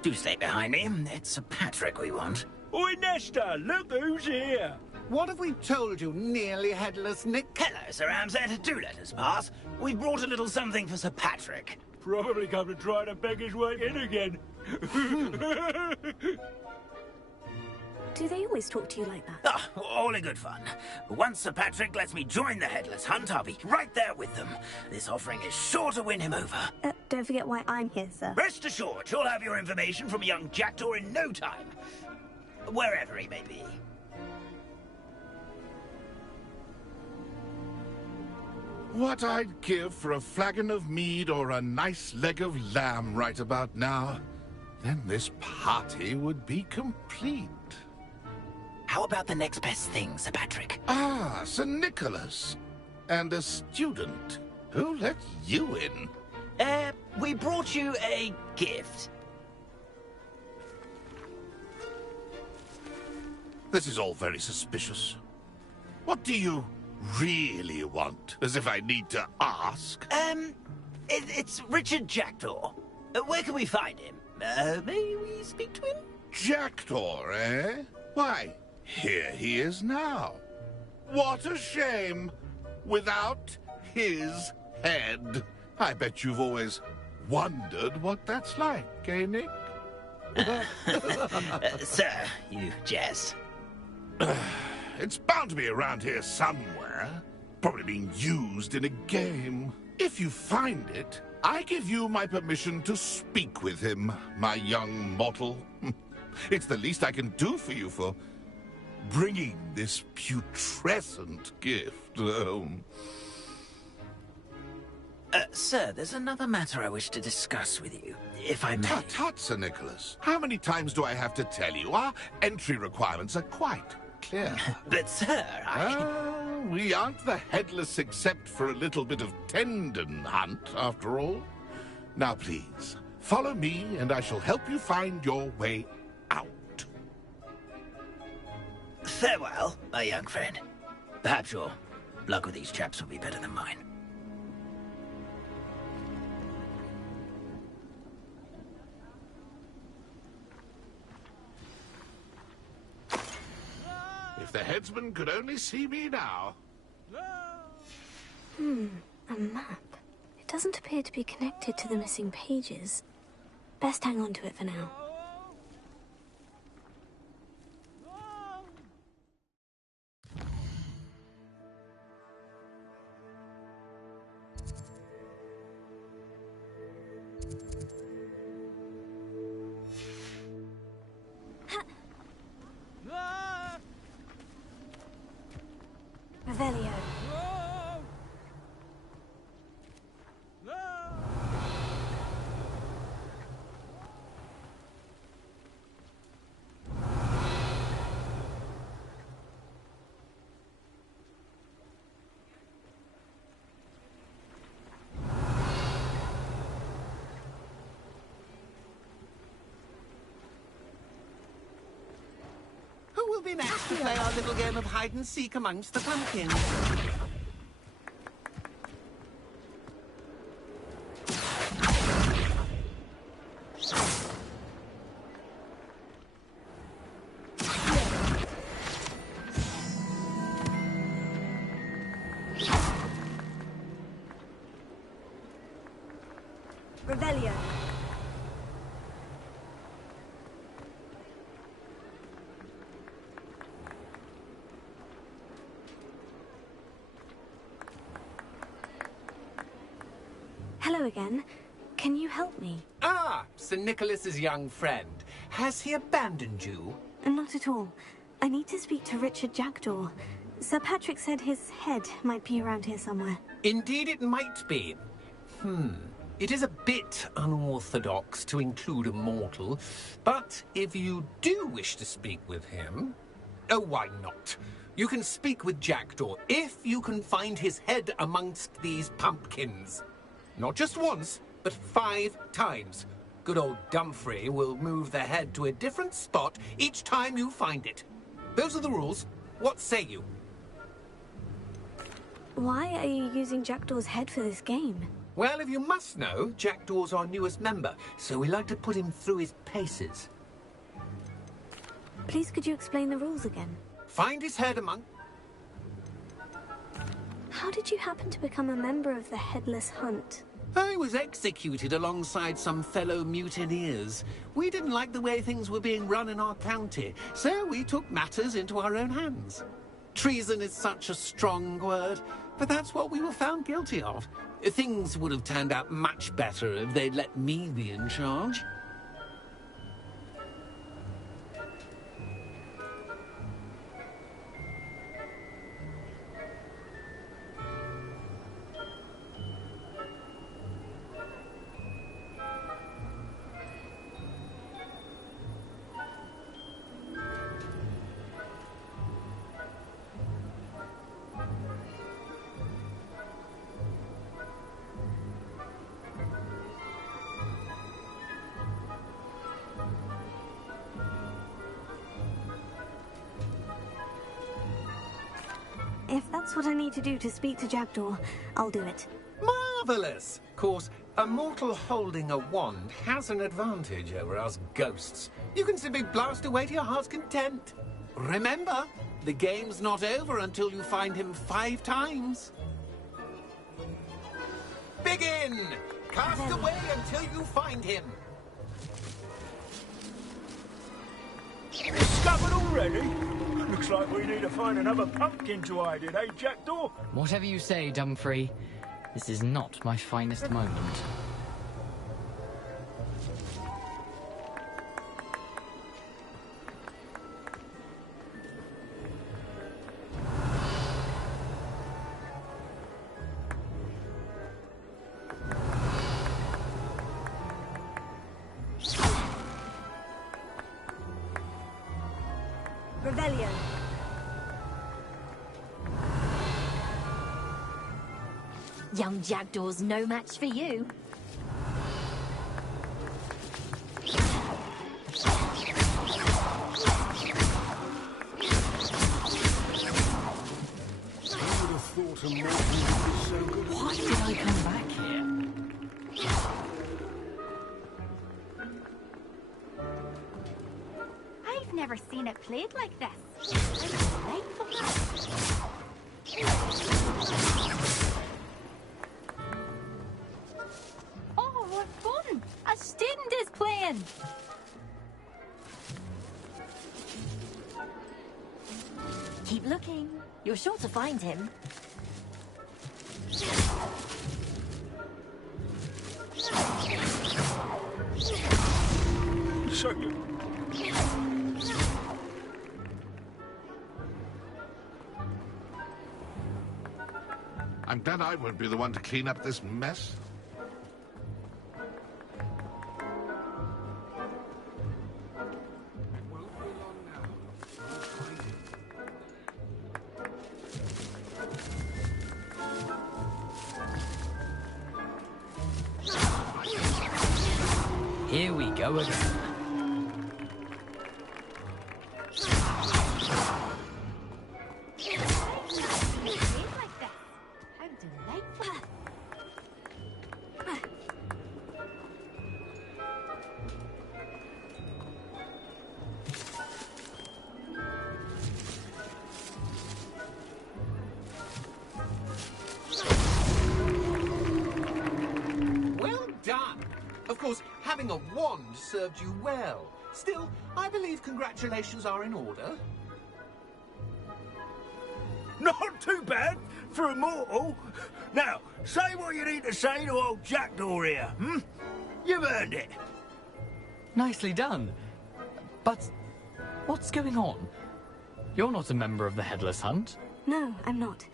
Do stay behind me. It's Sir Patrick we want. Oi, Nesta, look who's here. What have we told you, nearly headless Nick? Hello, Sir Ramsay. Do let us pass. We brought a little something for Sir Patrick. Probably come to try to beg his way in again. Do they always talk to you like that? Ah, all in good fun. Once Sir Patrick lets me join the Headless Hunt, I'll be right there with them. This offering is sure to win him over. Don't forget why I'm here, sir. Rest assured, you'll have your information from young Jackdaw in no time. Wherever he may be. what I'd give for a flagon of mead or a nice leg of lamb right about now. Then this party would be complete. How about the next best thing, Sir Patrick? Ah, Sir Nicholas. And a student. Who let you in? We brought you a gift. This is all very suspicious. What do you really want? As if I need to ask. It's Richard Jackdaw. Where can we find him? May we speak to him? Jackdaw, eh? Why, here he is now. What a shame. Without his head. I bet you've always wondered what that's like, eh, Nick? Sir, you jest. It's bound to be around here somewhere. Probably being used in a game. If you find it, I give you my permission to speak with him, my young mortal. It's the least I can do for you for bringing this putrescent gift home. Sir, there's another matter I wish to discuss with you, if I may. Tut, Sir Nicholas. How many times do I have to tell you? Our entry requirements are quite clear. But, sir, we aren't the headless except for a little bit of tendon hunt, after all. Now, please, follow me, and I shall help you find your way out. Farewell, my young friend. Perhaps your luck with these chaps will be better than mine. If the headsman could only see me now. A map. It doesn't appear to be connected to the missing pages. Best hang on to it for now. Revelio. Who will be next to play our little game of hide-and-seek amongst the pumpkins? Revelio. Hello again. Can you help me? Ah, Sir Nicholas's young friend. Has he abandoned you? Not at all. I need to speak to Richard Jackdaw. Sir Patrick said his head might be around here somewhere. Indeed it might be. It is a bit unorthodox to include a mortal, but if you do wish to speak with him... Oh, why not? You can speak with Jackdaw if you can find his head amongst these pumpkins. Not just once, but 5 times. Good old Dumfrey will move the head to a different spot each time you find it. Those are the rules. What say you? Why are you using Jackdaw's head for this game? Well, if you must know, Jackdaw's our newest member, so we like to put him through his paces. Please could you explain the rules again? Find his head among... How did you happen to become a member of the Headless Hunt? I was executed alongside some fellow mutineers. We didn't like the way things were being run in our county, so we took matters into our own hands. Treason is such a strong word, but that's what we were found guilty of. Things would have turned out much better if they'd let me be in charge. If that's what I need to do to speak to Jackdaw, I'll do it. Marvellous! Of course, a mortal holding a wand has an advantage over us ghosts. You can simply blast away to your heart's content. Remember, the game's not over until you find him 5 times. Begin! Cast away until you find him. Discovered already? Looks like we need to find another pumpkin to hide in, eh, Jackdaw? Whatever you say, Dumfrey. This is not my finest moment. Rebellion. Young Jackdaw's no match for you. Why did I come back here? I've never seen it played like this. Oh, what fun! A student is playing! Keep looking. You're sure to find him. I'm glad I won't be the one to clean up this mess. Here we go again. Well done! Of course, having a wand served you well. Still, I believe congratulations are in order. Not too bad for a mortal. Now, say what you need to say to old Jackdaw here, hmm? You've earned it. Nicely done. But what's going on? You're not a member of the Headless Hunt. No, I'm not.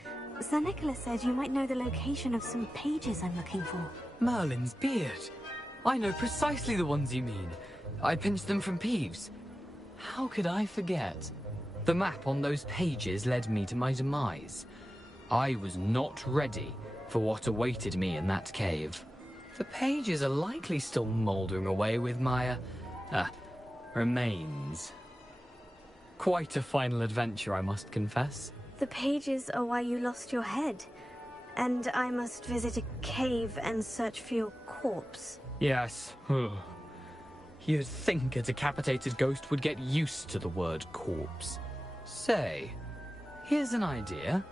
Sir Nicholas said you might know the location of some pages I'm looking for. Merlin's beard. I know precisely the ones you mean. I pinched them from Peeves. How could I forget? The map on those pages led me to my demise. I was not ready for what awaited me in that cave. The pages are likely still mouldering away with my, remains. Quite a final adventure, I must confess. The pages are why you lost your head. And I must visit a cave and search for your corpse. Yes. You'd think a decapitated ghost would get used to the word corpse. Say, here's an idea.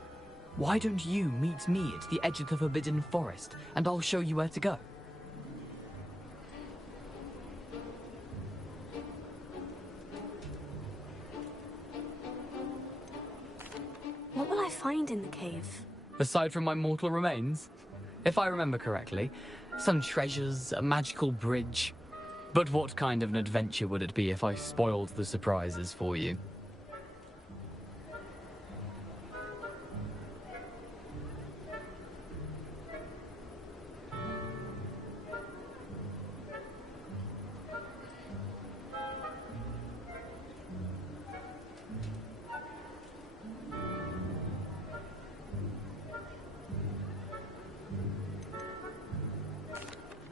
Why don't you meet me at the edge of the Forbidden Forest, and I'll show you where to go? What will I find in the cave? Aside from my mortal remains? If I remember correctly, some treasures, a magical bridge. But what kind of an adventure would it be if I spoiled the surprises for you?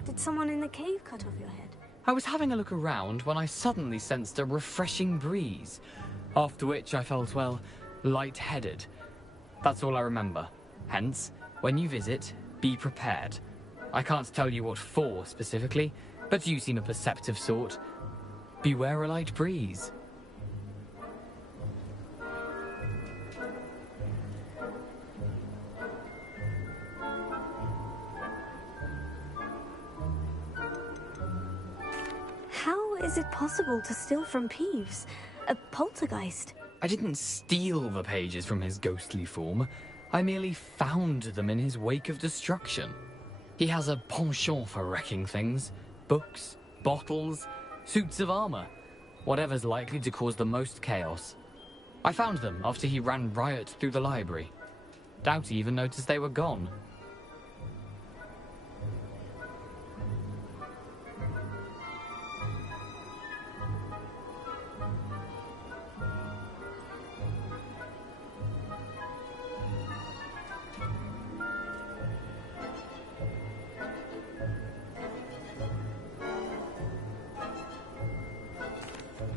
Did someone in the cave cut off your head? I was having a look around when I suddenly sensed a refreshing breeze, after which I felt, well, lightheaded. That's all I remember. Hence, when you visit, be prepared. I can't tell you what for specifically, but you seem a perceptive sort. Beware a light breeze. How is it possible to steal from Peeves? A poltergeist? I didn't steal the pages from his ghostly form. I merely found them in his wake of destruction. He has a penchant for wrecking things. Books, bottles, suits of armor. Whatever's likely to cause the most chaos. I found them after he ran riot through the library. Doubt he even noticed they were gone.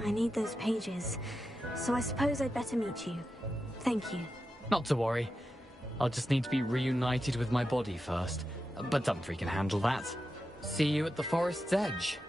I need those pages, so I suppose I'd better meet you. Thank you. Not to worry. I'll just need to be reunited with my body first. But Dumfries can handle that. See you at the forest's edge.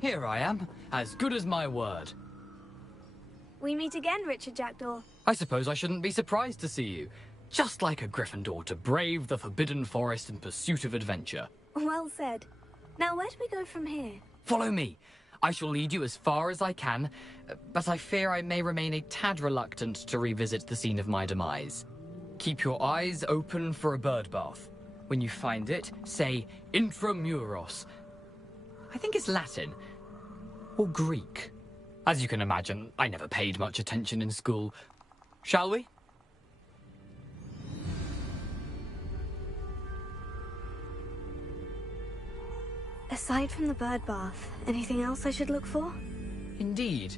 here I am, as good as my word. We meet again, Richard Jackdaw. I suppose I shouldn't be surprised to see you. Just like a Gryffindor to brave the Forbidden Forest in pursuit of adventure. Well said. Now, where do we go from here? Follow me. I shall lead you as far as I can, but I fear I may remain a tad reluctant to revisit the scene of my demise. Keep your eyes open for a bird bath. When you find it, say intramuros. I think it's Latin. Or Greek. As you can imagine, I never paid much attention in school. Shall we? Aside from the bird bath, anything else I should look for? Indeed.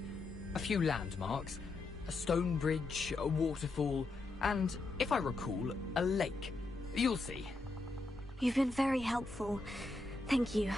A few landmarks. A stone bridge, a waterfall, and, if I recall, a lake. You'll see. You've been very helpful. Thank you.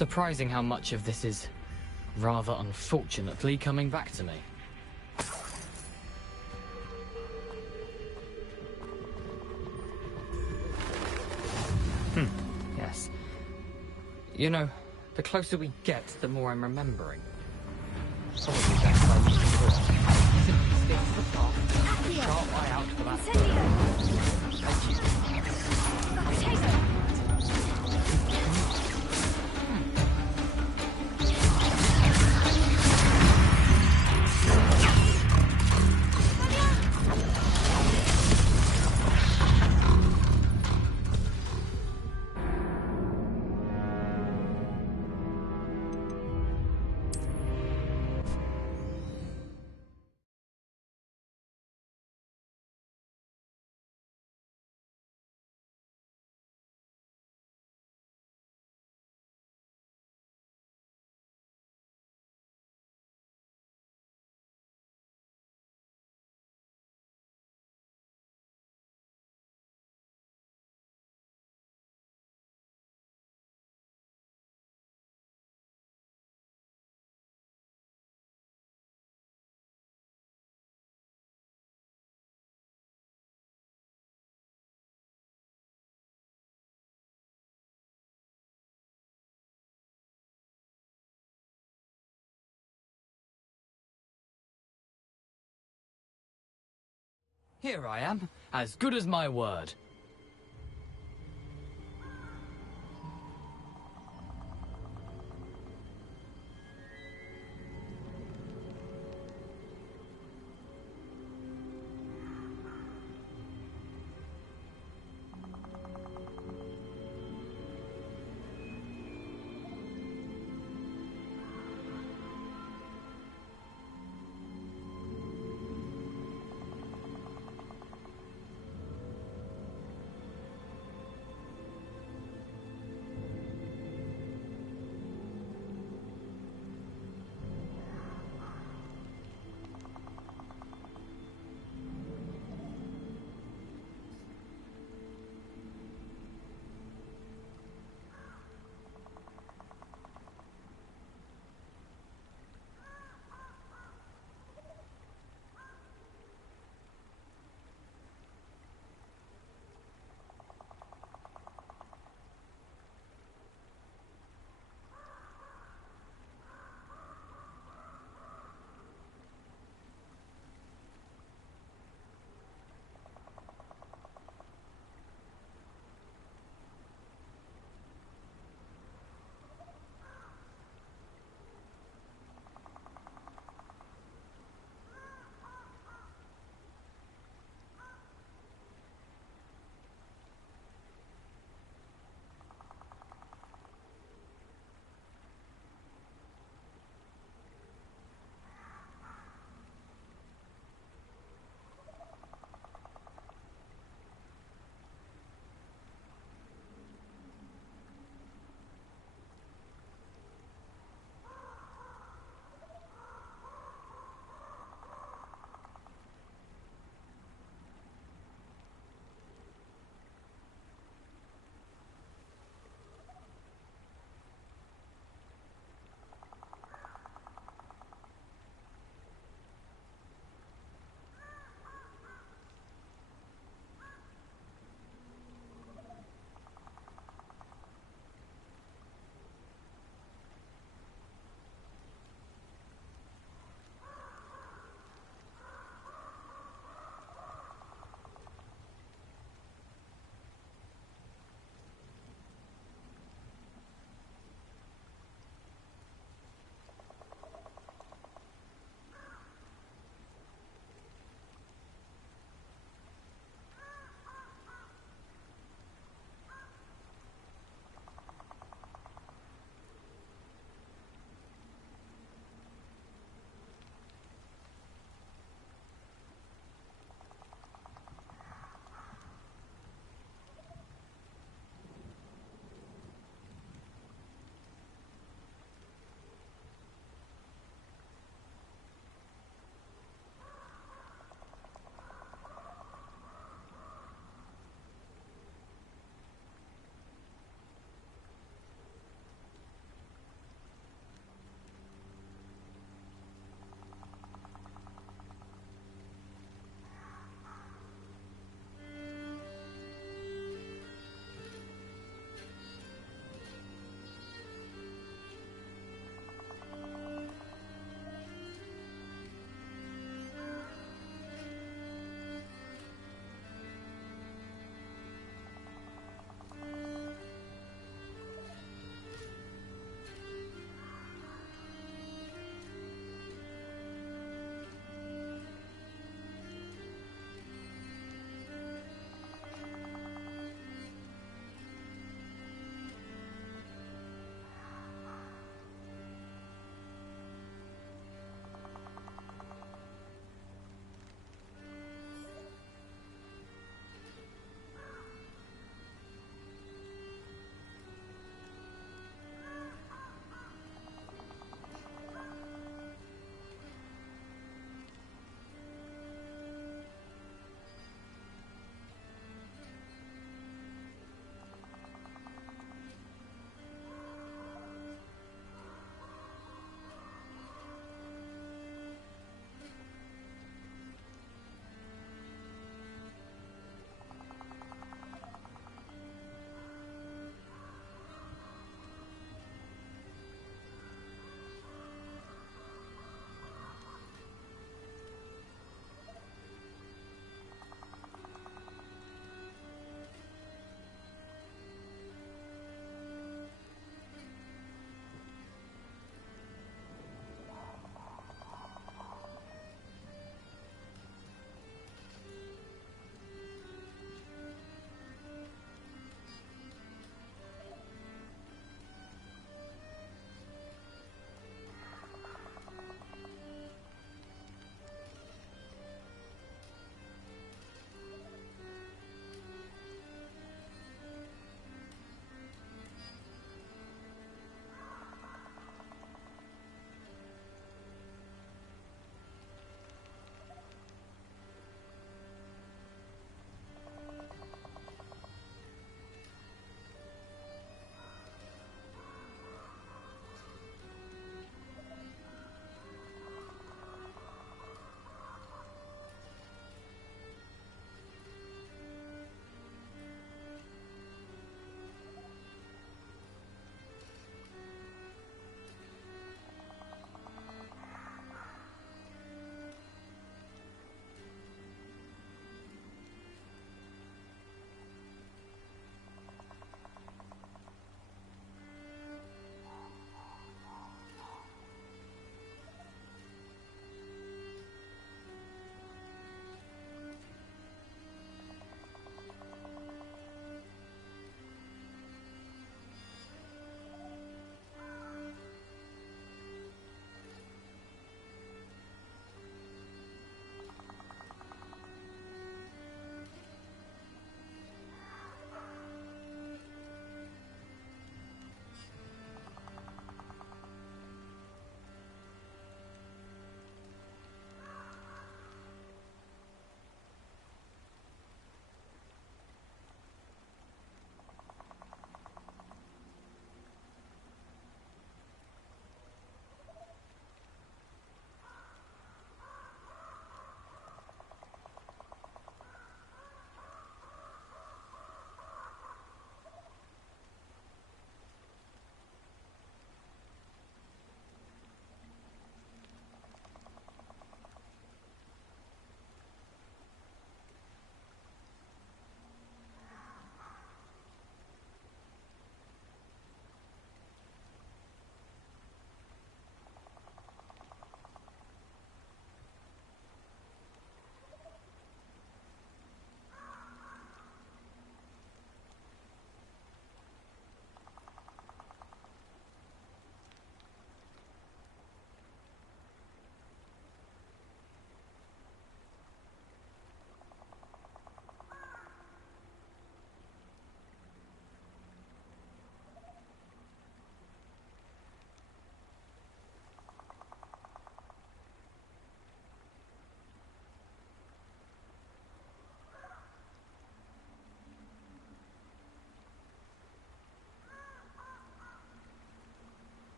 Surprising how much of this is, rather unfortunately, coming back to me. Yes. You know, the closer we get, the more I'm remembering. Probably best I leave the door. Simply stick to the path, sharp eye out for that bird. Thank you. Here I am, as good as my word.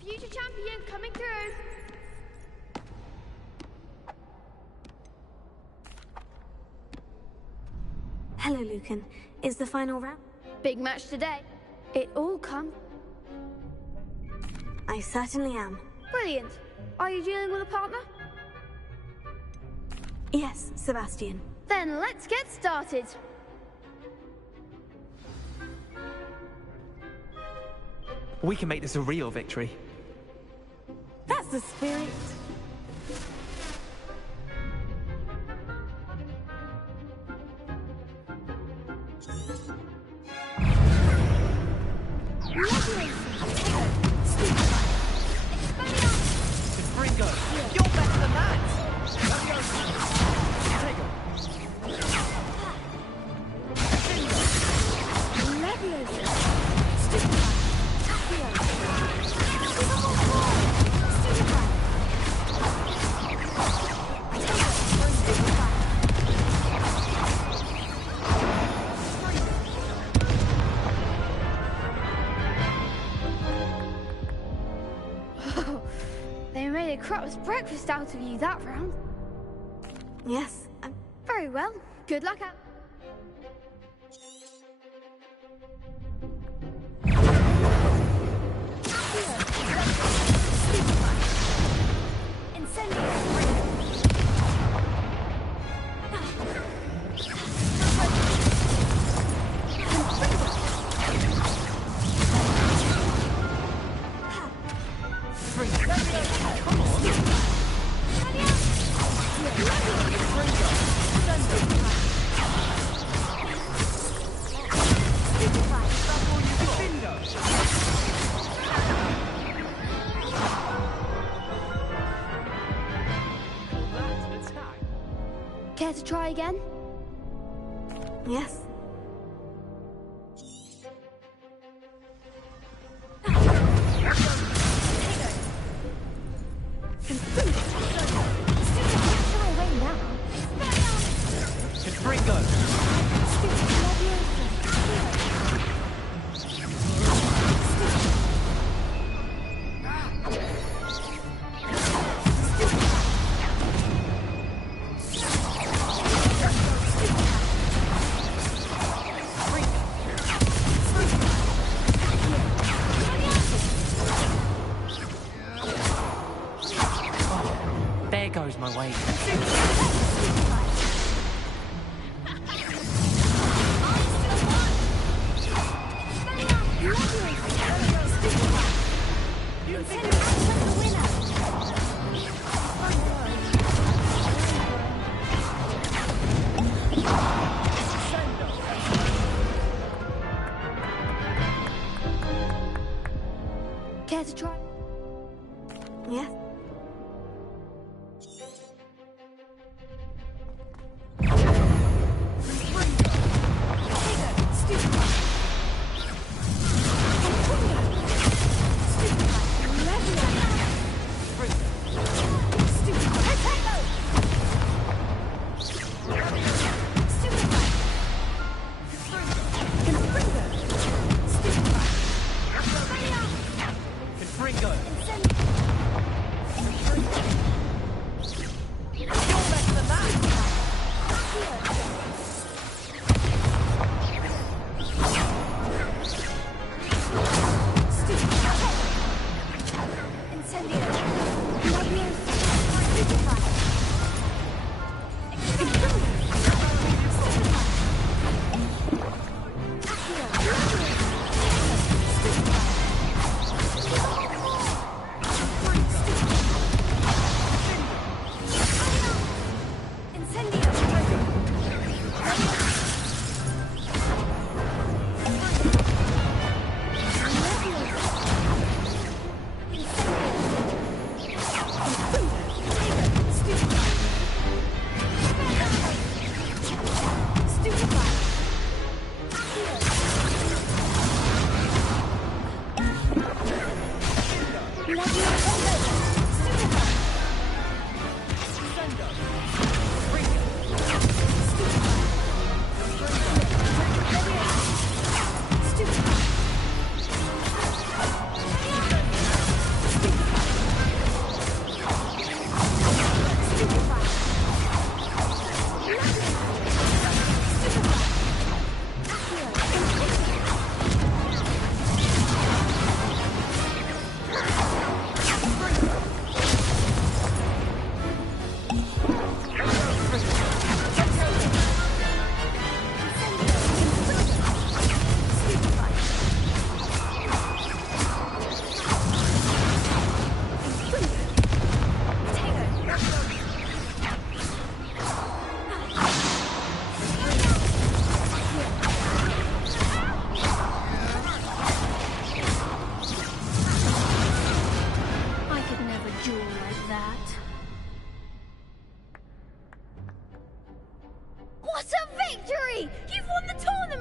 Future champion coming through. Hello, Lucan. Is the final round? Big match today. It all come. I certainly am. Brilliant. Are you dealing with a partner? Yes, Sebastian. Then let's get started. We can make this a real victory. That's the spirit. Ringo, you're better than that! They made a crap's breakfast out of you that round. Yes. Very well. Good luck out. Care to try again? Yes. There goes my weight. Care to try? Yes.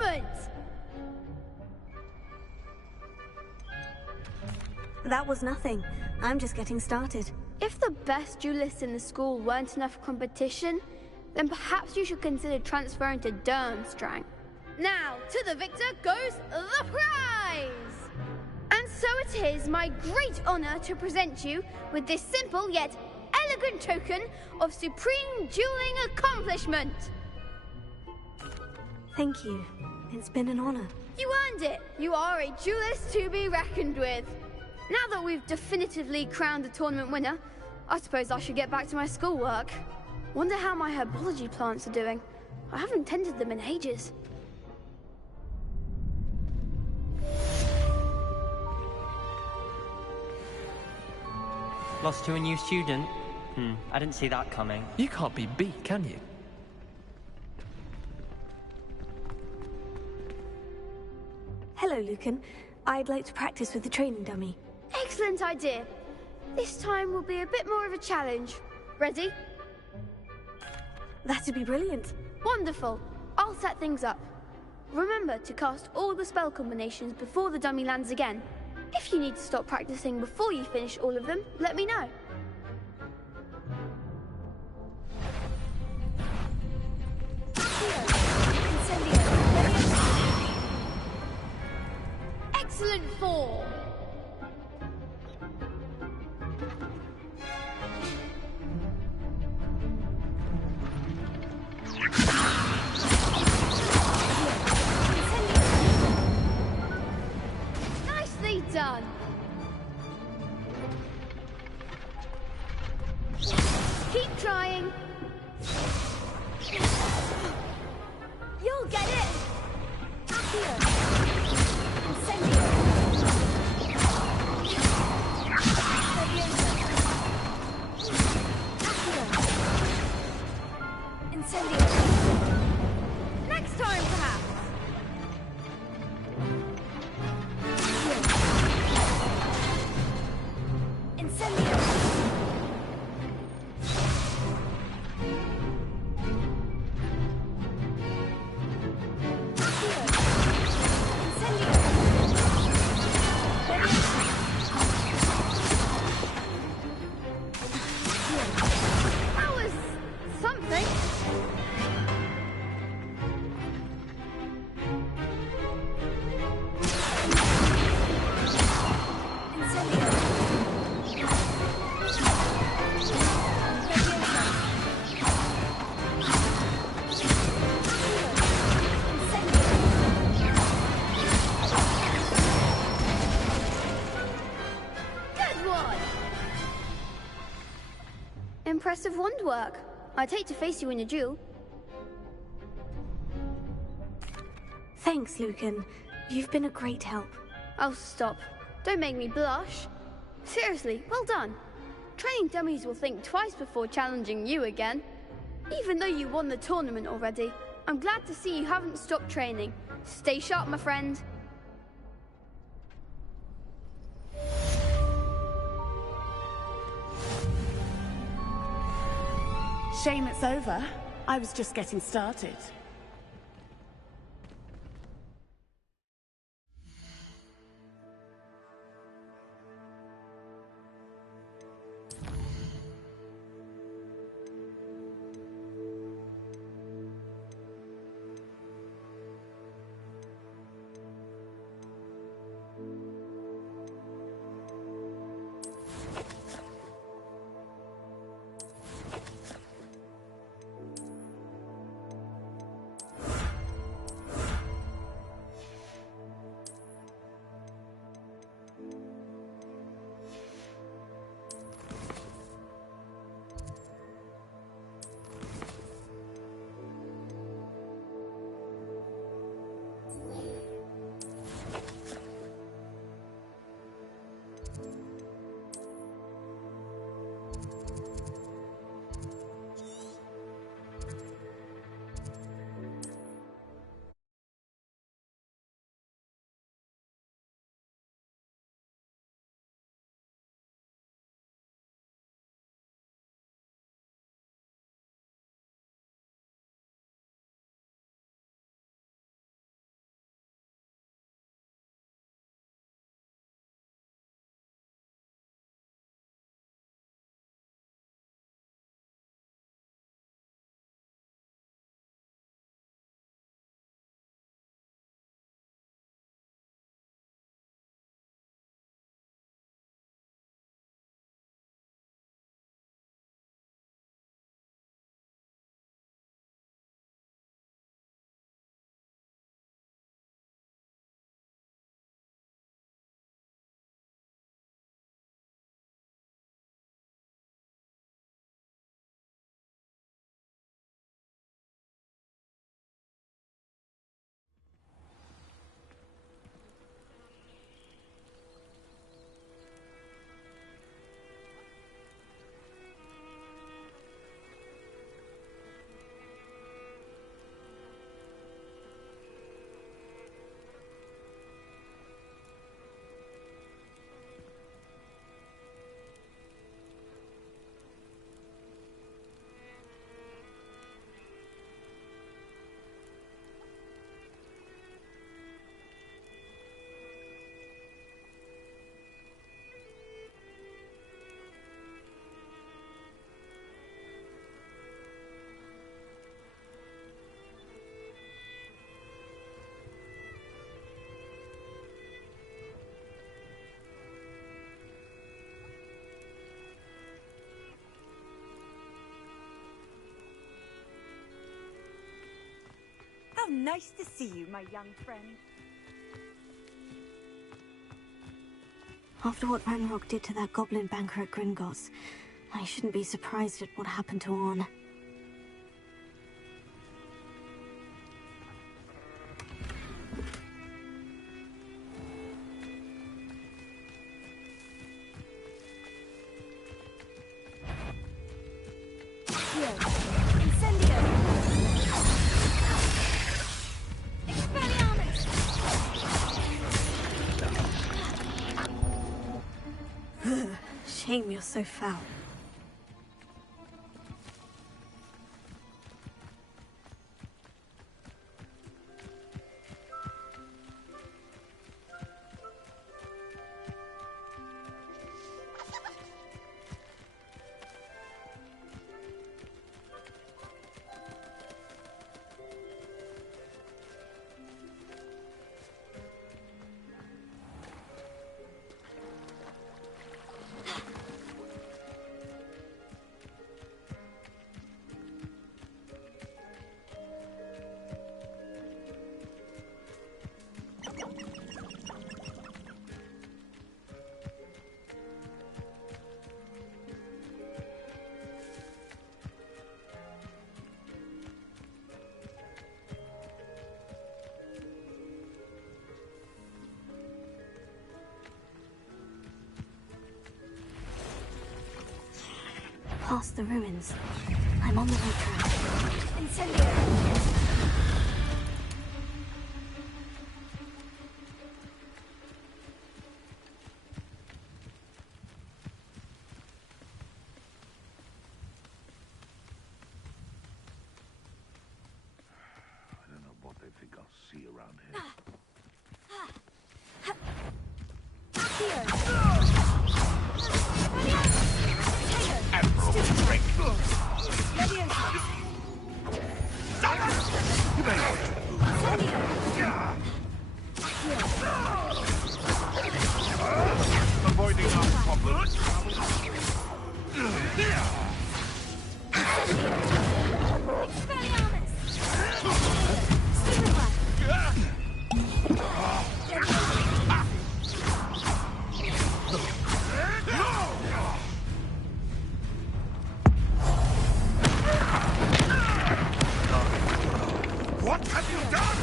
Excellent! That was nothing. I'm just getting started. If the best duelists in the school weren't enough for competition, then perhaps you should consider transferring to Durmstrang. Now, to the victor goes the prize! And so it is my great honor to present you with this simple yet elegant token of supreme dueling accomplishment. Thank you. It's been an honor. You earned it. You are a duelist to be reckoned with. Now that we've definitively crowned the tournament winner, I suppose I should get back to my schoolwork. Wonder how my herbology plants are doing. I haven't tended them in ages. Lost to a new student? I didn't see that coming. You can't be beat, can you? Hello, Lucan. I'd like to practice with the training dummy. Excellent idea. This time will be a bit more of a challenge. Ready? That'd be brilliant. Wonderful. I'll set things up. Remember to cast all the spell combinations before the dummy lands again. If you need to stop practicing before you finish all of them, let me know. Excellent form! Nicely done! Keep trying! You'll get it! Next time, perhaps. Incendio. That was something. Good one. Impressive wand work. I'd hate to face you in a duel. Thanks, Lucan. You've been a great help. Oh, stop. Don't make me blush. Seriously, well done. Training dummies will think twice before challenging you again. Even though you won the tournament already, I'm glad to see you haven't stopped training. Stay sharp, my friend. Shame it's over. I was just getting started. nice to see you, my young friend. After what Ranrock did to that goblin banker at Gringotts, I shouldn't be surprised at what happened to Orn. Shame you're so foul. Past the ruins. I'm on the right track. Incendio! I don't know what they think I'll see around here. Avoiding our problems. What have you done?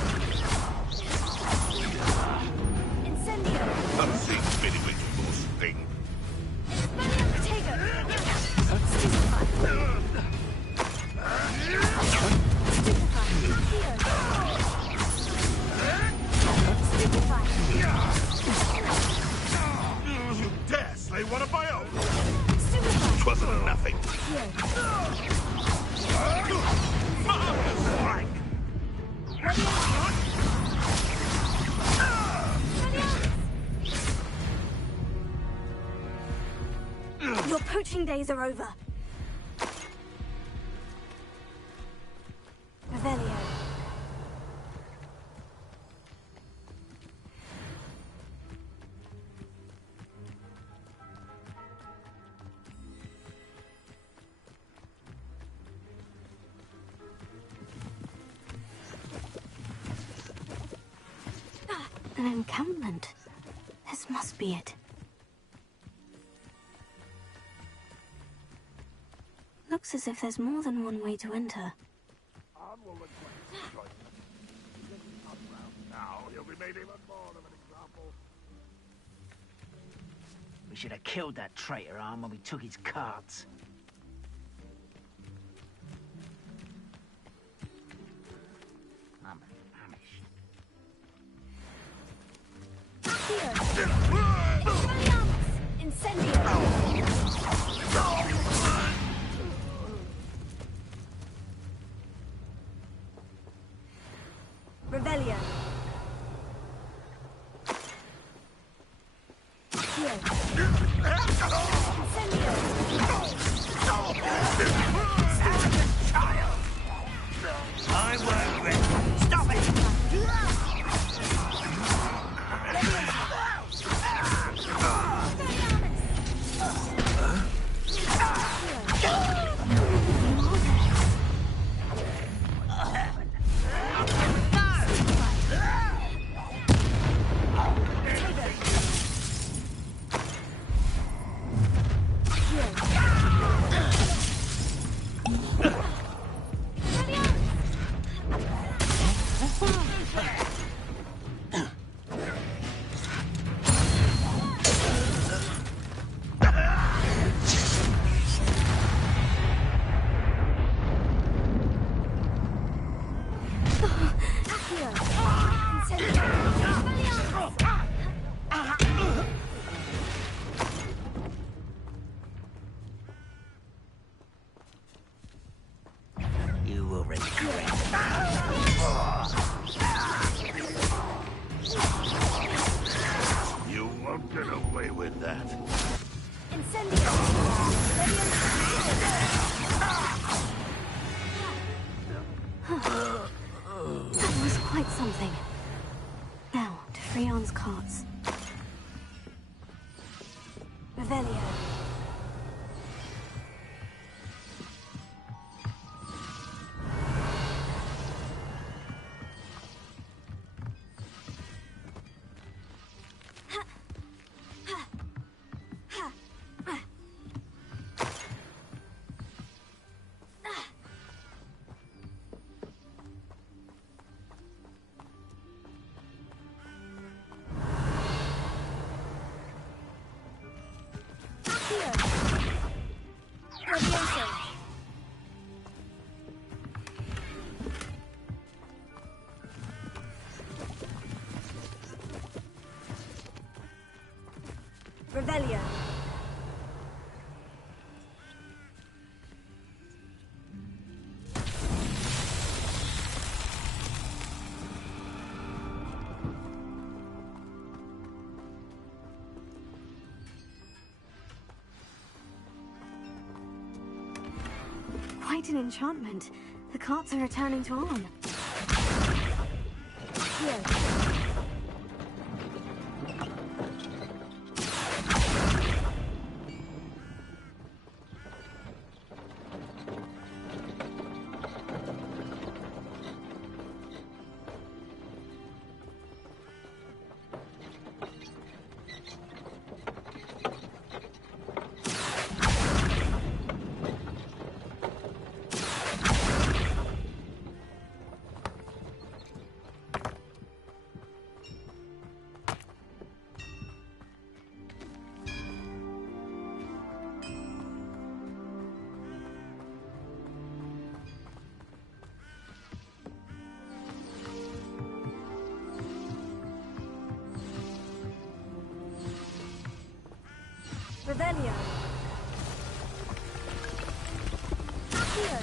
Incendio! I've seen many ways to lose thing. You dare slay one of my own? It wasn't nothing. Marvelous flank! Your poaching days are over. Revelio. An encampment. This must be it. Looks as if there's more than one way to enter. Now he'll be made even more of an example. We should have killed that traitor arm when we took his cards. I'm famished. Revelio. I won't rest. Stop it! those carts. Revelio. Revelio. Quite an enchantment. The carts are returning to on. Here. Revelio. Here.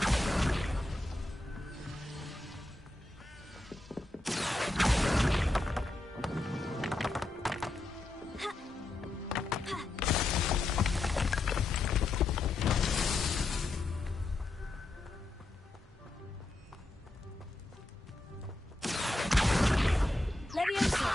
Leviosa.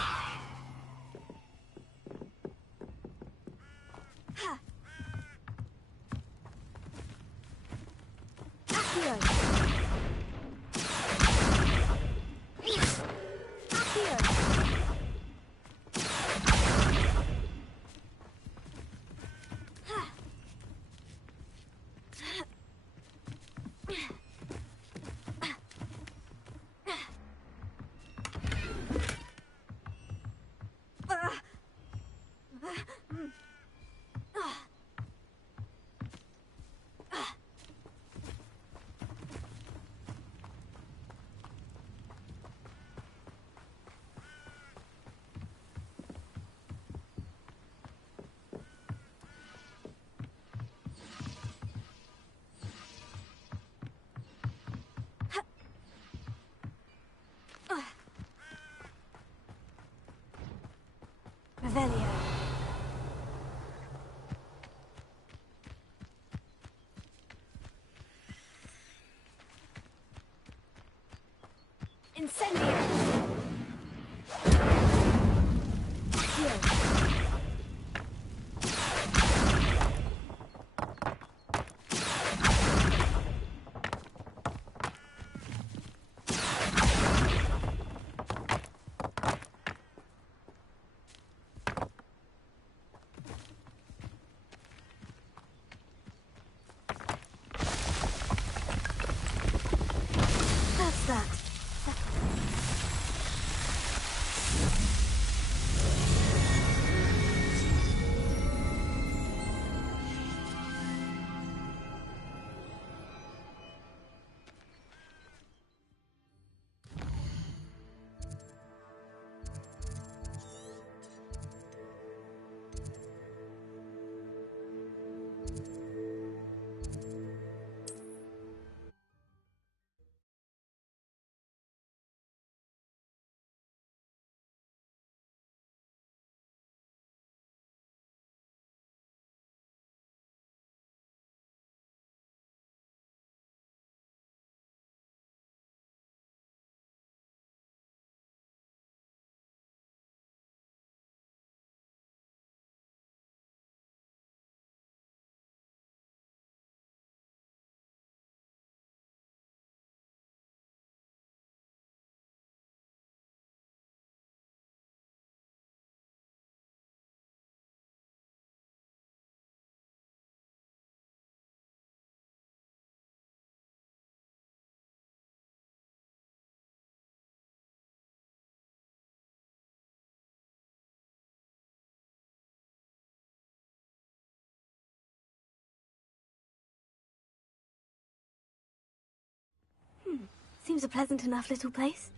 Revelio. Incendio. Here. That's that. Seems a pleasant enough little place.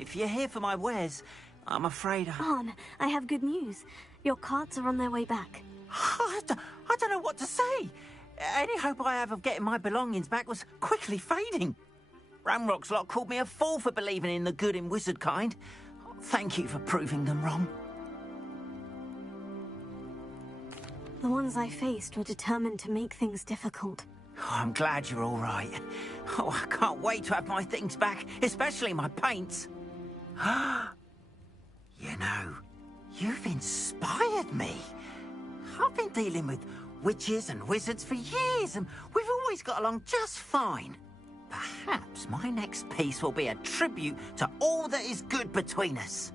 If you're here for my wares, I'm afraid Arn, I have good news. Your carts are on their way back. I don't know what to say. Any hope I have of getting my belongings back was quickly fading. Ramrock's lot called me a fool for believing in the good in wizard kind. Thank you for proving them wrong. The ones I faced were determined to make things difficult. Oh, I'm glad you're all right. Oh, I can't wait to have my things back, especially my paints. You know, you've inspired me. I've been dealing with witches and wizards for years, and we've always got along just fine. Perhaps my next piece will be a tribute to all that is good between us.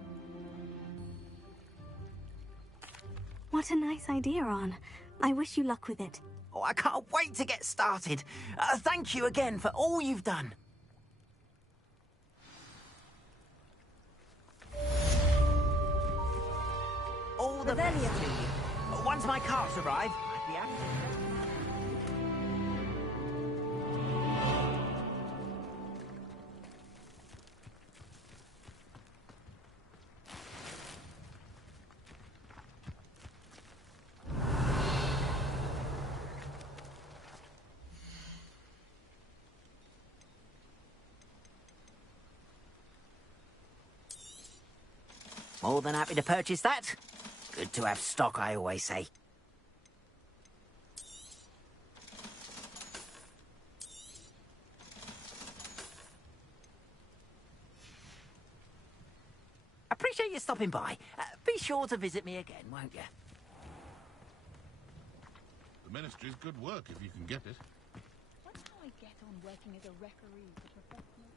What a nice idea, Arn. I wish you luck with it. Oh, I can't wait to get started. Thank you again for all you've done. All the best to you. Once my carts arrive, I'd be happy to... More than happy to purchase that. Good to have stock, I always say. Appreciate you stopping by. Be sure to visit me again, won't you? The Ministry's good work if you can get it. Wonder how I get on working as a referee for professional...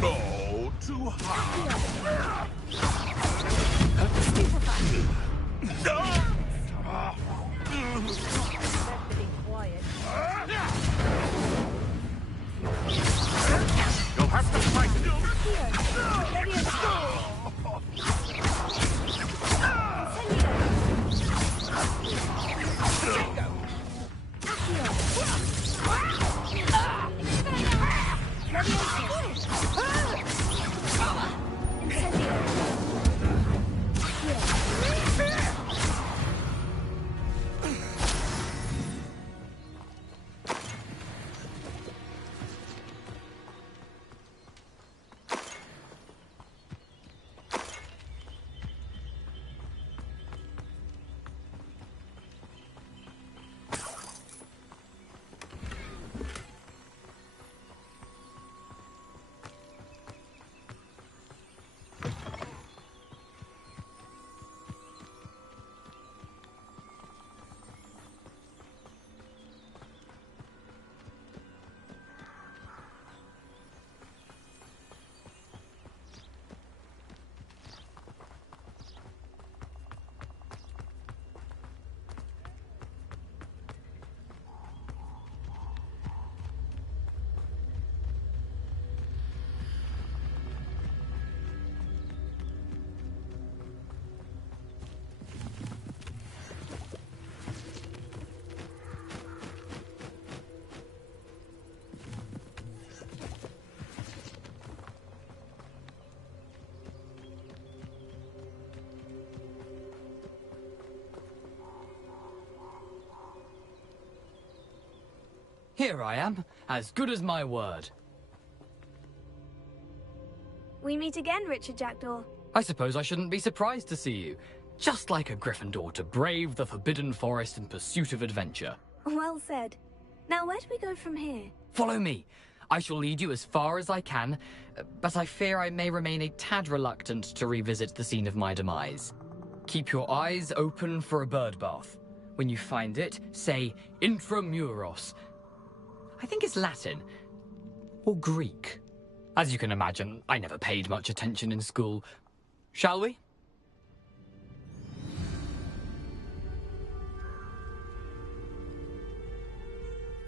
No, too hard. You'll have to fight. Here I am, as good as my word. We meet again, Richard Jackdaw. I suppose I shouldn't be surprised to see you. Just like a Gryffindor to brave the Forbidden Forest in pursuit of adventure. Well said. Now, where do we go from here? Follow me. I shall lead you as far as I can, but I fear I may remain a tad reluctant to revisit the scene of my demise. Keep your eyes open for a bird bath. When you find it, say Intramuros. I think it's Latin. Or Greek. As you can imagine, I never paid much attention in school. Shall we?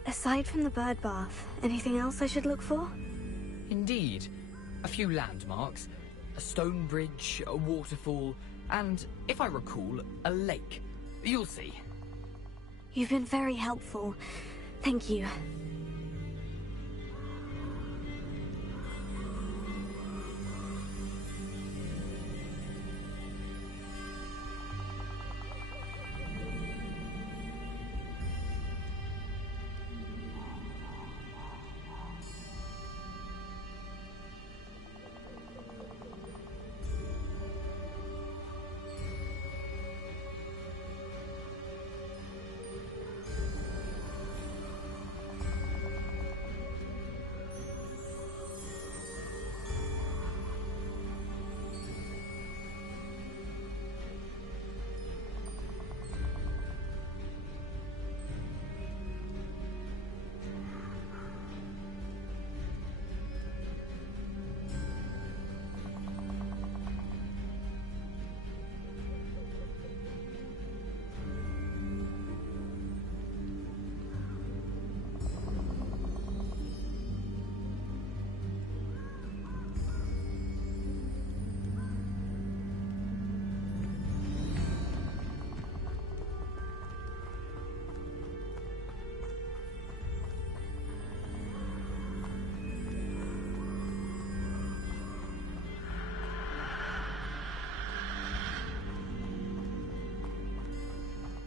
Aside from the bird bath, anything else I should look for? Indeed. A few landmarks. A stone bridge, a waterfall, and, if I recall, a lake. You'll see. You've been very helpful. Thank you.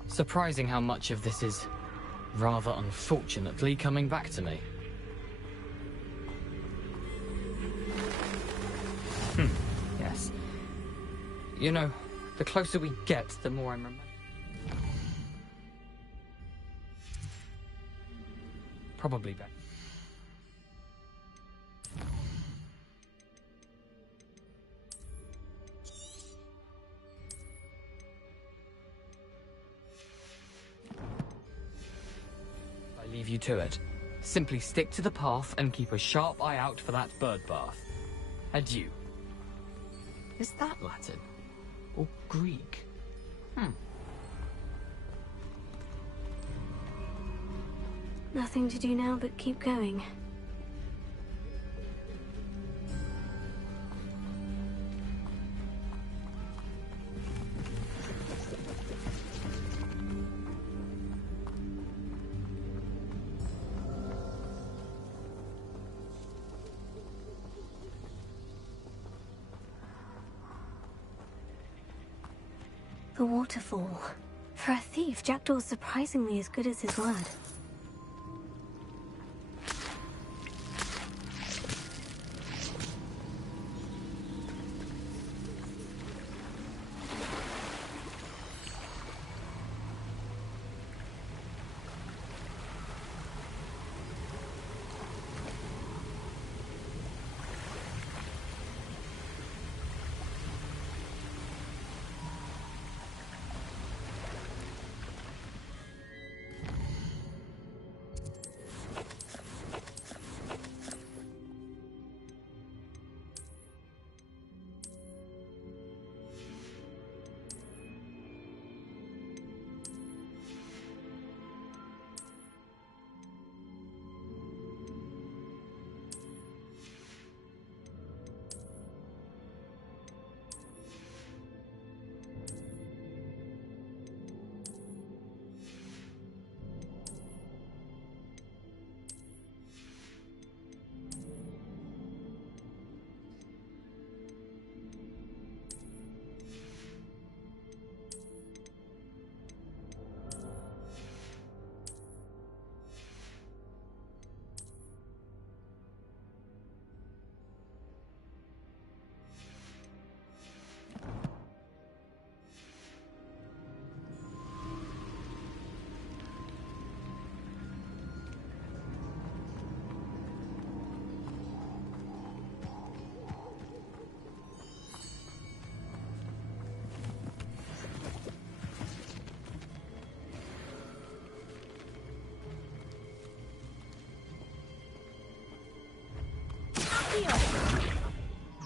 Surprising how much of this is, rather unfortunately, coming back to me. Yes. You know, the closer we get, the more I'm remembering. Probably better. leave you to it. Simply stick to the path and keep a sharp eye out for that bird bath. Adieu. Is that Latin? Or Greek? Nothing to do now but keep going. The waterfall. For a thief, Jackdaw's surprisingly as good as his word.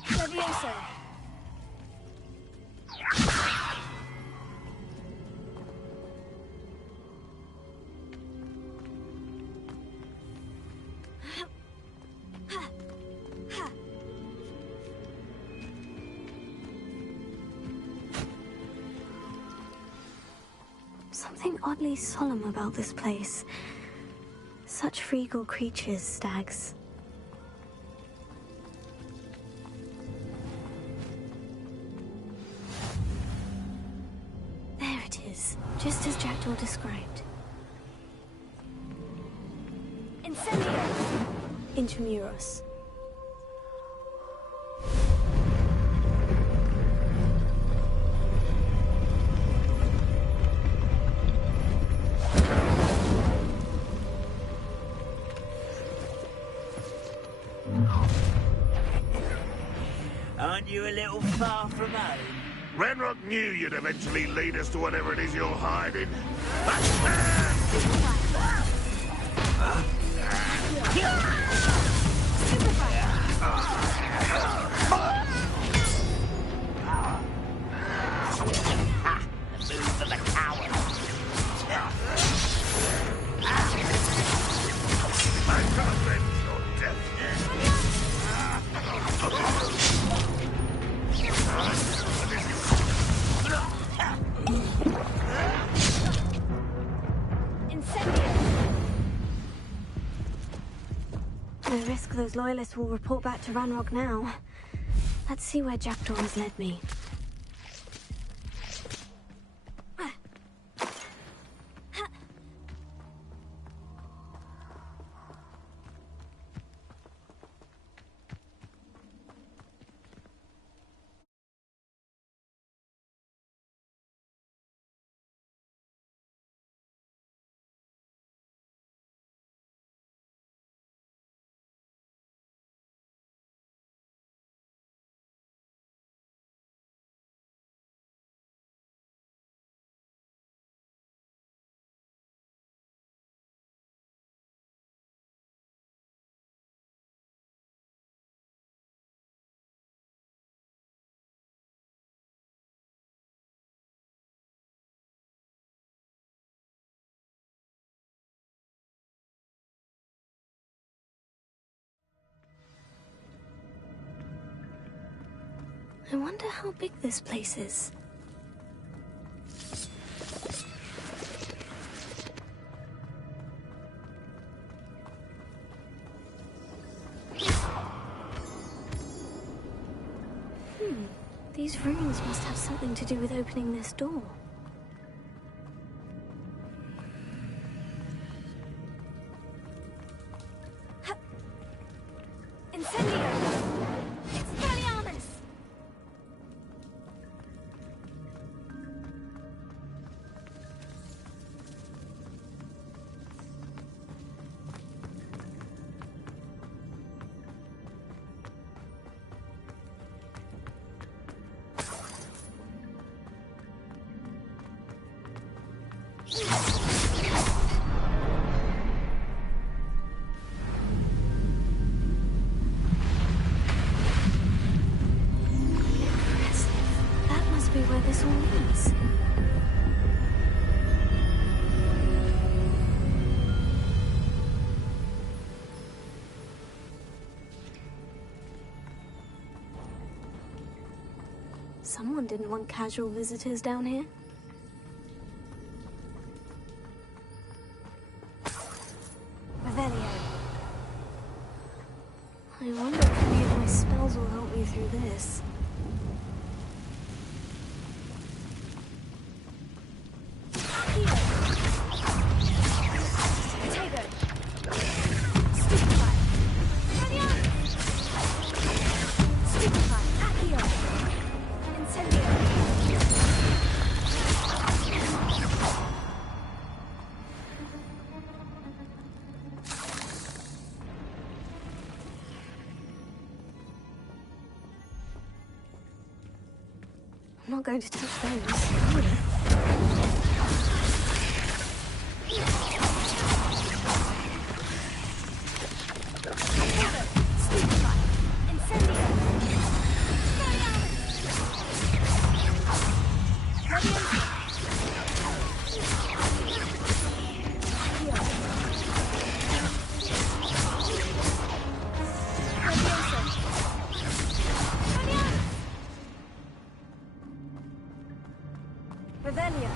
Levioso. Something oddly solemn about this place. Such regal creatures, stags. There it is, just as Jackdaw described. Incendio! Intramuros. Aren't you a little far from home? Renrock knew you'd eventually lead us to whatever it is you're hiding. Move for the coward. I can't avenge your death. No risk those loyalists will report back to Ranrock now. Let's see where Jackdaw has led me. I wonder how big this place is. These runes must have something to do with opening this door. Incendio! Expelliarmus! Where this all leads. Someone didn't want casual visitors down here. Revelio. I wonder if any of my spells will help me through this. I'm not going to touch those. Revelio.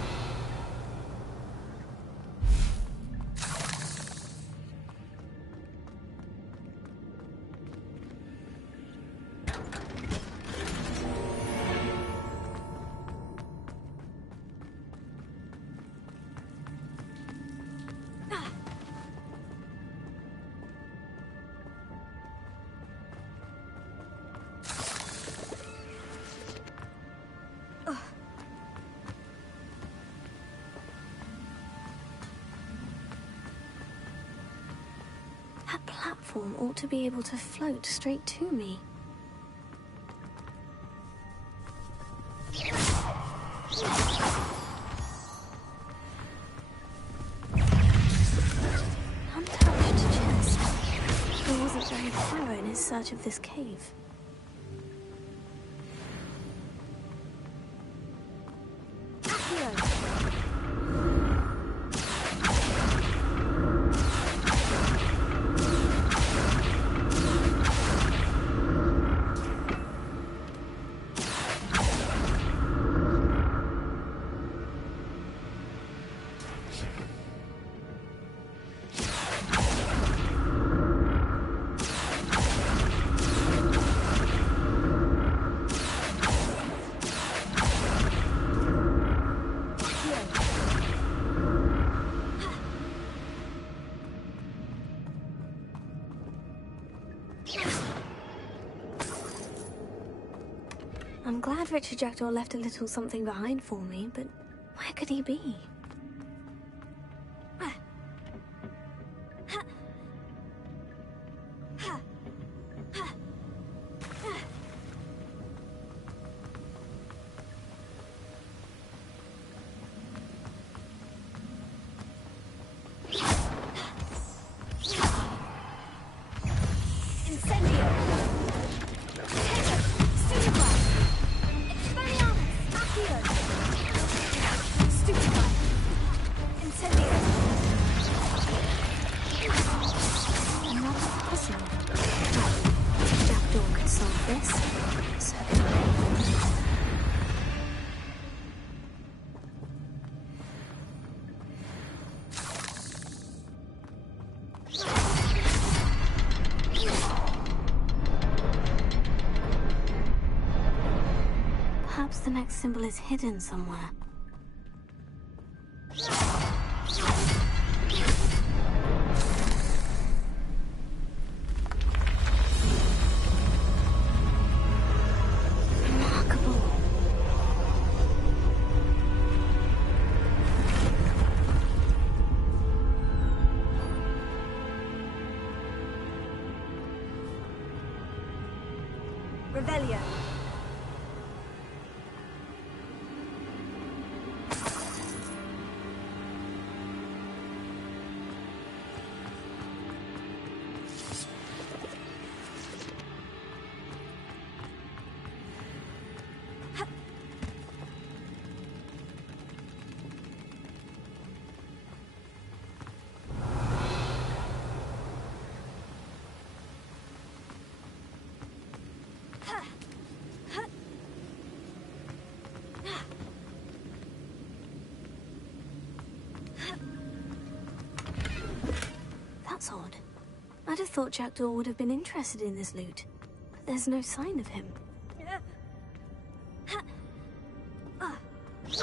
That platform ought to be able to float straight to me. Untouched chest. He wasn't very thorough in his search of this cave. I'm glad Richard Jackdaw left a little something behind for me, but where could he be? symbol is hidden somewhere. Remarkable. Revelio. That's odd. I'd have thought Jackdaw would have been interested in this loot, but there's no sign of him. It's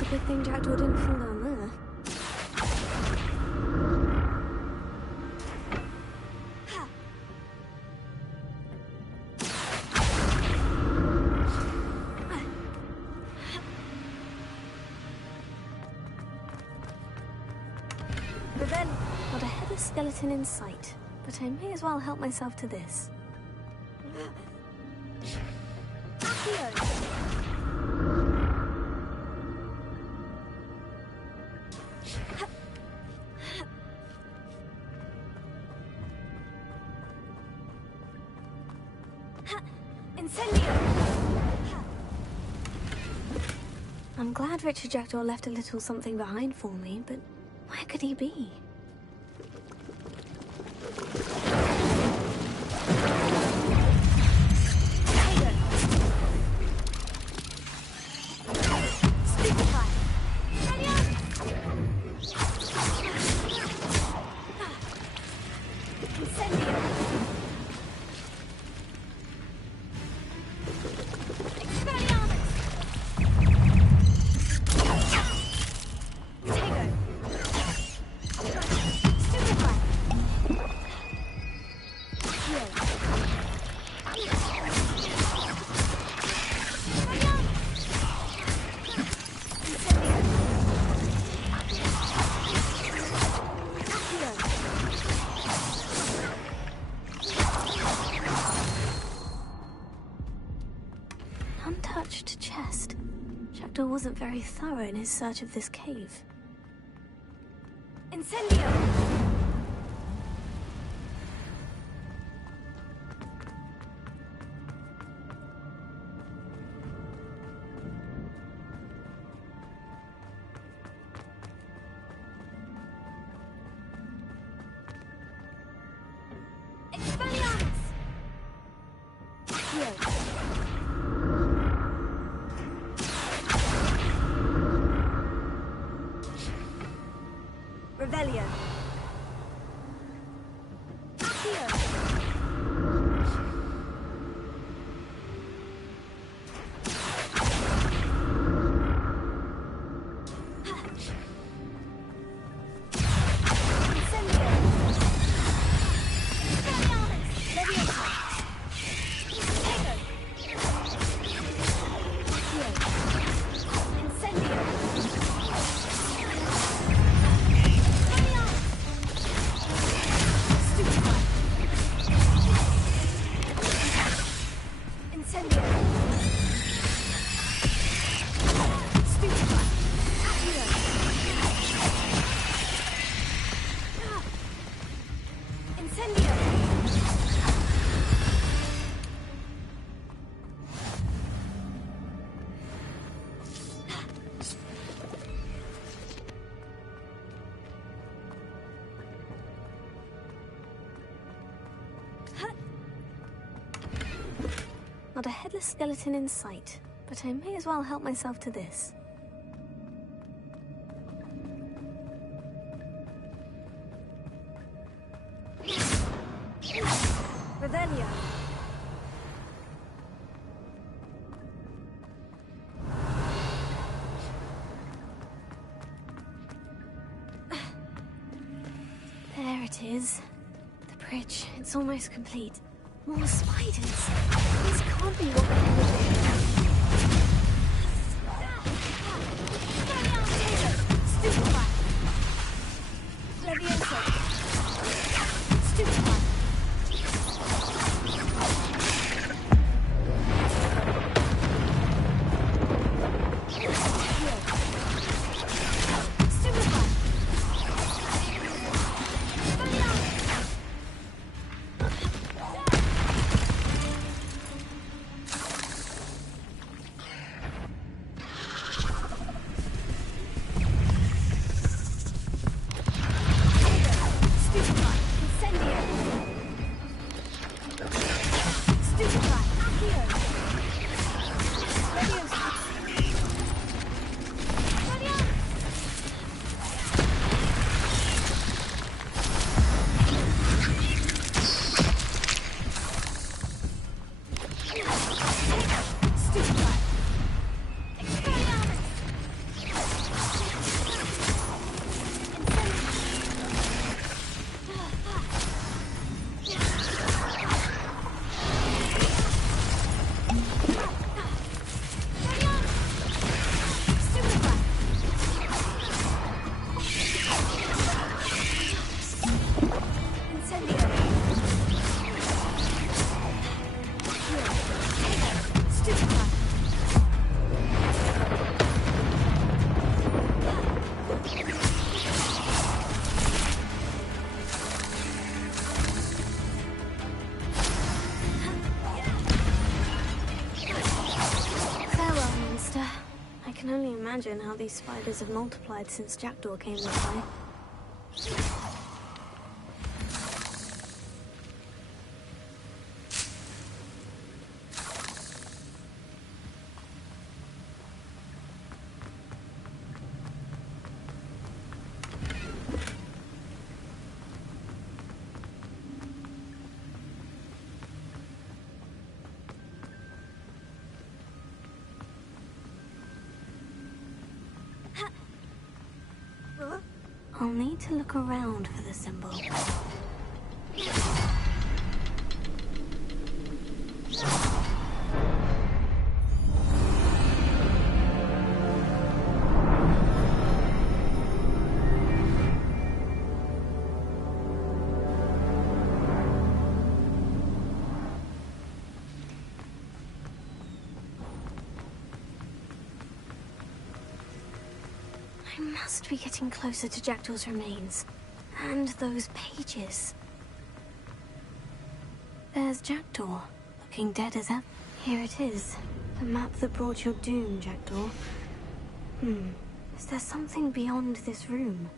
a good thing Jackdaw didn't fall down there. Not a headless skeleton in sight, but I may as well help myself to this. I'm glad Richard Jackdaw left a little something behind for me, but where could he be? Untouched chest. Jackdaw wasn't very thorough in his search of this cave. Incendio! Revelio. Not a headless skeleton in sight, but I may as well help myself to this. Revelio. it is. The bridge, it's almost complete. More spiders. This can't be what we're doing. Stupefy! Levioso! Stupefy! Imagine how these spiders have multiplied since Jackdaw came this way. I'll need to look around for the symbol. I must be getting closer to Jackdaw's remains. And those pages. There's Jackdaw, looking dead as ever. Here it is. The map that brought your doom, Jackdaw. Is there something beyond this room?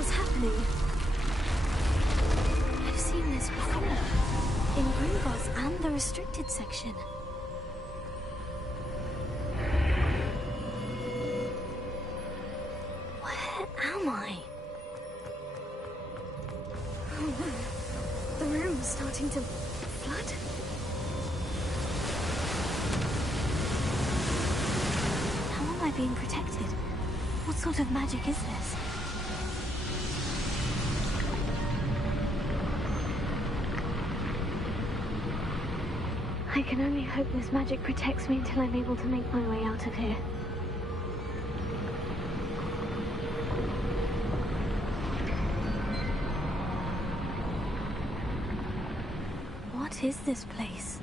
What's happening? I've seen this before. In Gringotts and the restricted section. Where am I? Oh no. The room's starting to flood. How am I being protected? What sort of magic is this? I can only hope this magic protects me until I'm able to make my way out of here. What is this place?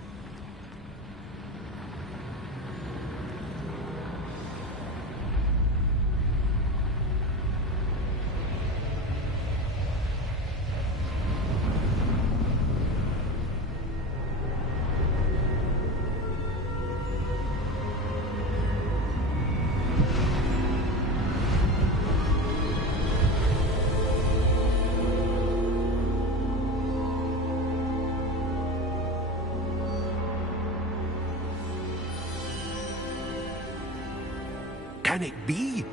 Can it be?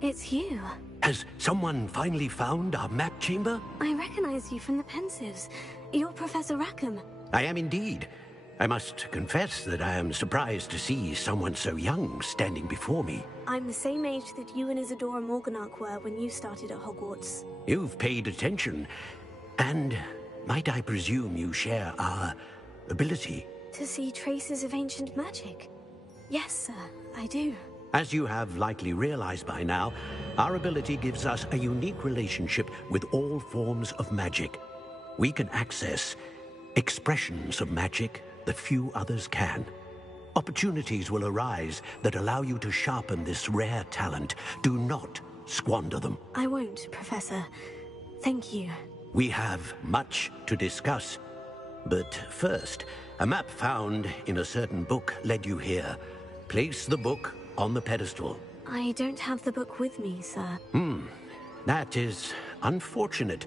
It's you. Has someone finally found our map chamber? I recognize you from the Pensives. You're Professor Rackham. I am indeed. I must confess that I am surprised to see someone so young standing before me. I'm the same age that you and Isadora Morganach were when you started at Hogwarts. You've paid attention. And might I presume you share our ability? To see traces of ancient magic? Yes, sir, I do. As you have likely realized by now, our ability gives us a unique relationship with all forms of magic. We can access expressions of magic that few others can. Opportunities will arise that allow you to sharpen this rare talent. Do not squander them. I won't, Professor. Thank you. We have much to discuss. But first, a map found in a certain book led you here. Place the book on the pedestal. I don't have the book with me, sir. That is unfortunate.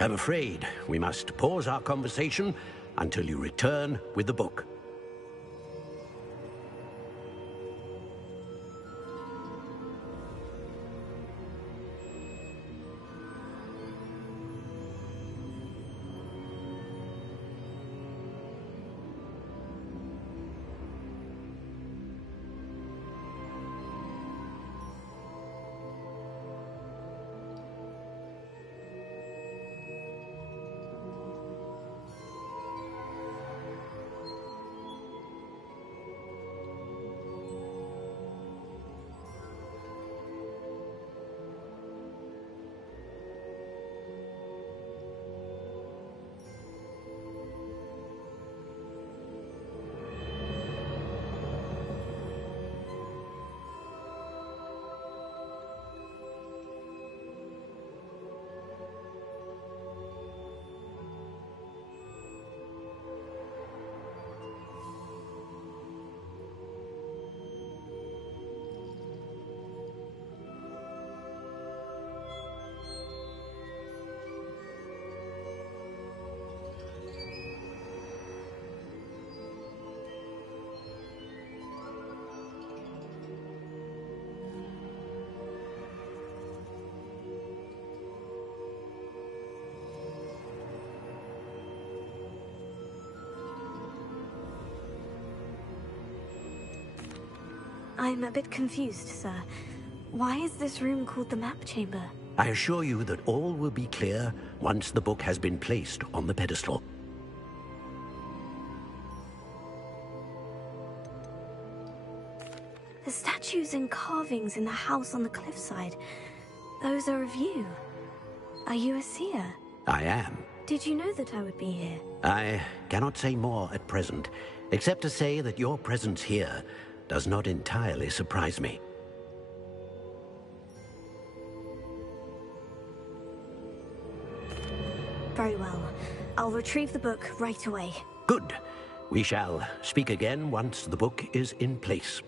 I'm afraid we must pause our conversation until you return with the book. I'm a bit confused, sir. Why is this room called the map chamber? I assure you that all will be clear once the book has been placed on the pedestal. The statues and carvings in the house on the cliffside, those are of you. Are you a seer? I am. Did you know that I would be here? I cannot say more at present, except to say that your presence here does not entirely surprise me. Very well. I'll retrieve the book right away. Good. We shall speak again once the book is in place.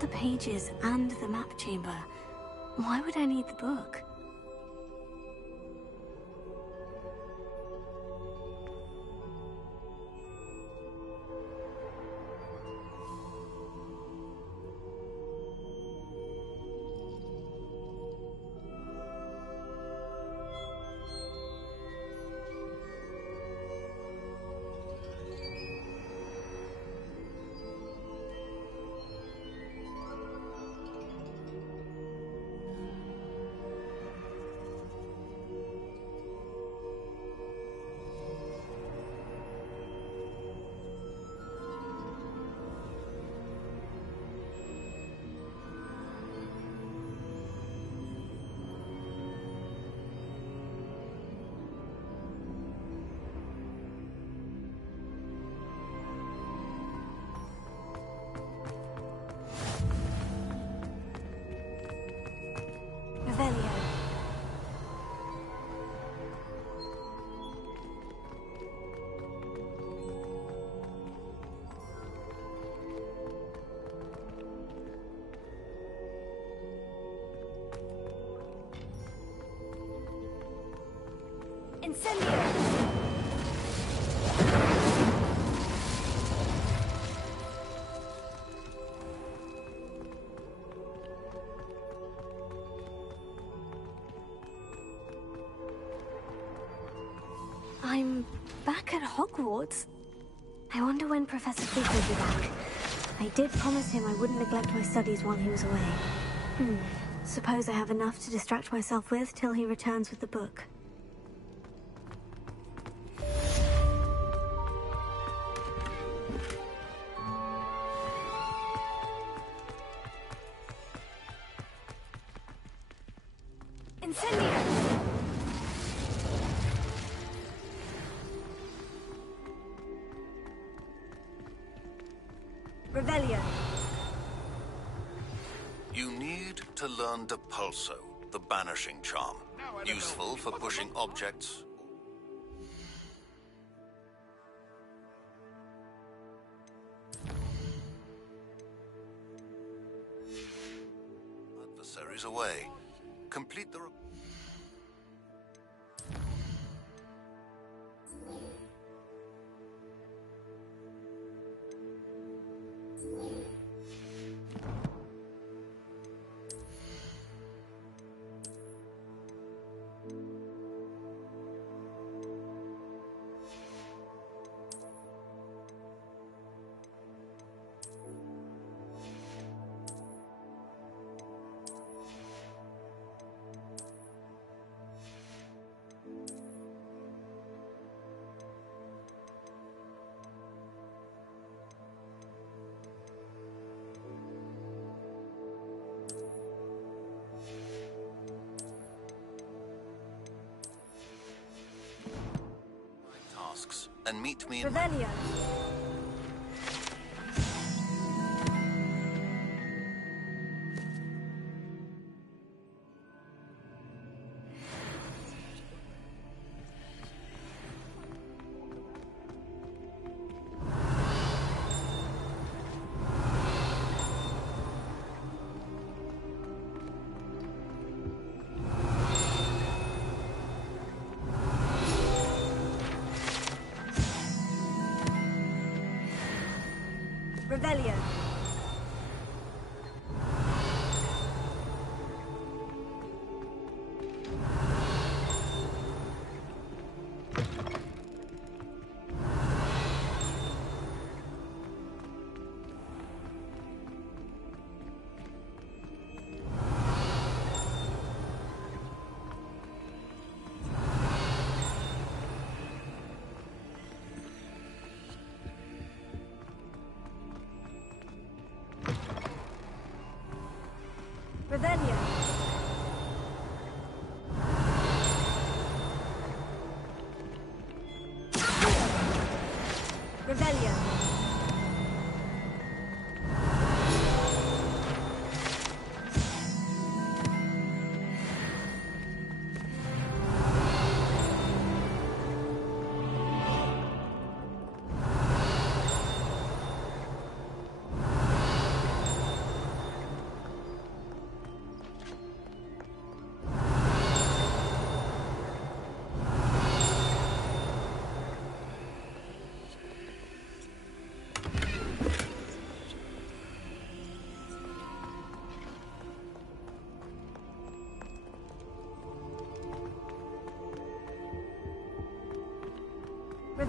the pages and the map chamber, why would I need the book? I'm back at Hogwarts. I wonder when Professor Fig will be back. I did promise him I wouldn't neglect my studies while he was away. Suppose I have enough to distract myself with till he returns with the book. You need to learn Depulso, the banishing charm. Useful for pushing objects. Adversaries away. Complete the... and meet me in... Revelio. Revelio. Revelio. Revelio.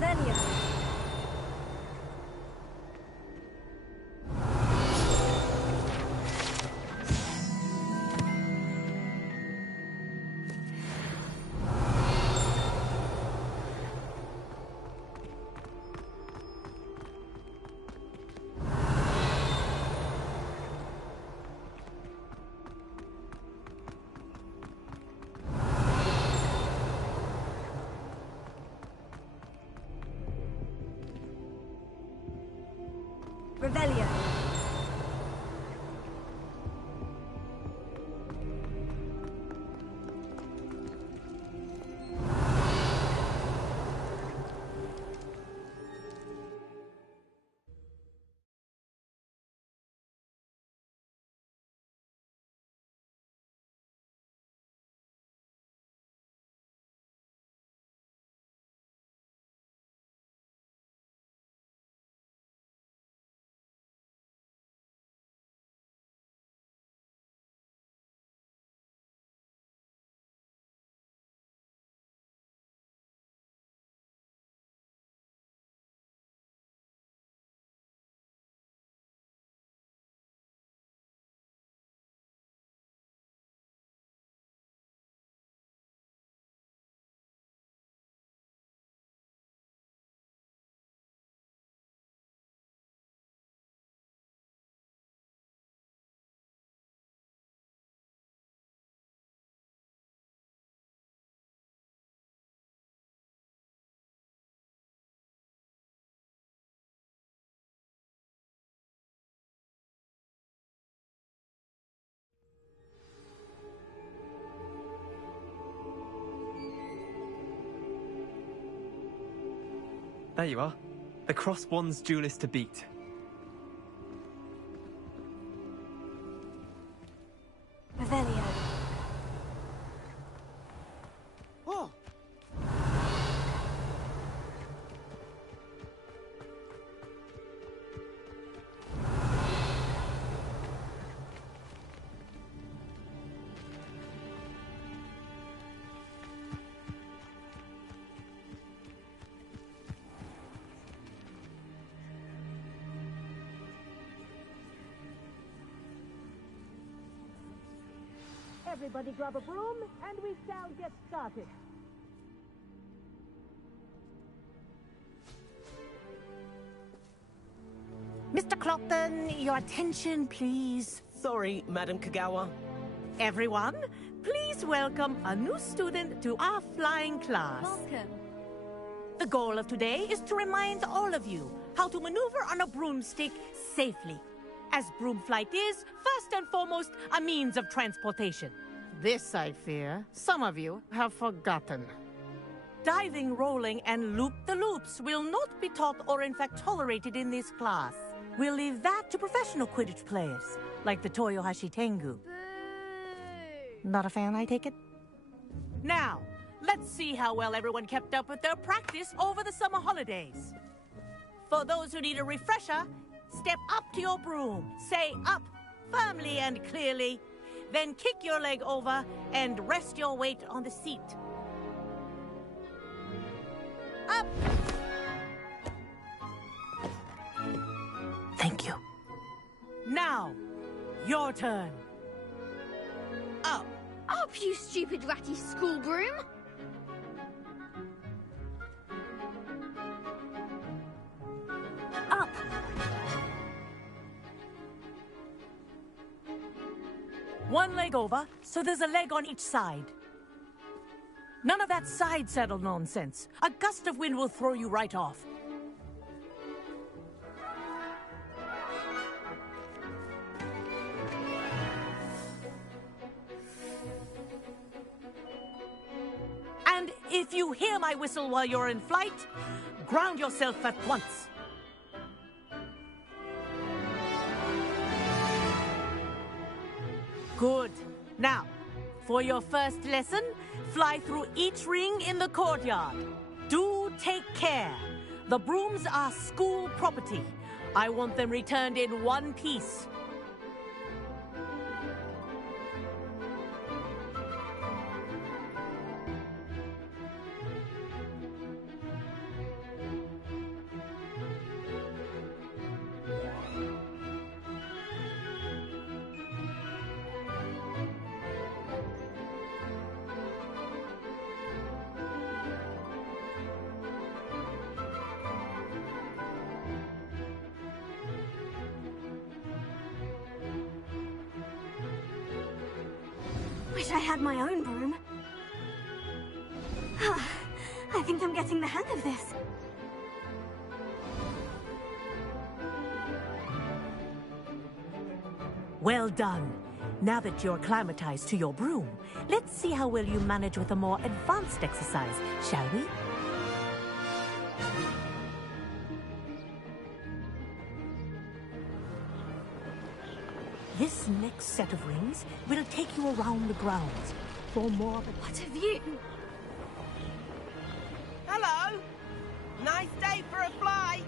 Revelio. Revelio. There you are. The Cross Wands duelist to beat. Revelio. Oh, Everybody grab a broom, and we shall get started. Mr. Clopton, your attention, please. Sorry, Madam Kagawa. Everyone, please welcome a new student to our flying class. Welcome. The goal of today is to remind all of you how to maneuver on a broomstick safely, as broom flight is, first and foremost, a means of transportation. This, I fear, some of you have forgotten. Diving, rolling, and loop-the-loops will not be taught or in fact tolerated in this class. We'll leave that to professional Quidditch players, like the Toyohashi Tengu. Not a fan, I take it? Now, let's see how well everyone kept up with their practice over the summer holidays. For those who need a refresher, step up to your broom, say up firmly and clearly, then kick your leg over and rest your weight on the seat. Up! Thank you. Now, your turn. Up! Up, you stupid ratty school broom! Up! One leg over, so there's a leg on each side. None of that side saddle nonsense. A gust of wind will throw you right off. And if you hear my whistle while you're in flight, ground yourself at once. Good. Now, for your first lesson, fly through each ring in the courtyard. Do take care. The brooms are school property. I want them returned in one piece. Wish I had my own broom. I think I'm getting the hang of this. Well done. Now that you're acclimatized to your broom, let's see how well you manage with a more advanced exercise, shall we? This next set of rings will take you around the grounds for more of a... What a view! Hello! Nice day for a flight!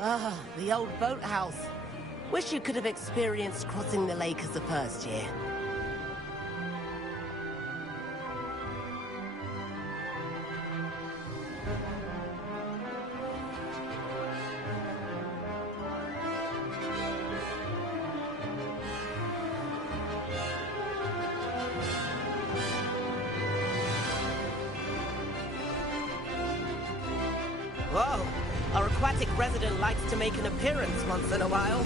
Ah, the old boathouse. Wish you could have experienced crossing the lake as the first year. Whoa! Our aquatic resident likes to make an appearance once in a while.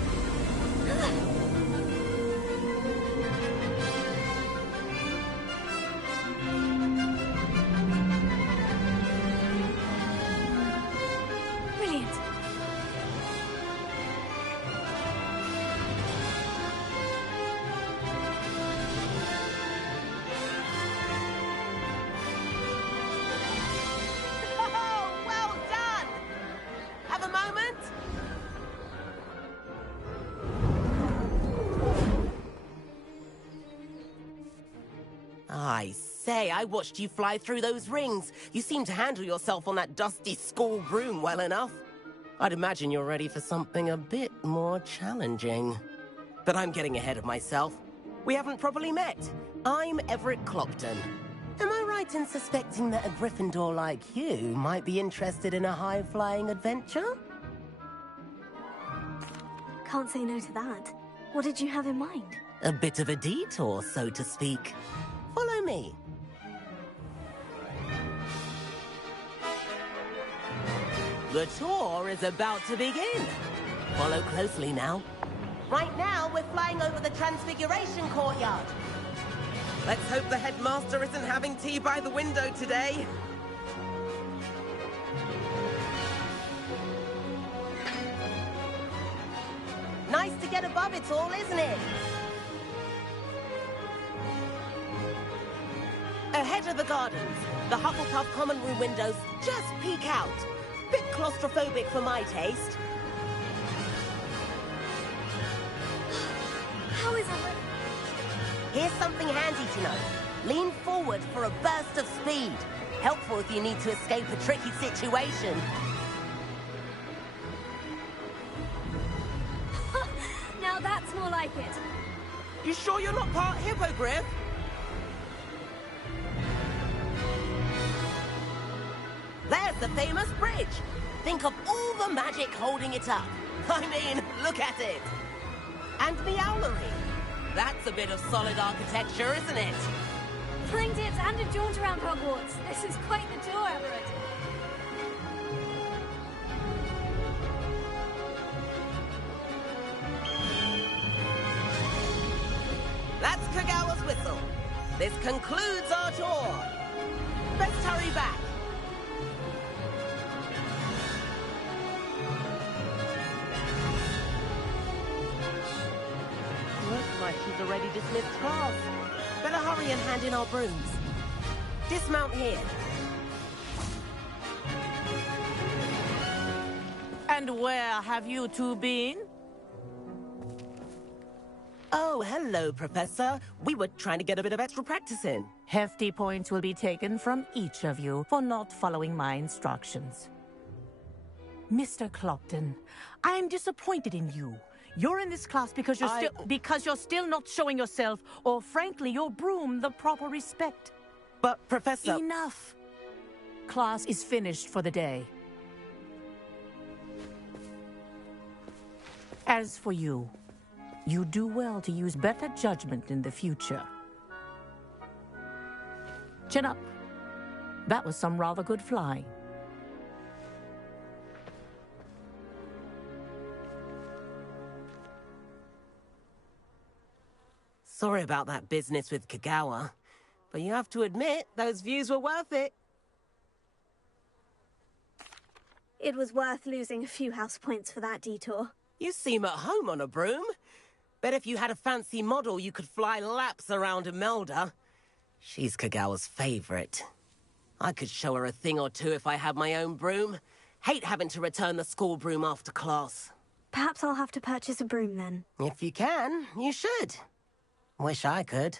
Brilliant. Oh, well done! Have a moment? I say, I watched you fly through those rings. You seem to handle yourself on that dusty school broom well enough. I'd imagine you're ready for something a bit more challenging. But I'm getting ahead of myself. We haven't properly met. I'm Everett Clopton. Am I right in suspecting that a Gryffindor like you might be interested in a high-flying adventure? Can't say no to that. What did you have in mind? A bit of a detour, so to speak. Follow me. The tour is about to begin. Follow closely now. Right now, we're flying over the Transfiguration Courtyard. Let's hope the headmaster isn't having tea by the window today. Nice to get above it all, isn't it? Ahead of the gardens, the Hufflepuff common room windows just peek out. Bit claustrophobic for my taste. How is it? Here's something handy to know. Lean forward for a burst of speed. Helpful if you need to escape a tricky situation. Now that's more like it. You sure you're not part hippogriff? There's the famous bridge. Think of all the magic holding it up. I mean, look at it. And the owlery. That's a bit of solid architecture, isn't it? Flying tips and a jaunt around Hogwarts. This is quite the tour, Everett. That's Kagawa's whistle. This concludes our tour. Let's hurry back. Looks like she's already dismissed class. Better hurry and hand in our brooms. Dismount here. And where have you two been? Oh, hello, Professor. We were trying to get a bit of extra practice in. Hefty points will be taken from each of you for not following my instructions. Mr. Clopton, I'm disappointed in you. You're in this class because you're still not showing yourself, or frankly, your broom the proper respect. But, Professor... Enough. Class is finished for the day. As for you, you do well to use better judgment in the future. Chin up. That was some rather good flying. Sorry about that business with Kagawa, but you have to admit, those views were worth it. It was worth losing a few house points for that detour. You seem at home on a broom. Bet if you had a fancy model, you could fly laps around Imelda. She's Kagawa's favorite. I could show her a thing or two if I had my own broom. Hate having to return the school broom after class. Perhaps I'll have to purchase a broom then. If you can, you should. Wish I could.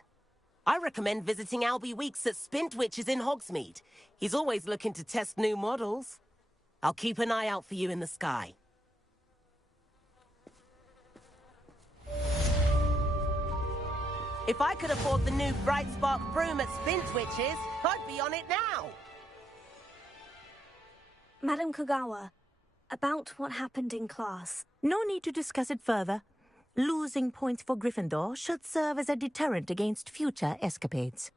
I recommend visiting Albie Weeks at Spintwitches in Hogsmeade. He's always looking to test new models. I'll keep an eye out for you in the sky. If I could afford the new Bright Spark broom at Spintwitches, I'd be on it now! Madam Kagawa, about what happened in class. No need to discuss it further. Losing points for Gryffindor should serve as a deterrent against future escapades.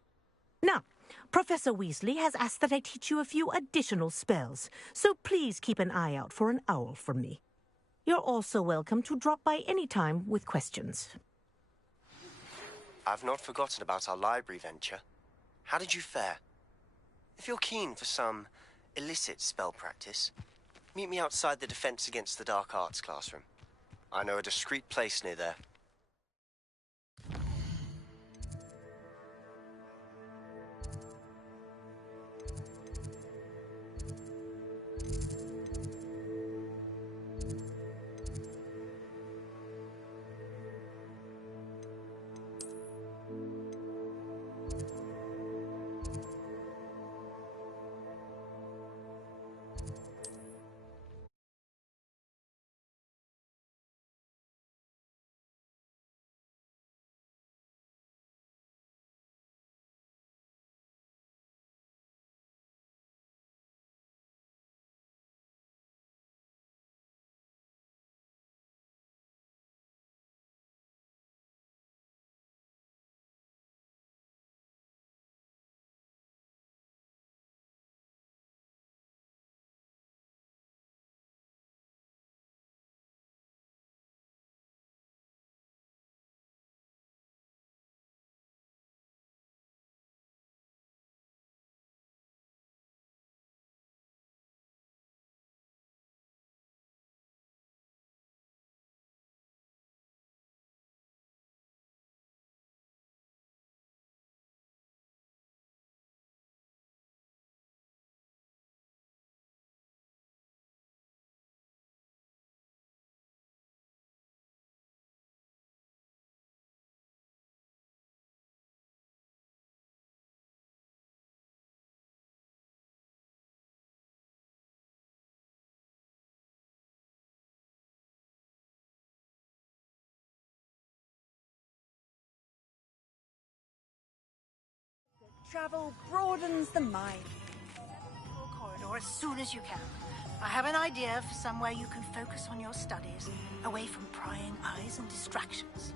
Now, Professor Weasley has asked that I teach you a few additional spells, so please keep an eye out for an owl from me. You're also welcome to drop by any time with questions. I've not forgotten about our library venture. How did you fare? If you're keen for some illicit spell practice, meet me outside the Defense Against the Dark Arts classroom. I know a discreet place near there. Travel broadens the mind. Corridor as soon as you can. I have an idea for somewhere you can focus on your studies, away from prying eyes and distractions.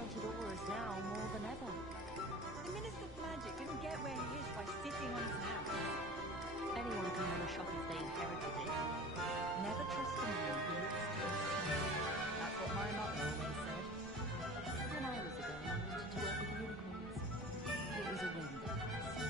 talented aurors now more than ever. The Minister of Magic didn't get where he is by sitting on his hands. Anyone can run a shop if they inherited it. Never trust a man who looks too smart. That's what my mother always said. When I was a girl, I wanted to work with unicorns. It was a whim that passed.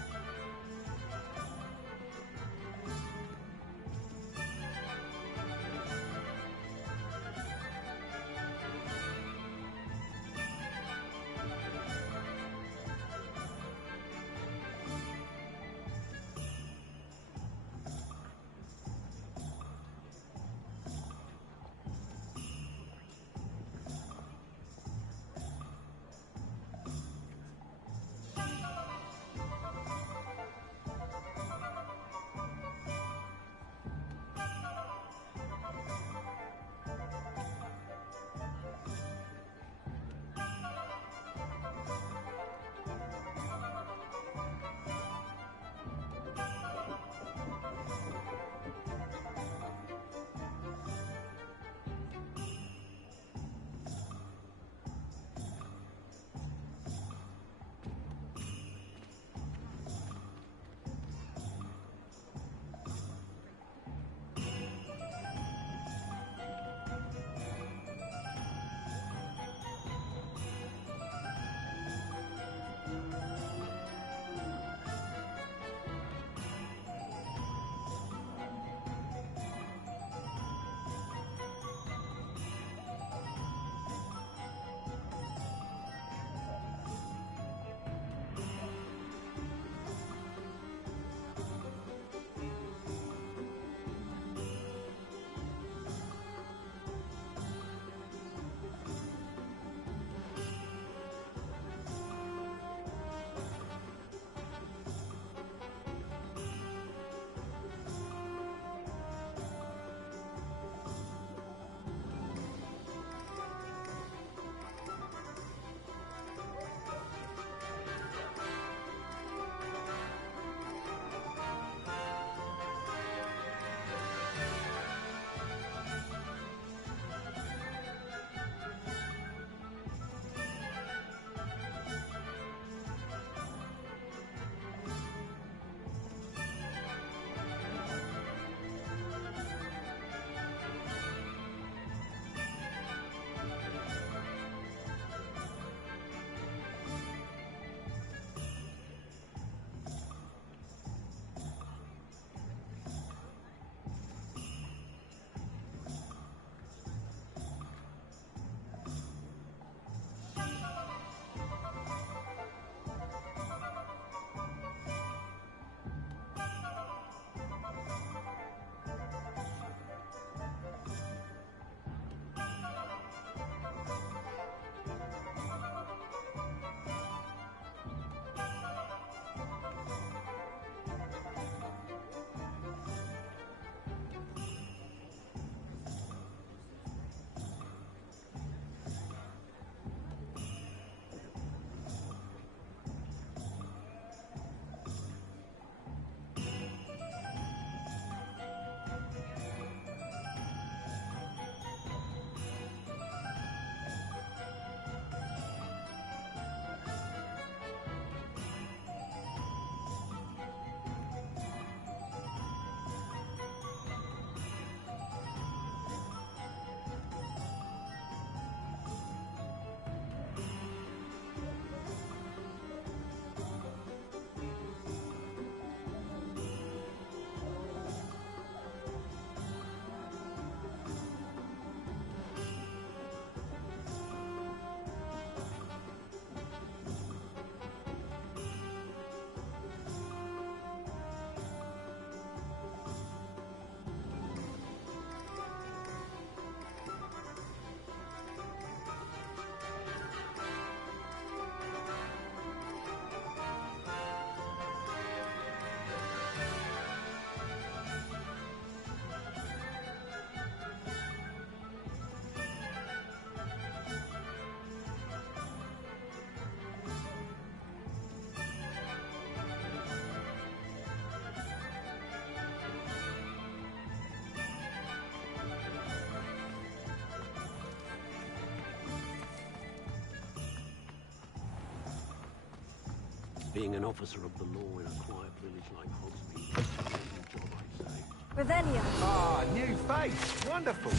Being an officer of the law in a quiet village like Hogsmeade is a job, I'd say. Revelio. Ah, new face. Wonderful.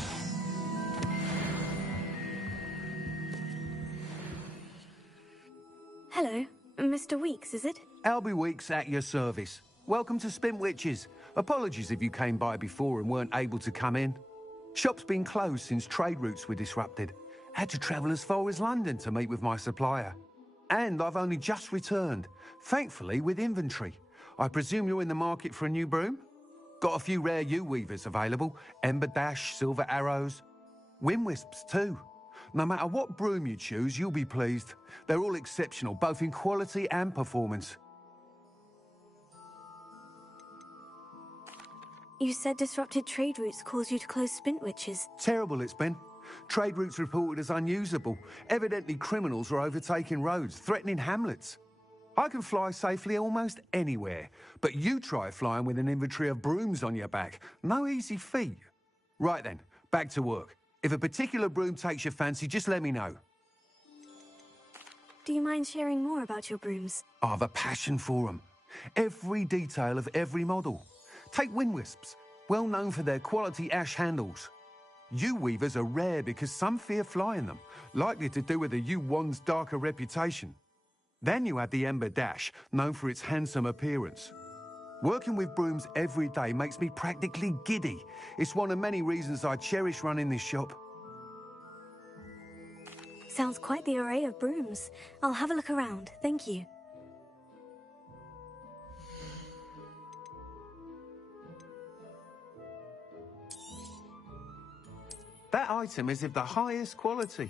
Hello, Mr. Weeks, is it? Albie Weeks at your service. Welcome to Spintwitches. Apologies if you came by before and weren't able to come in. Shop's been closed since trade routes were disrupted. Had to travel as far as London to meet with my supplier. And I've only just returned, thankfully with inventory. I presume you're in the market for a new broom? Got a few rare U-weavers available. Ember Dash, Silver Arrows. Wind Wisps too. No matter what broom you choose, you'll be pleased. They're all exceptional, both in quality and performance. You said disrupted trade routes caused you to close Spintwitches. Terrible it's been. Trade routes reported as unusable. Evidently criminals were overtaking roads, threatening hamlets. I can fly safely almost anywhere, but you try flying with an inventory of brooms on your back. No easy feat. Right then, back to work. If a particular broom takes your fancy, just let me know. Do you mind sharing more about your brooms? I have a passion for them. Every detail of every model. Take Wind Wisps, well known for their quality ash handles. U-weavers are rare because some fear flying them, likely to do with the U-wand's darker reputation. Then you have the Ember Dash, known for its handsome appearance. Working with brooms every day makes me practically giddy. It's one of many reasons I cherish running this shop. Sounds quite the array of brooms. I'll have a look around, thank you. That item is of the highest quality.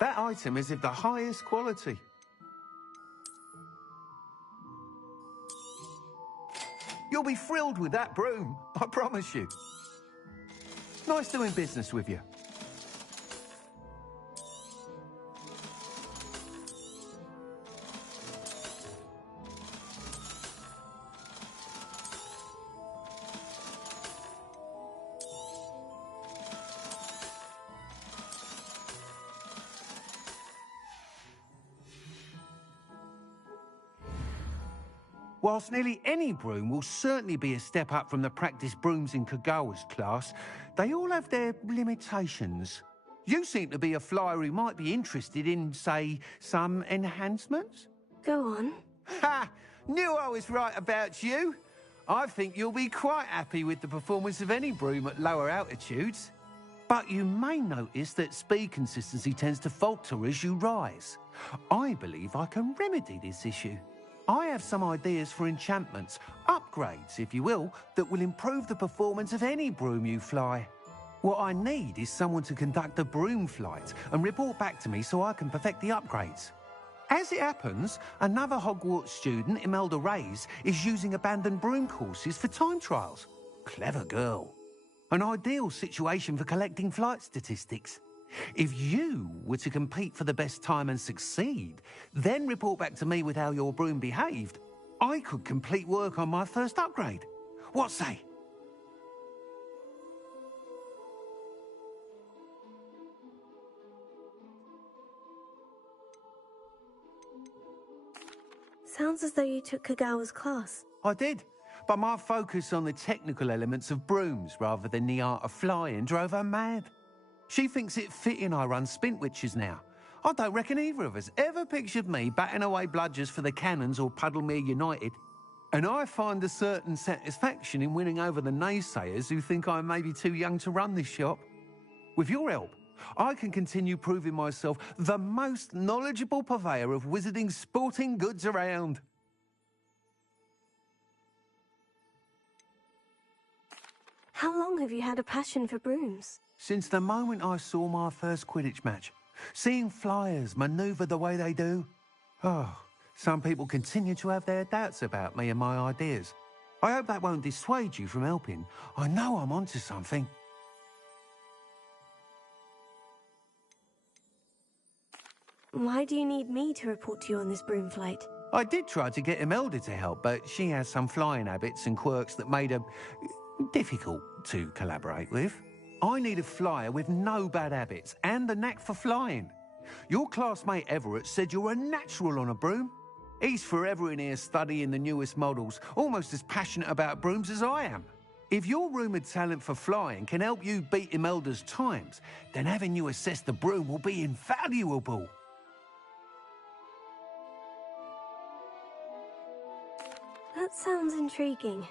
That item is of the highest quality. You'll be thrilled with that broom, I promise you. Nice doing business with you. Whilst nearly any broom will certainly be a step up from the practice brooms in Kagawa's class, they all have their limitations. You seem to be a flyer who might be interested in, say, some enhancements? Go on. Ha! Knew I was right about you. I think you'll be quite happy with the performance of any broom at lower altitudes. But you may notice that speed consistency tends to falter as you rise. I believe I can remedy this issue. I have some ideas for enchantments, upgrades, if you will, that will improve the performance of any broom you fly. What I need is someone to conduct a broom flight and report back to me so I can perfect the upgrades. As it happens, another Hogwarts student, Imelda Reyes, is using abandoned broom courses for time trials. Clever girl. An ideal situation for collecting flight statistics. If you were to compete for the best time and succeed, then report back to me with how your broom behaved, I could complete work on my first upgrade. What say? Sounds as though you took Kagawa's class. I did, but my focus on the technical elements of brooms rather than the art of flying drove her mad. She thinks it fitting I run Spintwitches now. I don't reckon either of us ever pictured me batting away bludgers for the Cannons or Puddlemere United. And I find a certain satisfaction in winning over the naysayers who think I may be too young to run this shop. With your help, I can continue proving myself the most knowledgeable purveyor of wizarding sporting goods around. How long have you had a passion for brooms? Since the moment I saw my first Quidditch match. Seeing flyers manoeuvre the way they do. Oh, some people continue to have their doubts about me and my ideas. I hope that won't dissuade you from helping. I know I'm onto something. Why do you need me to report to you on this broom flight? I did try to get Imelda to help, but she has some flying habits and quirks that made her difficult to collaborate with. I need a flyer with no bad habits and the knack for flying. Your classmate Everett said you're a natural on a broom. He's forever in here studying the newest models, almost as passionate about brooms as I am. If your rumoured talent for flying can help you beat Imelda's times, then having you assess the broom will be invaluable. That sounds intriguing.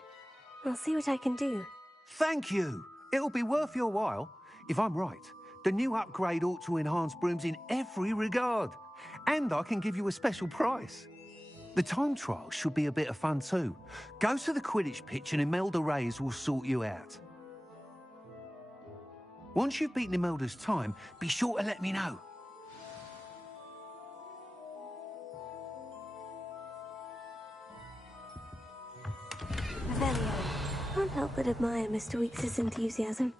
I'll see what I can do. Thank you. It'll be worth your while. If I'm right, the new upgrade ought to enhance brooms in every regard. And I can give you a special price. The time trial should be a bit of fun too. Go to the Quidditch pitch and Imelda Reyes will sort you out. Once you've beaten Imelda's time, be sure to let me know. Revelio. Can't help but admire Mr. Weeks' enthusiasm.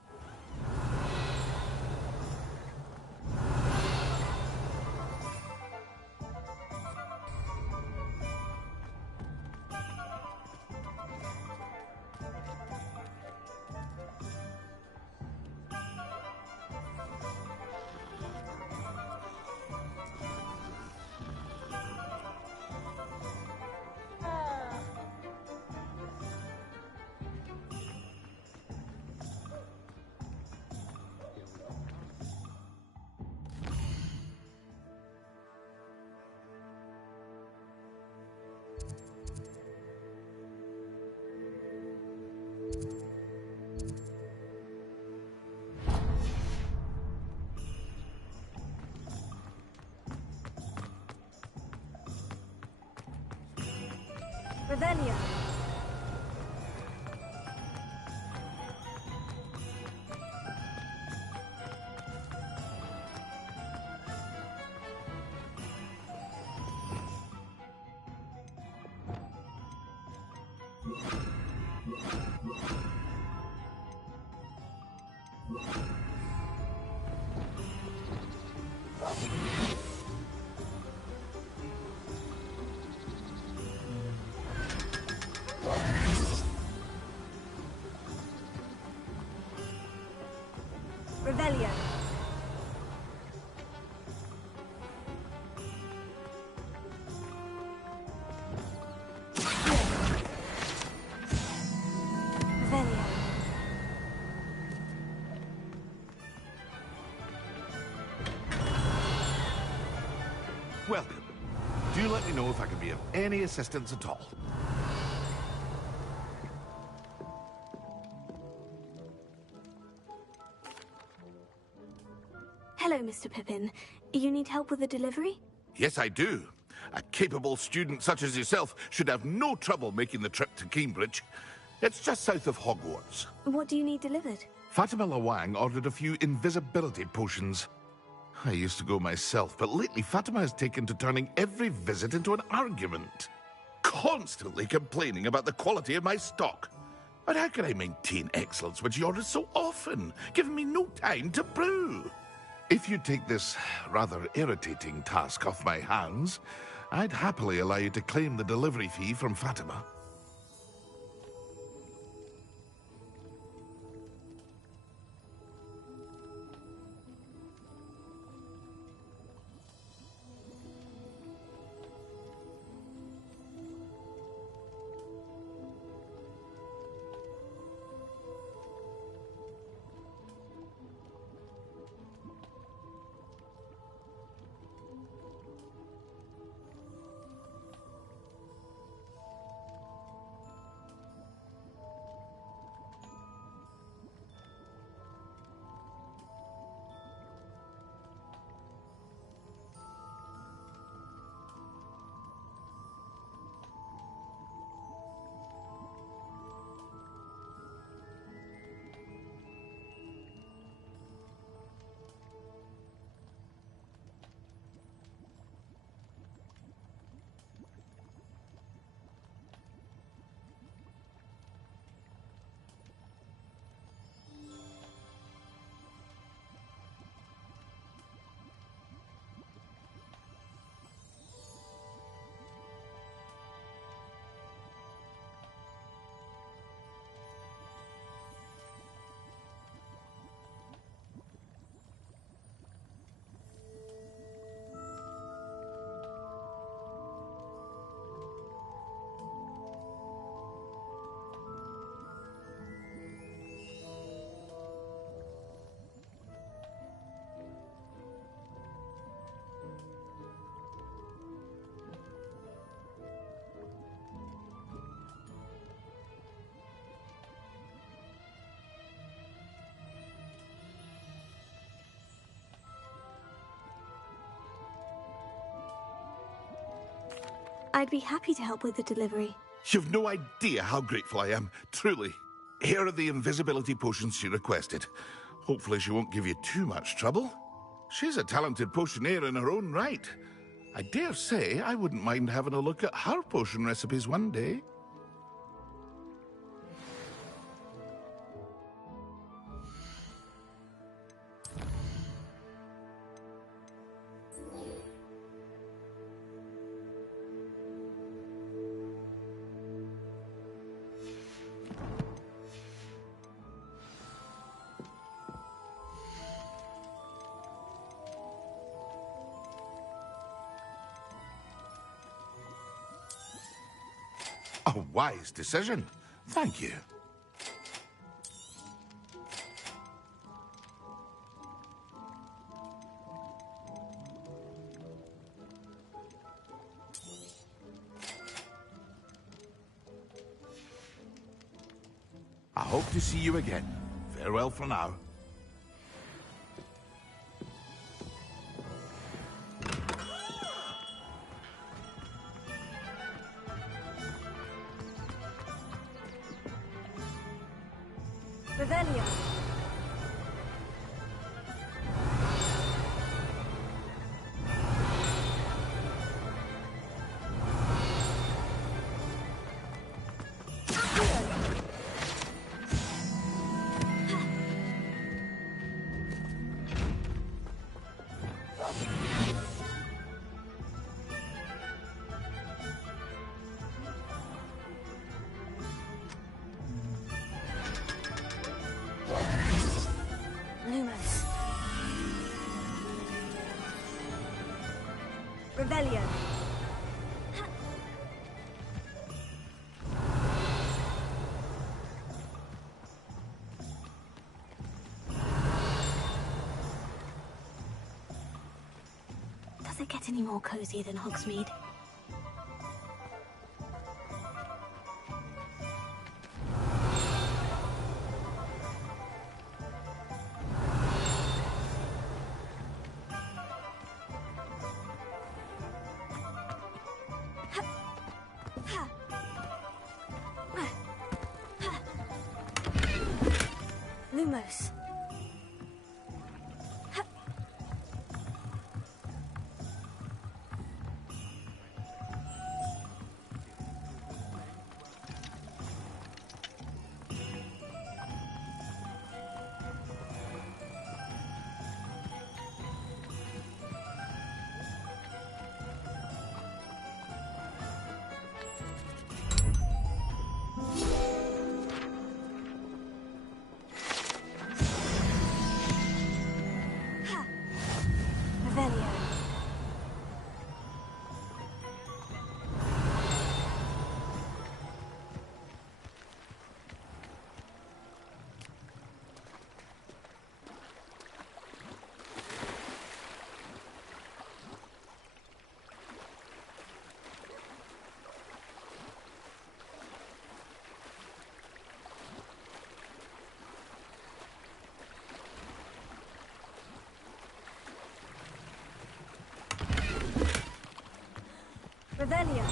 Revelio. Revelio. Revelio. Welcome. Do let me know if I can be of any assistance at all. Hello, Mr. Pippin. You need help with a delivery? Yes, I do. A capable student such as yourself should have no trouble making the trip to Cambridge. It's just south of Hogwarts. What do you need delivered? Fatima Lawang ordered a few invisibility potions. I used to go myself, but lately Fatima has taken to turning every visit into an argument. Constantly complaining about the quality of my stock. But how can I maintain excellence when she orders so often, giving me no time to brew? If you take this rather irritating task off my hands, I'd happily allow you to claim the delivery fee from Fatima. I'd be happy to help with the delivery. You've no idea how grateful I am, truly. Here are the invisibility potions she requested. Hopefully she won't give you too much trouble. She's a talented potioneer in her own right. I dare say I wouldn't mind having a look at her potion recipes one day. A wise decision. Thank you. I hope to see you again. Farewell for now. Revelio. Lumos. Revelio. Does it get any more cozy than Hogsmeade? Lumos. Revelio. Revelio.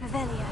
Revelio.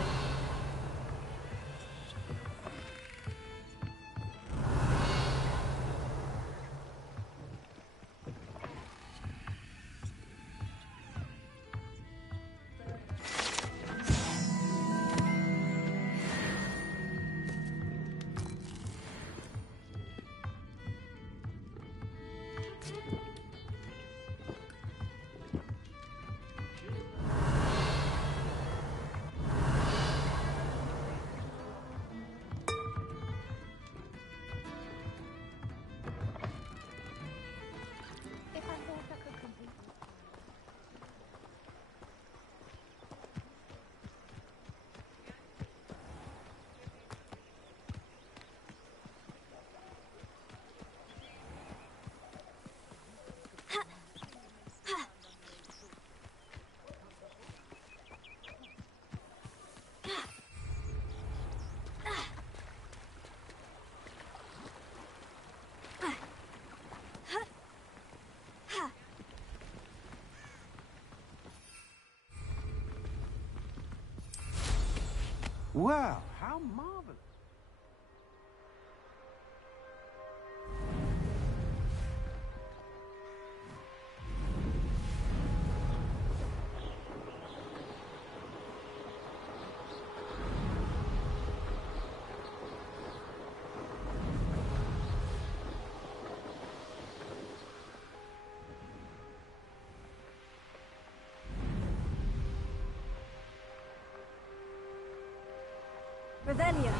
Wow, how marvelous. Revelio.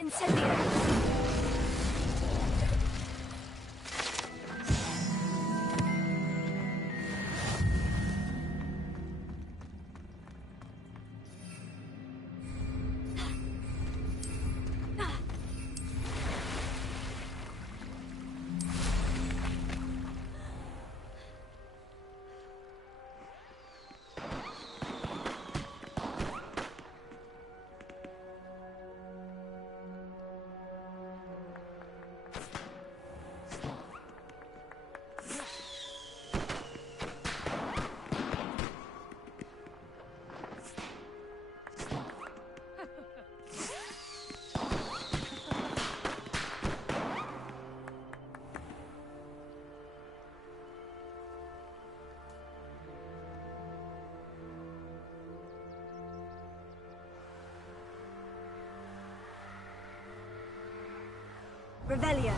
Incendio. Revelio.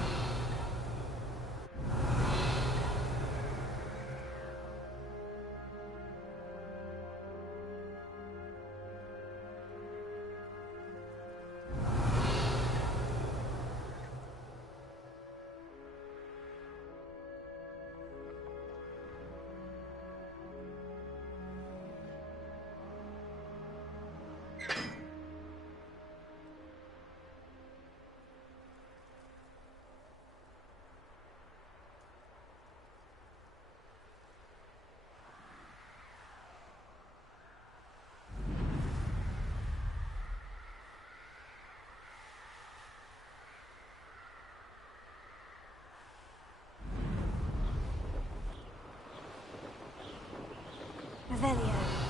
Revelio.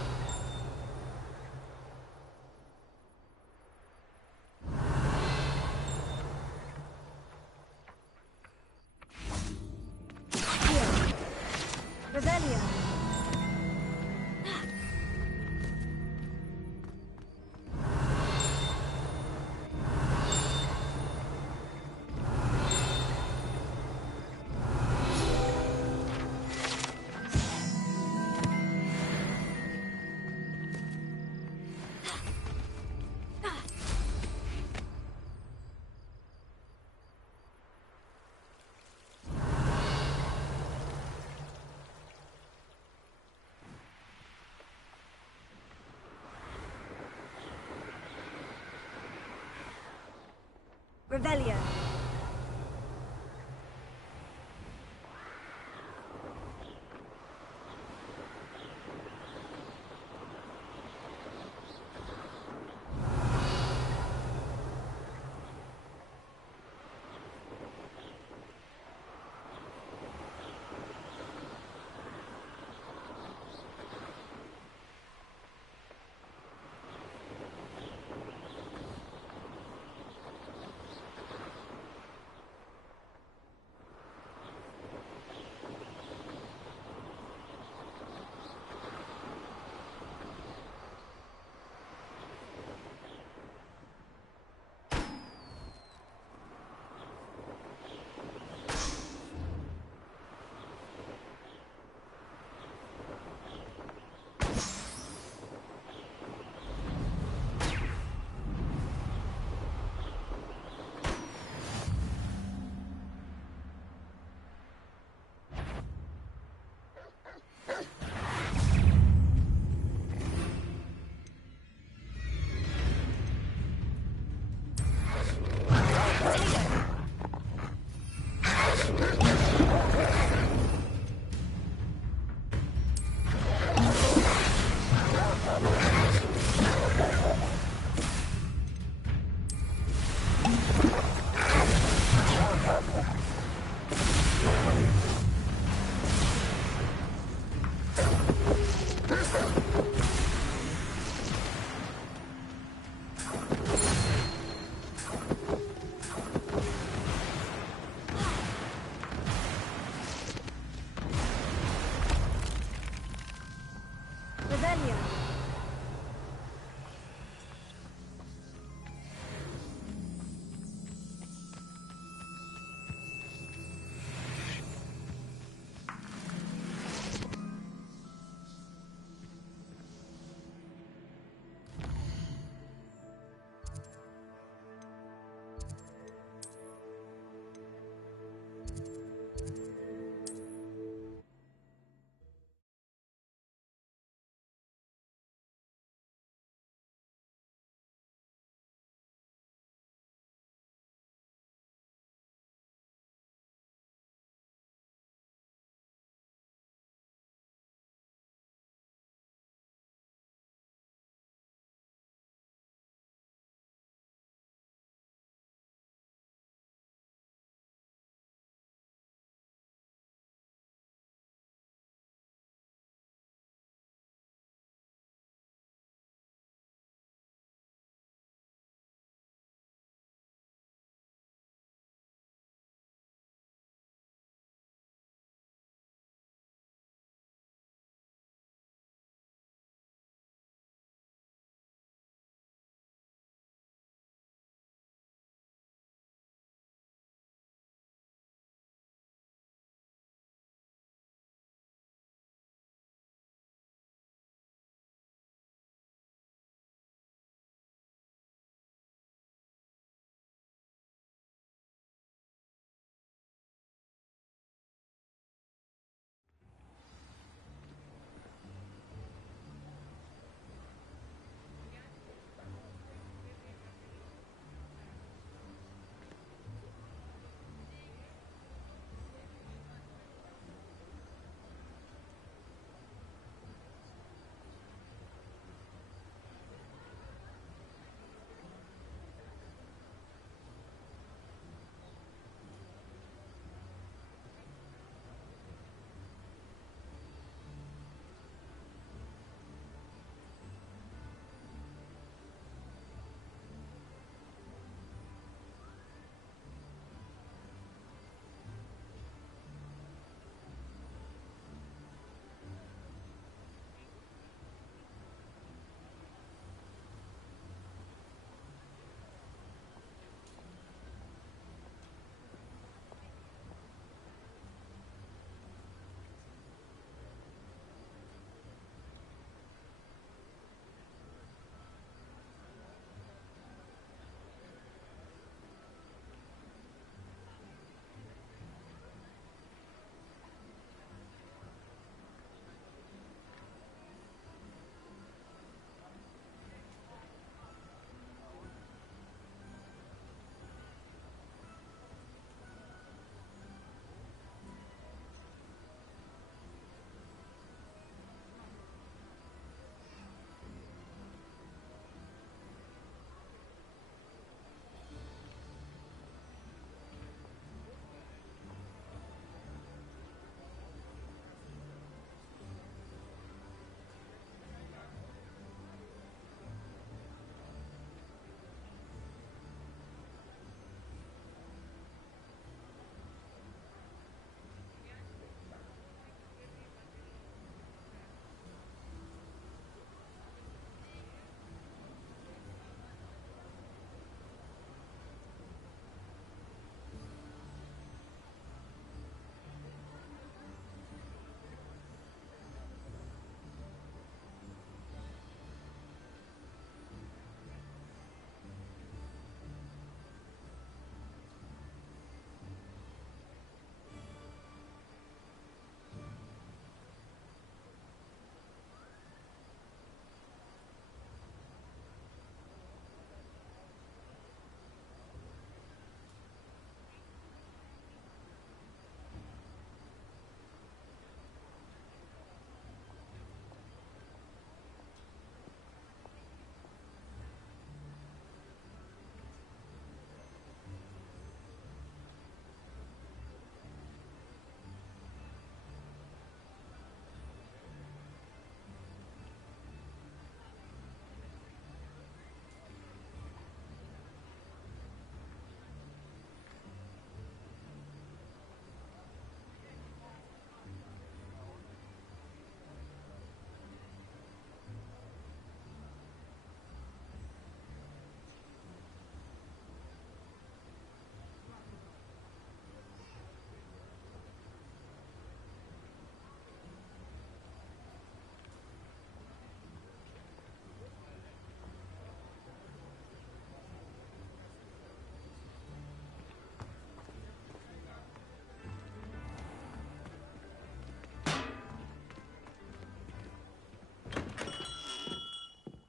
Revelio. Revelio.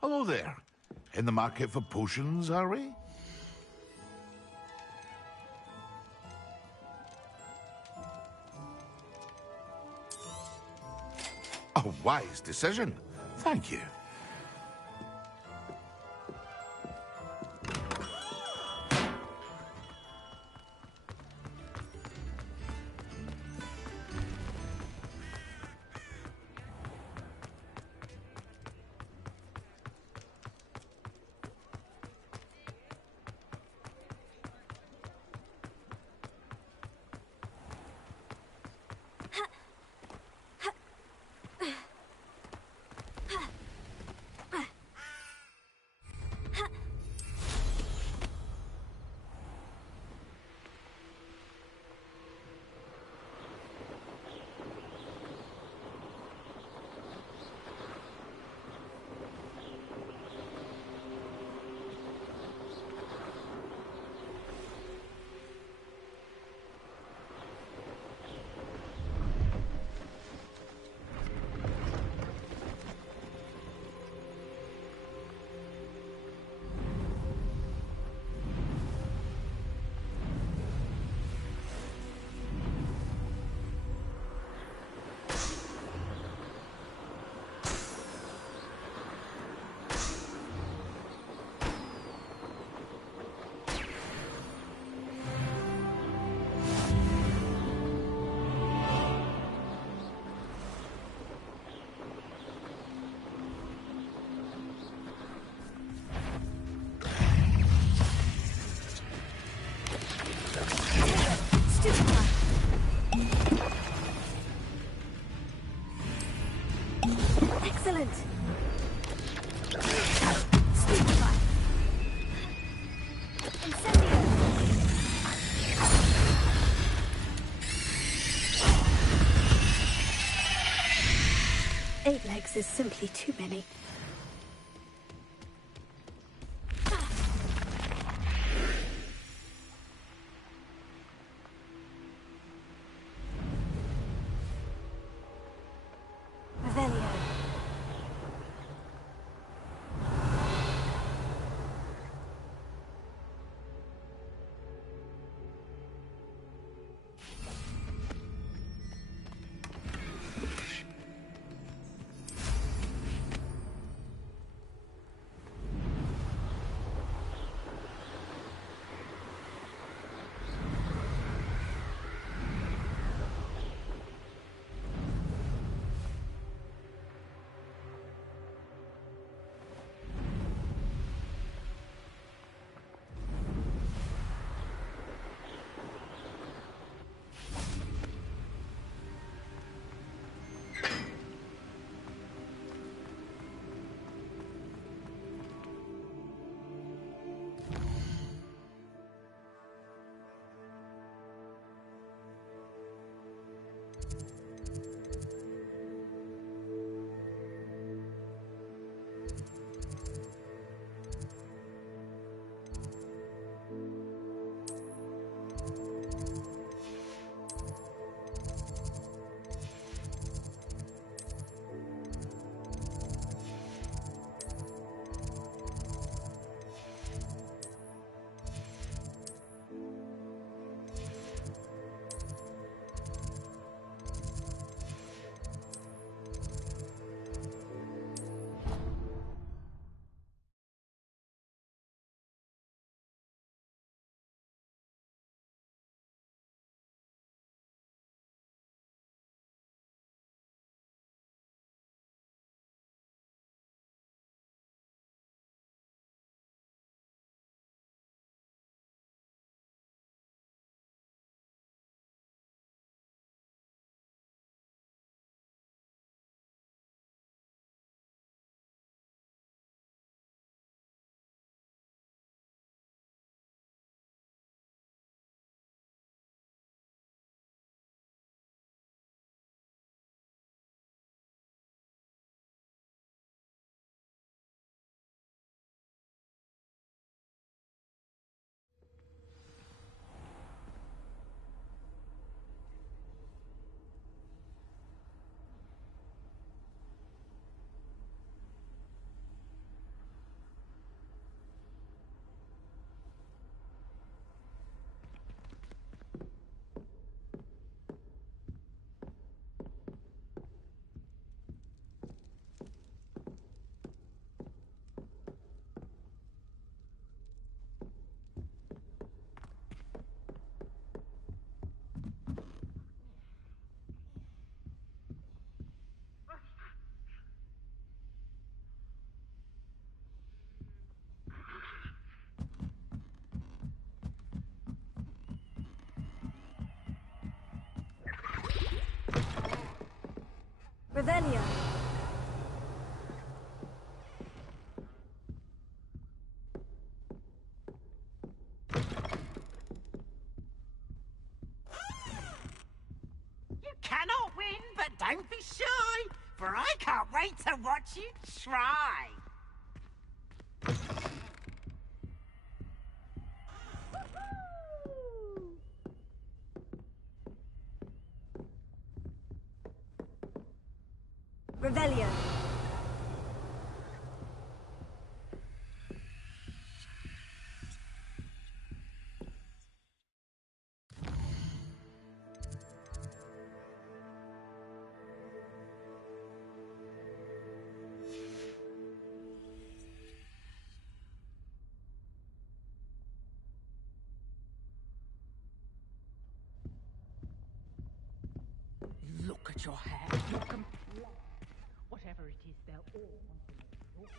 Hello there. In the market for potions, are we? A wise decision. Thank you. Excellent. 8 legs is simply too many. Revelio. You cannot win, but don't be shy, for I can't wait to watch you try. Revelio. Look at your hair. You're complete. Whatever it is, they're all wanting it.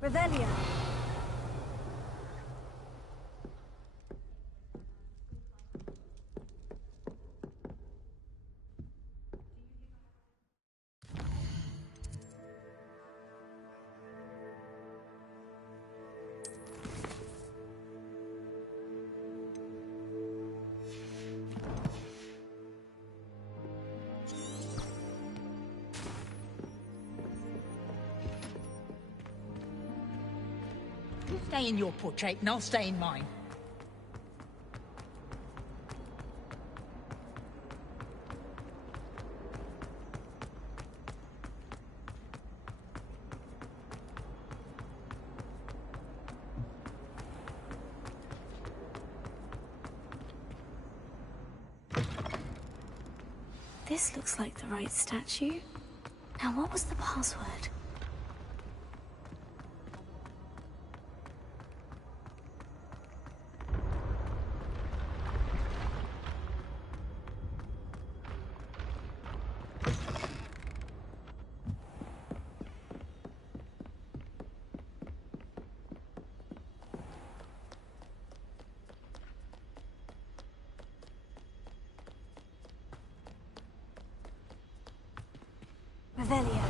Revelio. You stay in your portrait and I'll stay in mine. This looks like the right statue. Now, what was the password? Revelio.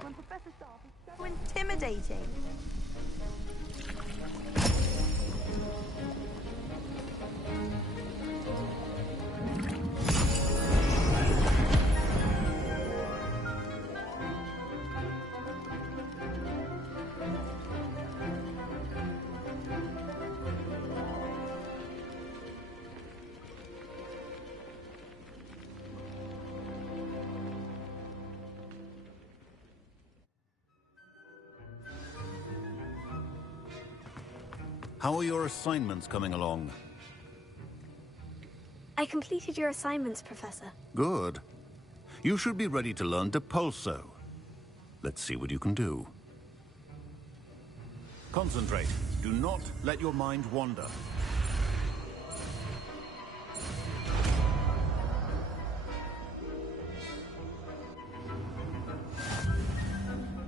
When Professor Staff is so intimidating. How are your assignments coming along? I completed your assignments, Professor. Good. You should be ready to learn Depulso. Let's see what you can do. Concentrate. Do not let your mind wander.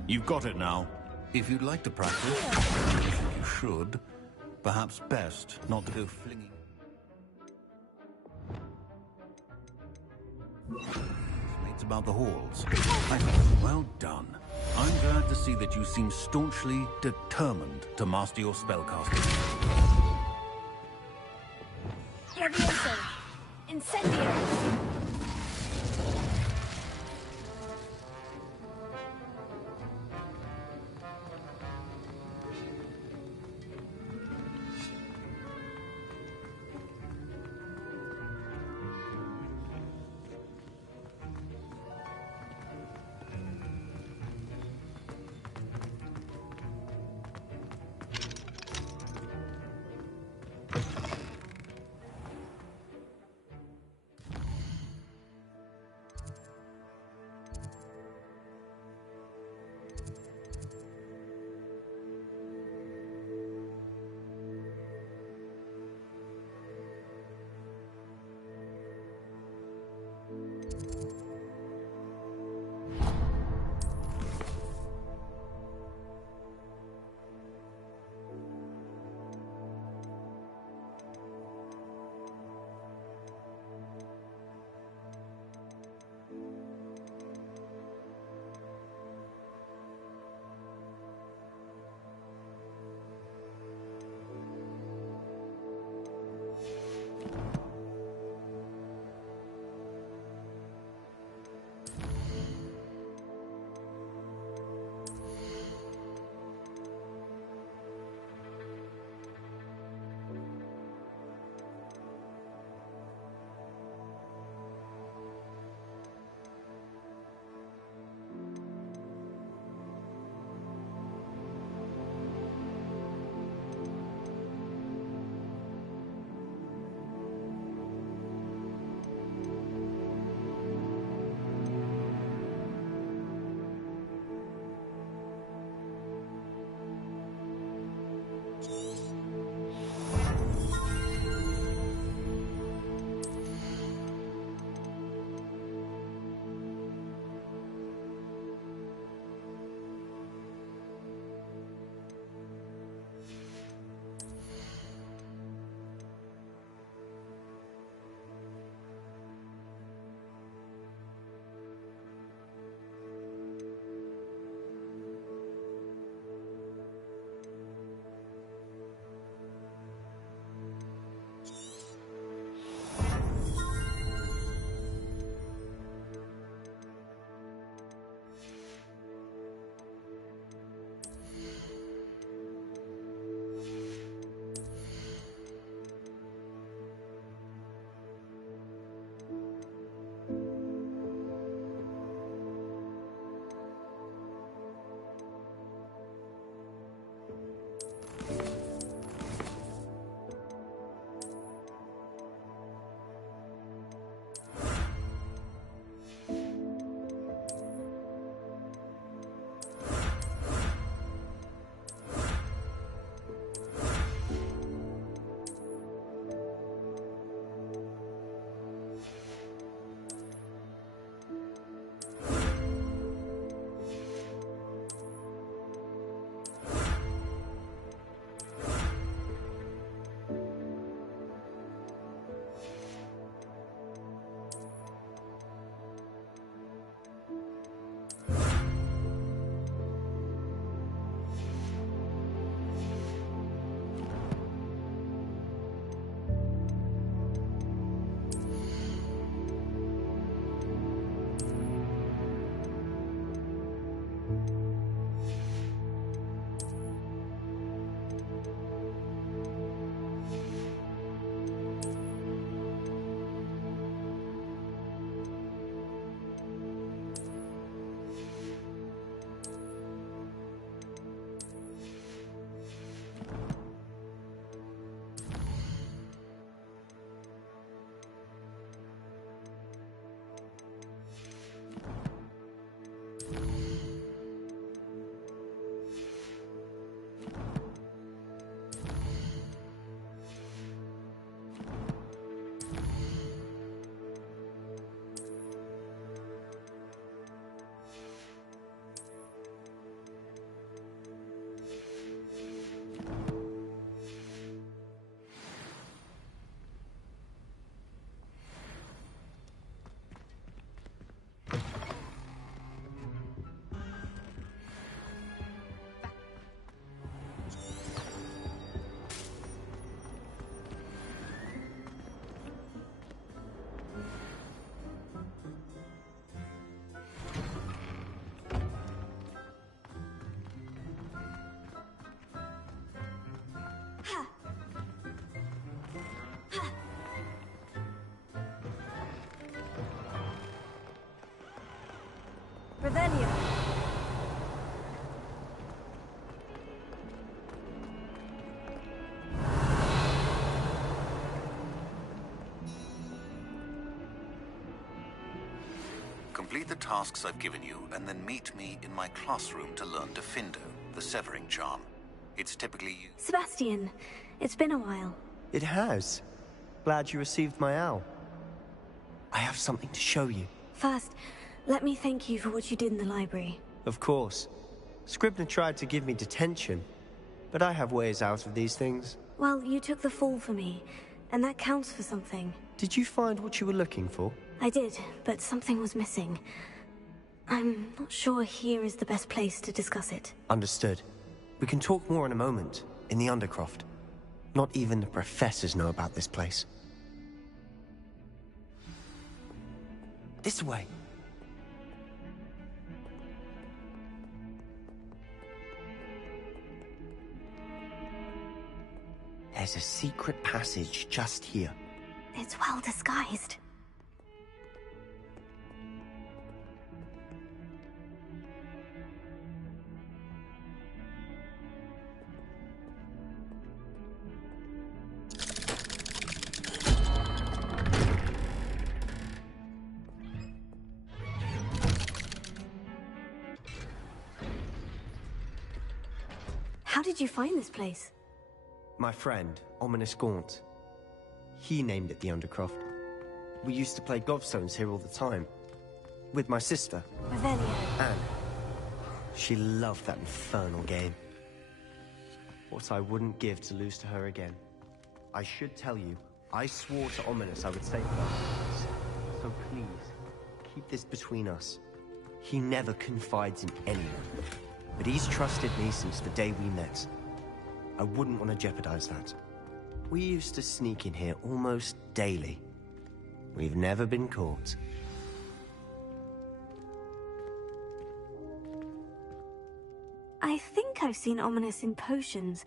You've got it now. If you'd like to practice, I think you should. Perhaps best not to go flinging. Mates about the halls. Well done. I'm glad to see that you seem staunchly determined to master your spellcasting. Levioso! Incendio! Revelio. Complete the tasks I've given you, and then meet me in my classroom to learn Defindo, the severing charm. It's typically used... Sebastian, it's been a while. It has. Glad you received my owl. I have something to show you. First, let me thank you for what you did in the library. Of course. Scribner tried to give me detention, but I have ways out of these things. Well, you took the fall for me, and that counts for something. Did you find what you were looking for? I did, but something was missing. I'm not sure here is the best place to discuss it. Understood. We can talk more in a moment, in the Undercroft. Not even the professors know about this place. This way. There's a secret passage just here. It's well disguised. How did you find this place? My friend, Ominous Gaunt. He named it the Undercroft. We used to play gobstones here all the time. With my sister. Revelio. Anne. She loved that infernal game. What I wouldn't give to lose to her again. I should tell you, I swore to Ominous I would save her. So please, keep this between us. He never confides in anyone. But he's trusted me since the day we met. I wouldn't want to jeopardize that. We used to sneak in here almost daily. We've never been caught. I think I've seen Ominous in potions.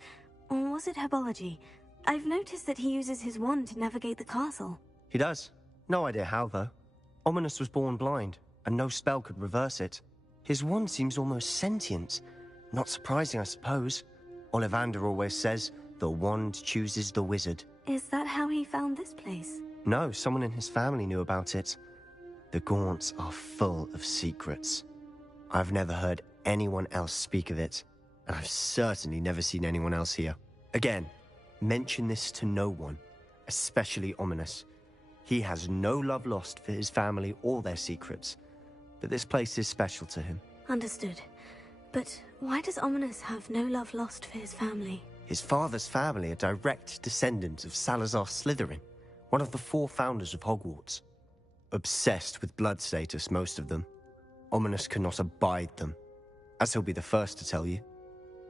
Or was it herbology? I've noticed that he uses his wand to navigate the castle. He does. No idea how, though. Ominous was born blind, and no spell could reverse it. His wand seems almost sentient. Not surprising, I suppose. Ollivander always says, the wand chooses the wizard. Is that how he found this place? No, someone in his family knew about it. The Gaunts are full of secrets. I've never heard anyone else speak of it, and I've certainly never seen anyone else here. Again, mention this to no one, especially Ominous. He has no love lost for his family or their secrets, but this place is special to him. Understood. But why does Ominous have no love lost for his family? His father's family are direct descendants of Salazar Slytherin, one of the 4 founders of Hogwarts. Obsessed with blood status, most of them. Ominous cannot abide them, as he'll be the first to tell you.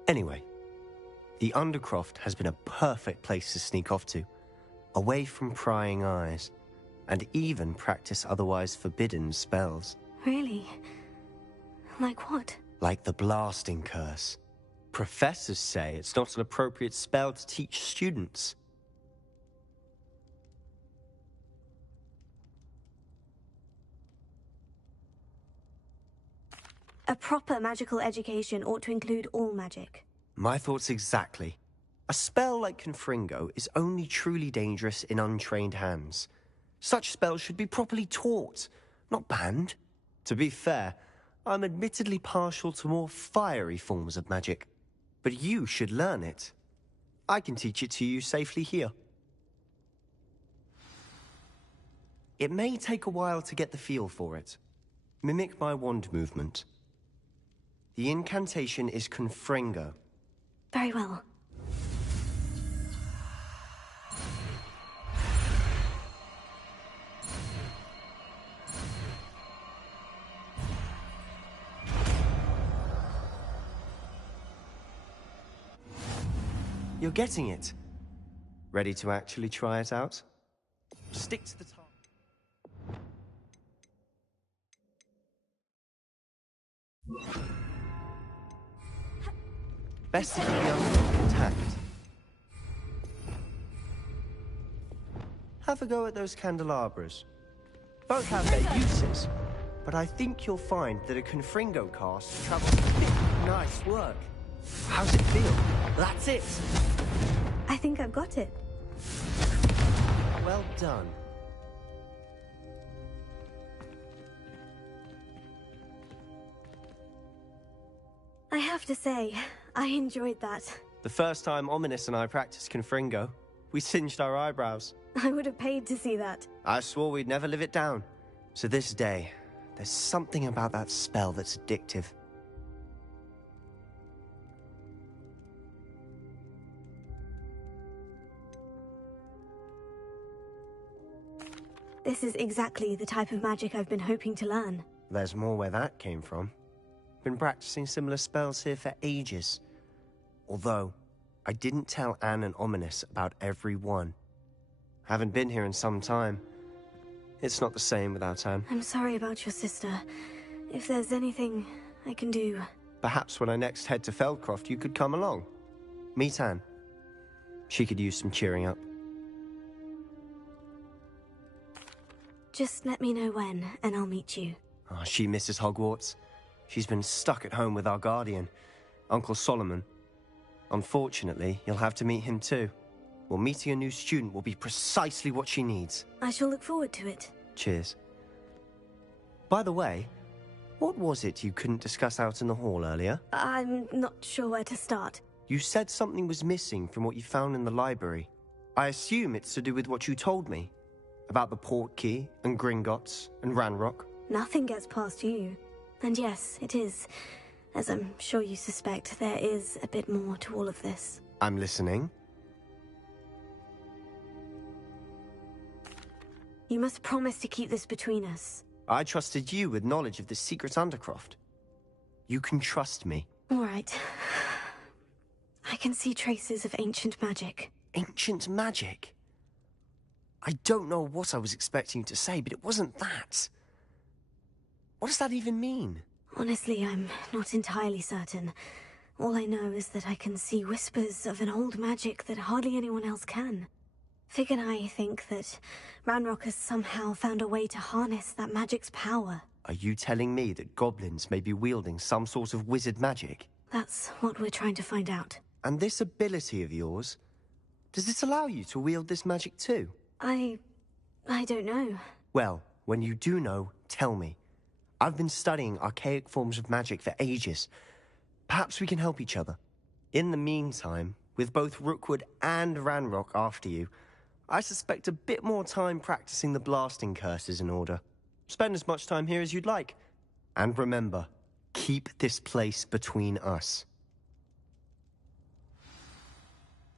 Anyway, the Undercroft has been a perfect place to sneak off to, away from prying eyes, and even practice otherwise forbidden spells. Really? Like what? Like the blasting curse. Professors say it's not an appropriate spell to teach students. A proper magical education ought to include all magic. My thoughts exactly. A spell like Confringo is only truly dangerous in untrained hands. Such spells should be properly taught, not banned. To be fair, I'm admittedly partial to more fiery forms of magic. But you should learn it. I can teach it to you safely here. It may take a while to get the feel for it. Mimic my wand movement. The incantation is Confringo. Very well. You're getting it. Ready to actually try it out? Stick to the target. Best to keep the undercroft intact. Have a go at those candelabras. Both have their uses, but I think you'll find that a Confringo cast travels... Nice work. How's it feel? That's it. I think I've got it. Well done. I have to say, I enjoyed that. The first time Ominous and I practiced Confringo, we singed our eyebrows. I would have paid to see that. I swore we'd never live it down. So this day, there's something about that spell that's addictive. This is exactly the type of magic I've been hoping to learn. There's more where that came from. Been practicing similar spells here for ages. Although, I didn't tell Anne and Ominous about every one. Haven't been here in some time. It's not the same without Anne. I'm sorry about your sister. If there's anything I can do... Perhaps when I next head to Feldcroft, you could come along. Meet Anne. She could use some cheering up. Just let me know when, and I'll meet you. Oh, she misses Hogwarts. She's been stuck at home with our guardian, Uncle Solomon. Unfortunately, you'll have to meet him too. Well, meeting a new student will be precisely what she needs. I shall look forward to it. Cheers. By the way, what was it you couldn't discuss out in the hall earlier? I'm not sure where to start. You said something was missing from what you found in the library. I assume it's to do with what you told me. About the Portkey, and Gringotts, and Ranrock. Nothing gets past you. And yes, it is. As I'm sure you suspect, there is a bit more to all of this. I'm listening. You must promise to keep this between us. I trusted you with knowledge of the secret Undercroft. You can trust me. All right. I can see traces of ancient magic. Ancient magic? I don't know what I was expecting you to say, but it wasn't that. What does that even mean? Honestly, I'm not entirely certain. All I know is that I can see whispers of an old magic that hardly anyone else can. Fig and I think that Ranrock has somehow found a way to harness that magic's power. Are you telling me that goblins may be wielding some sort of wizard magic? That's what we're trying to find out. And this ability of yours, does it allow you to wield this magic too? I don't know. Well, when you do know, tell me. I've been studying archaic forms of magic for ages. Perhaps we can help each other. In the meantime, with both Rookwood and Ranrock after you, I suspect a bit more time practicing the blasting curse is in order. Spend as much time here as you'd like. And remember, keep this place between us.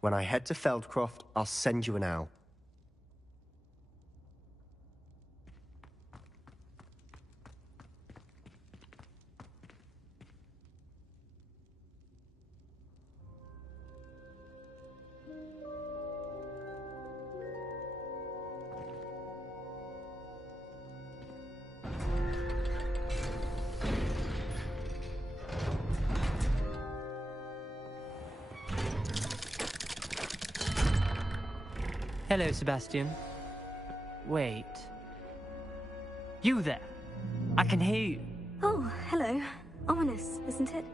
When I head to Feldcroft, I'll send you an owl. Hello, Sebastian. Wait. You there? I can hear you. Oh, hello. Ominous, isn't it?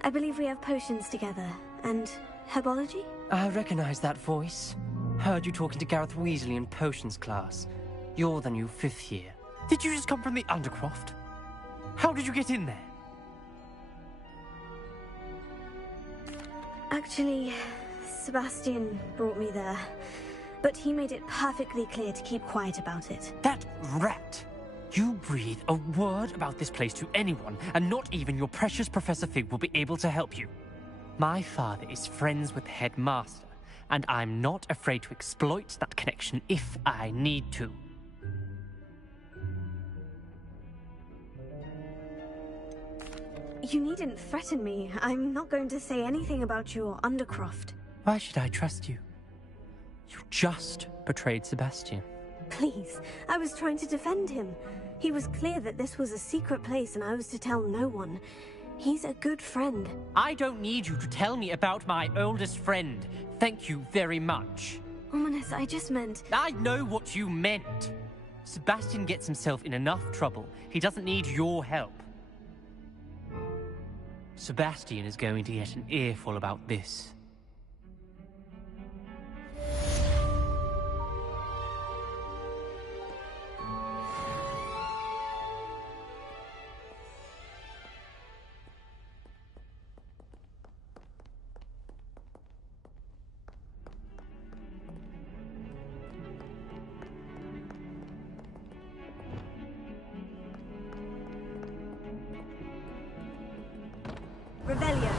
I believe we have potions together. And herbology? I recognize that voice. Heard you talking to Gareth Weasley in potions class. You're the new 5th year. Did you just come from the Undercroft? How did you get in there? Actually, Sebastian brought me there. But he made it perfectly clear to keep quiet about it. That rat! You breathe a word about this place to anyone, and not even your precious Professor Fig will be able to help you. My father is friends with the headmaster, and I'm not afraid to exploit that connection if I need to. You needn't threaten me. I'm not going to say anything about your Undercroft. Why should I trust you? You just betrayed Sebastian. Please, I was trying to defend him. He was clear that this was a secret place and I was to tell no one. He's a good friend. I don't need you to tell me about my oldest friend. Thank you very much. Ominous, I just meant... I know what you meant. Sebastian gets himself in enough trouble. He doesn't need your help. Sebastian is going to get an earful about this. Revelio.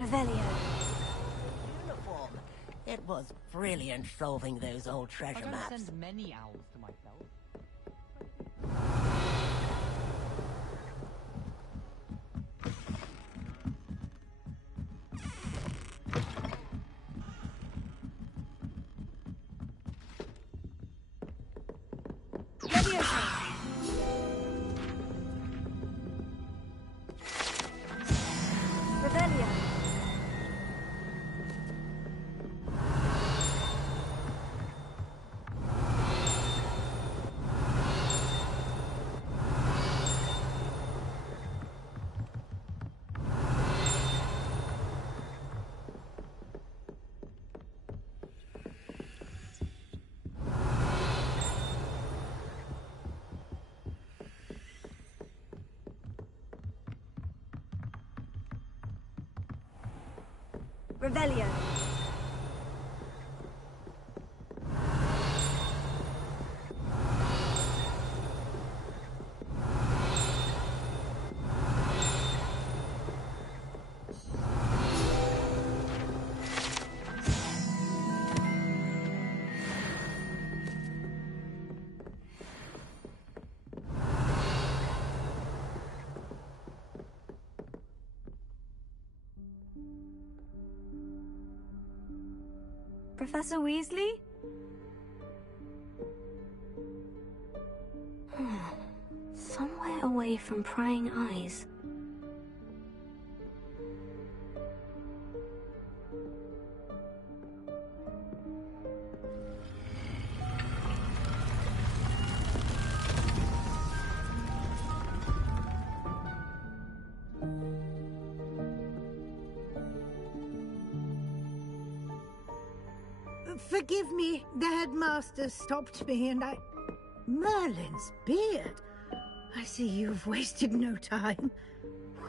Revelio. Uniform. It was brilliant solving those old I treasure don't maps. send many owls to myself. Revelio. Revelio. Professor Weasley? Somewhere away from prying eyes. Forgive me, the headmaster stopped me and I... Merlin's beard. I see you've wasted no time.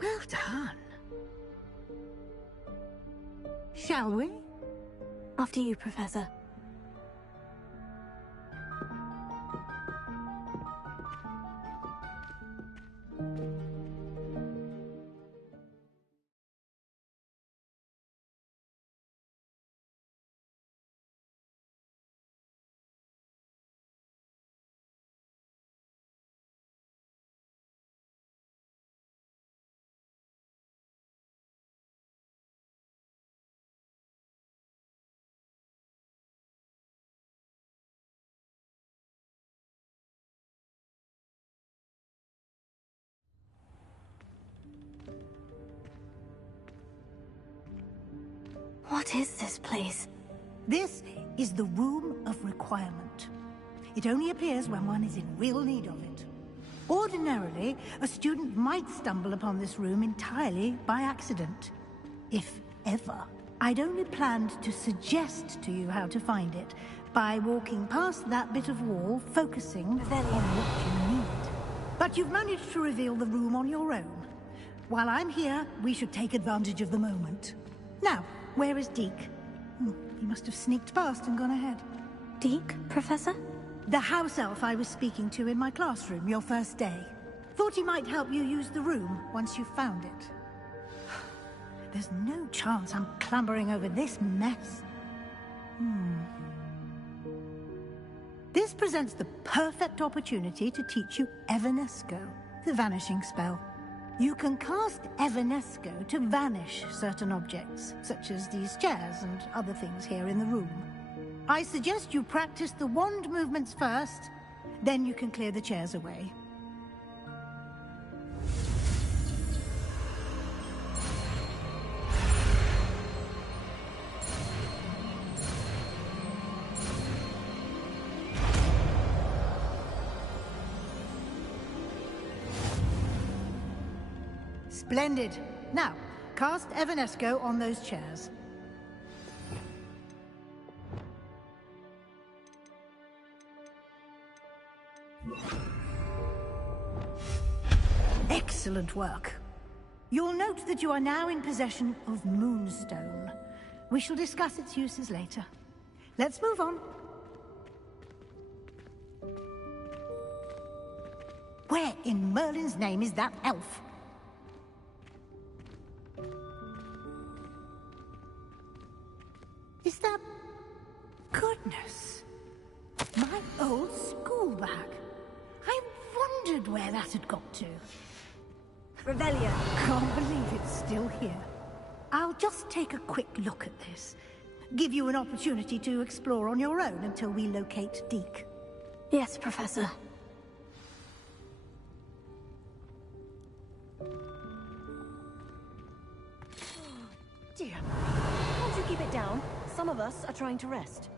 Well done. Shall we? After you, Professor. What is this place? This is the Room of Requirement. It only appears when one is in real need of it. Ordinarily, a student might stumble upon this room entirely by accident. If ever. I'd only planned to suggest to you how to find it by walking past that bit of wall, focusing on what you need. But you've managed to reveal the room on your own. While I'm here, we should take advantage of the moment. Now, where is Deke? He must have sneaked past and gone ahead. Deke, Professor? The house elf I was speaking to in my classroom your first day. Thought he might help you use the room once you found it. There's no chance I'm clambering over this mess. This presents the perfect opportunity to teach you Evanesco, the vanishing spell. You can cast Evanesco to vanish certain objects, such as these chairs and other things here in the room. I suggest you practice the wand movements first, then you can clear the chairs away. Splendid. Now, cast Evanesco on those chairs. Excellent work. You'll note that you are now in possession of Moonstone. We shall discuss its uses later. Let's move on. Where in Merlin's name is that elf? Is that... Goodness. My old school bag. I wondered where that had got to. Revelio. Can't believe it's still here. I'll just take a quick look at this. Give you an opportunity to explore on your own until we locate Deke. Yes, Professor. Dear, can't you keep it down? Some of us are trying to rest.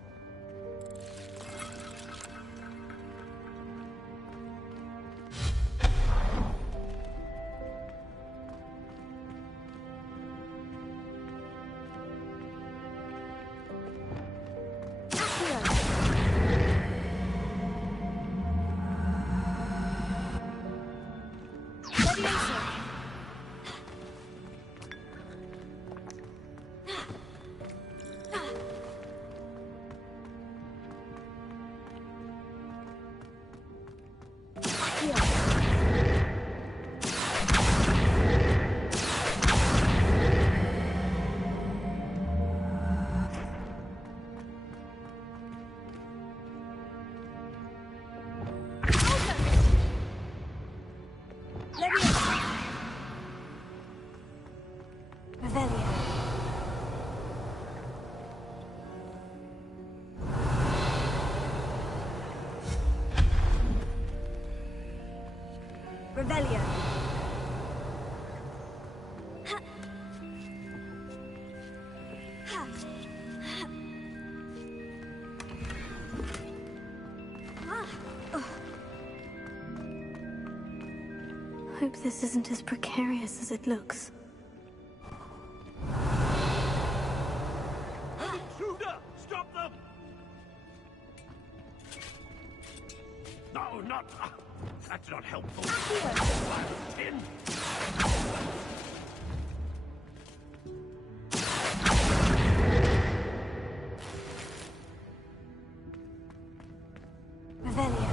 Revelio. Hope this isn't as precarious as it looks. Intruder! Stop them! No, not... That's not helpful. Tin. Revelio.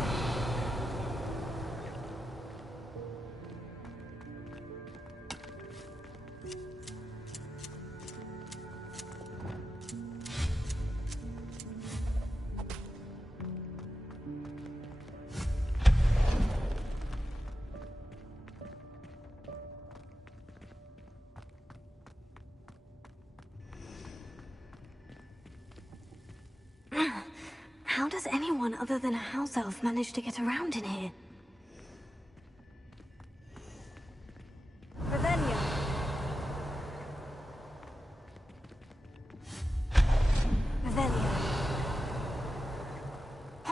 How does anyone other than a house elf manage to get around in here? Revelio.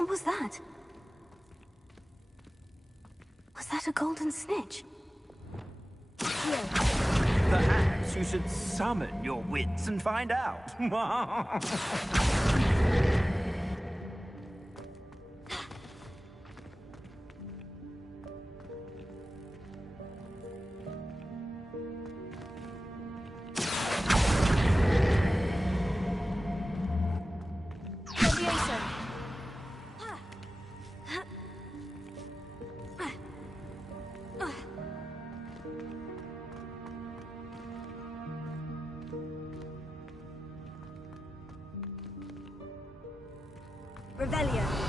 What was that? Was that a golden snitch? Perhaps you should summon your wits and find out. Revelio.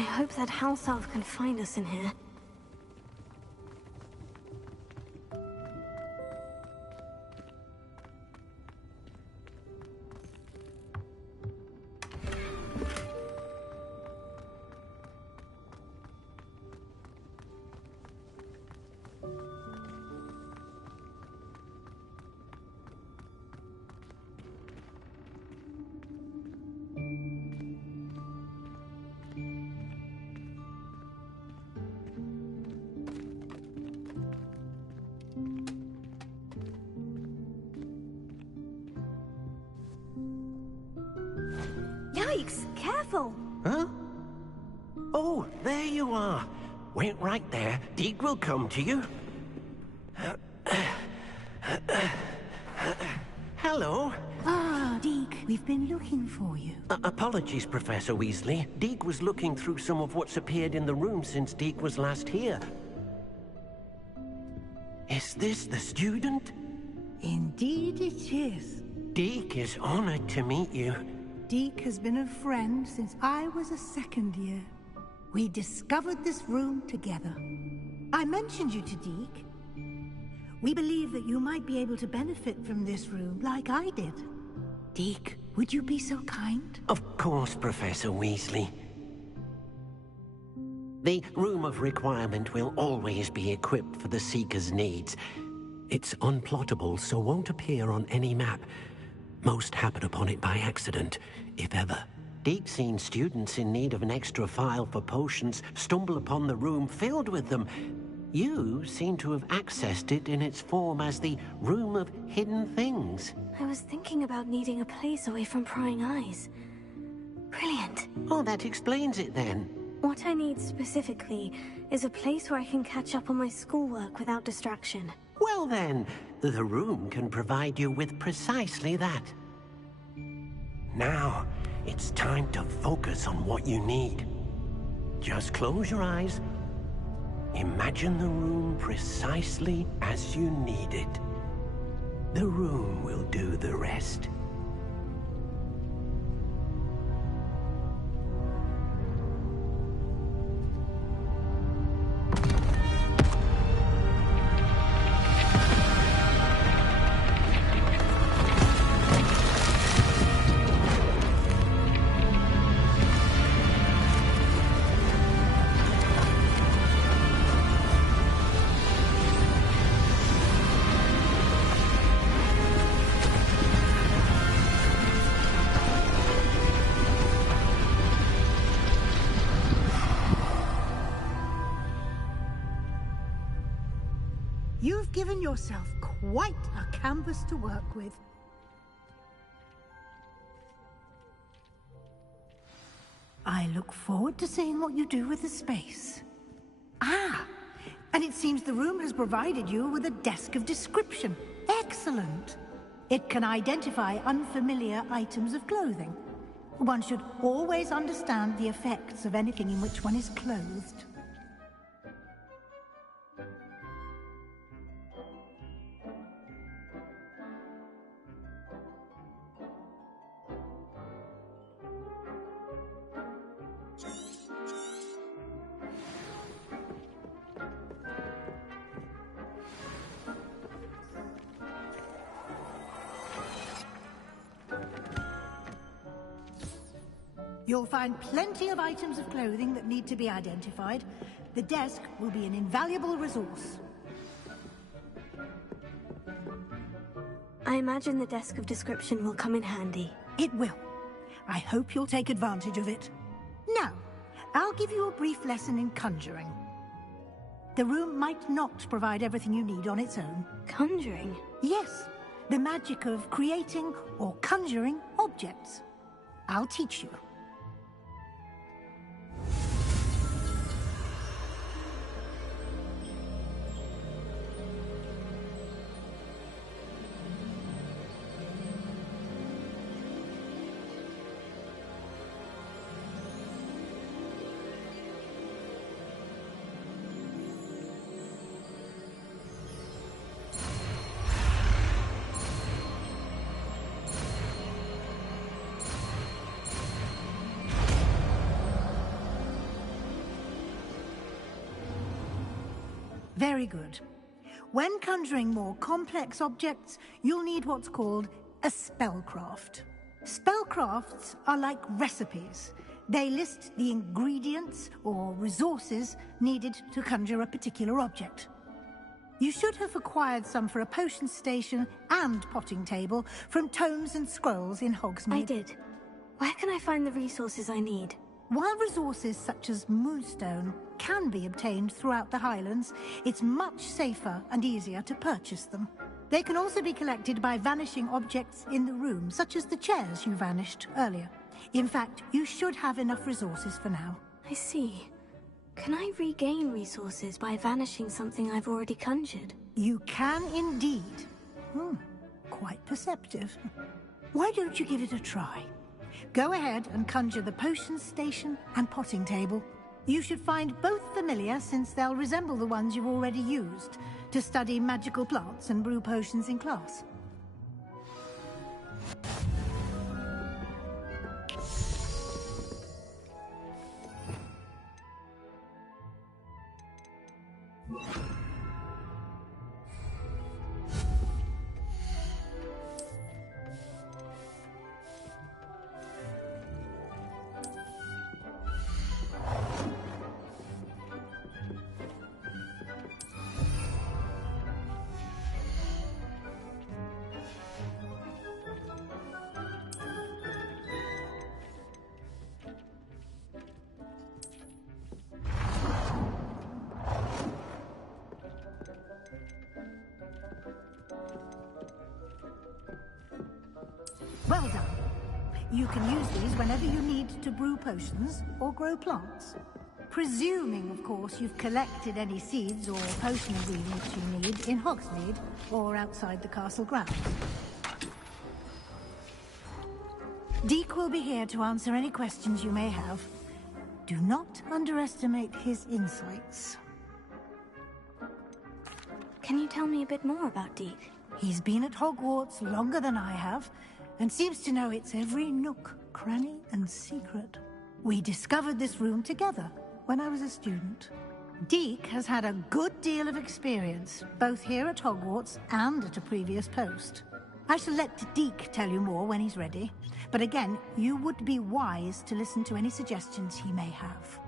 I hope that house elf can find us in here. Yikes! Careful! Huh? Oh, there you are. Wait right there. Deke will come to you. Hello. Ah, Deke, we've been looking for you. Apologies, Professor Weasley. Deke was looking through some of what's appeared in the room since Deke was last here. Is this the student? Indeed it is. Deke is honored to meet you. Deke has been a friend since I was a second year. We discovered this room together. I mentioned you to Deke. We believe that you might be able to benefit from this room like I did. Deke, would you be so kind? Of course, Professor Weasley. The Room of Requirement will always be equipped for the Seeker's needs. It's unplottable, so won't appear on any map. Most happen upon it by accident, if ever. Deke's seen students in need of an extra file for potions stumble upon the room filled with them. You seem to have accessed it in its form as the Room of Hidden Things. I was thinking about needing a place away from prying eyes. Brilliant. Oh, that explains it then. What I need specifically is a place where I can catch up on my schoolwork without distraction. Well then, the room can provide you with precisely that. Now, it's time to focus on what you need. Just close your eyes. Imagine the room precisely as you need it. The room will do the rest. You've given yourself quite a canvas to work with. I look forward to seeing what you do with the space. Ah, and it seems the room has provided you with a desk of description. Excellent. It can identify unfamiliar items of clothing. One should always understand the effects of anything in which one is clothed. You'll find plenty of items of clothing that need to be identified. The desk will be an invaluable resource. I imagine the desk of description will come in handy. It will. I hope you'll take advantage of it. Now, I'll give you a brief lesson in conjuring. The room might not provide everything you need on its own. Conjuring? Yes, the magic of creating or conjuring objects. I'll teach you. Very good. When conjuring more complex objects, you'll need what's called a spellcraft. Spellcrafts are like recipes. They list the ingredients or resources needed to conjure a particular object. You should have acquired some for a potion station and potting table from tomes and scrolls in Hogsmeade. I did. Where can I find the resources I need? While resources such as moonstone can be obtained throughout the Highlands, it's much safer and easier to purchase them. They can also be collected by vanishing objects in the room, such as the chairs you vanished earlier. In fact, you should have enough resources for now. I see. Can I regain resources by vanishing something I've already conjured? You can indeed. Quite perceptive. Why don't you give it a try? Go ahead and conjure the potion station and potting table. You should find both familiar, since they'll resemble the ones you've already used to study magical plants and brew potions in class. Well done. You can use these whenever you need to brew potions or grow plants. Presuming, of course, you've collected any seeds or potion ingredients you need in Hogsmeade or outside the castle grounds. Deek will be here to answer any questions you may have. Do not underestimate his insights. Can you tell me a bit more about Deek? He's been at Hogwarts longer than I have, and seems to know its every nook, cranny, and secret. We discovered this room together when I was a student. Deek has had a good deal of experience, both here at Hogwarts and at a previous post. I shall let Deek tell you more when he's ready, but again, you would be wise to listen to any suggestions he may have.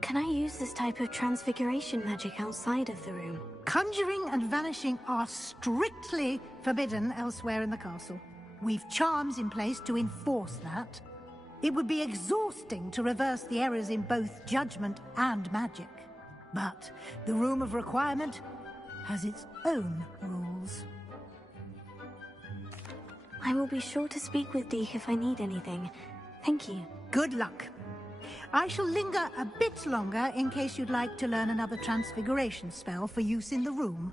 Can I use this type of transfiguration magic outside of the room? Conjuring and vanishing are strictly forbidden elsewhere in the castle. We've charms in place to enforce that. It would be exhausting to reverse the errors in both judgment and magic. But the Room of Requirement has its own rules. I will be sure to speak with Deek if I need anything. Thank you. Good luck. I shall linger a bit longer in case you'd like to learn another transfiguration spell for use in the room.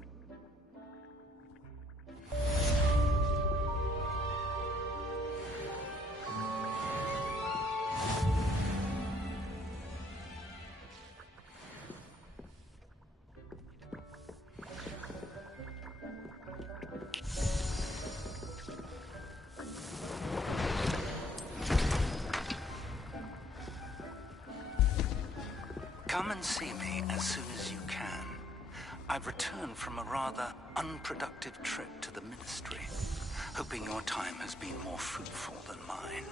Come and see me as soon as you can. I've returned from a rather unproductive trip to the Ministry. hoping your time has been more fruitful than mine.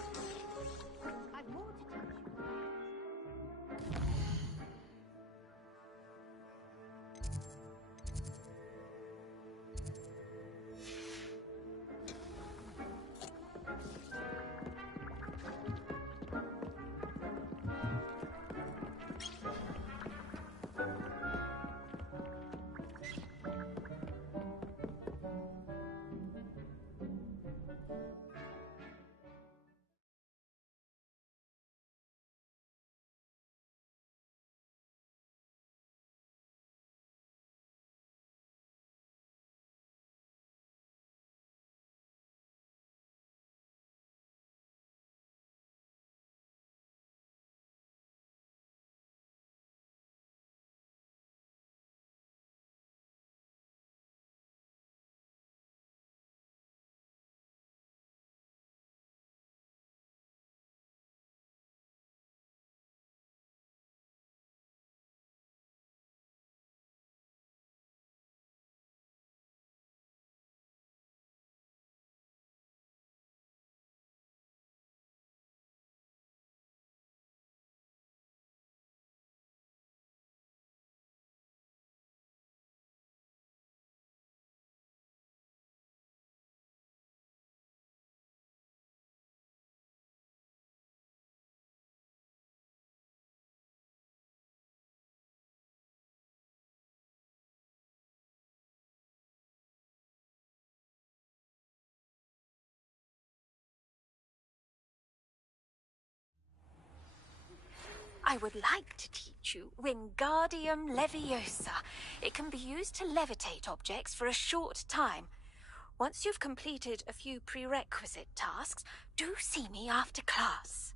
I would like to teach you Wingardium Leviosa. It can be used to levitate objects for a short time. Once you've completed a few prerequisite tasks, do see me after class.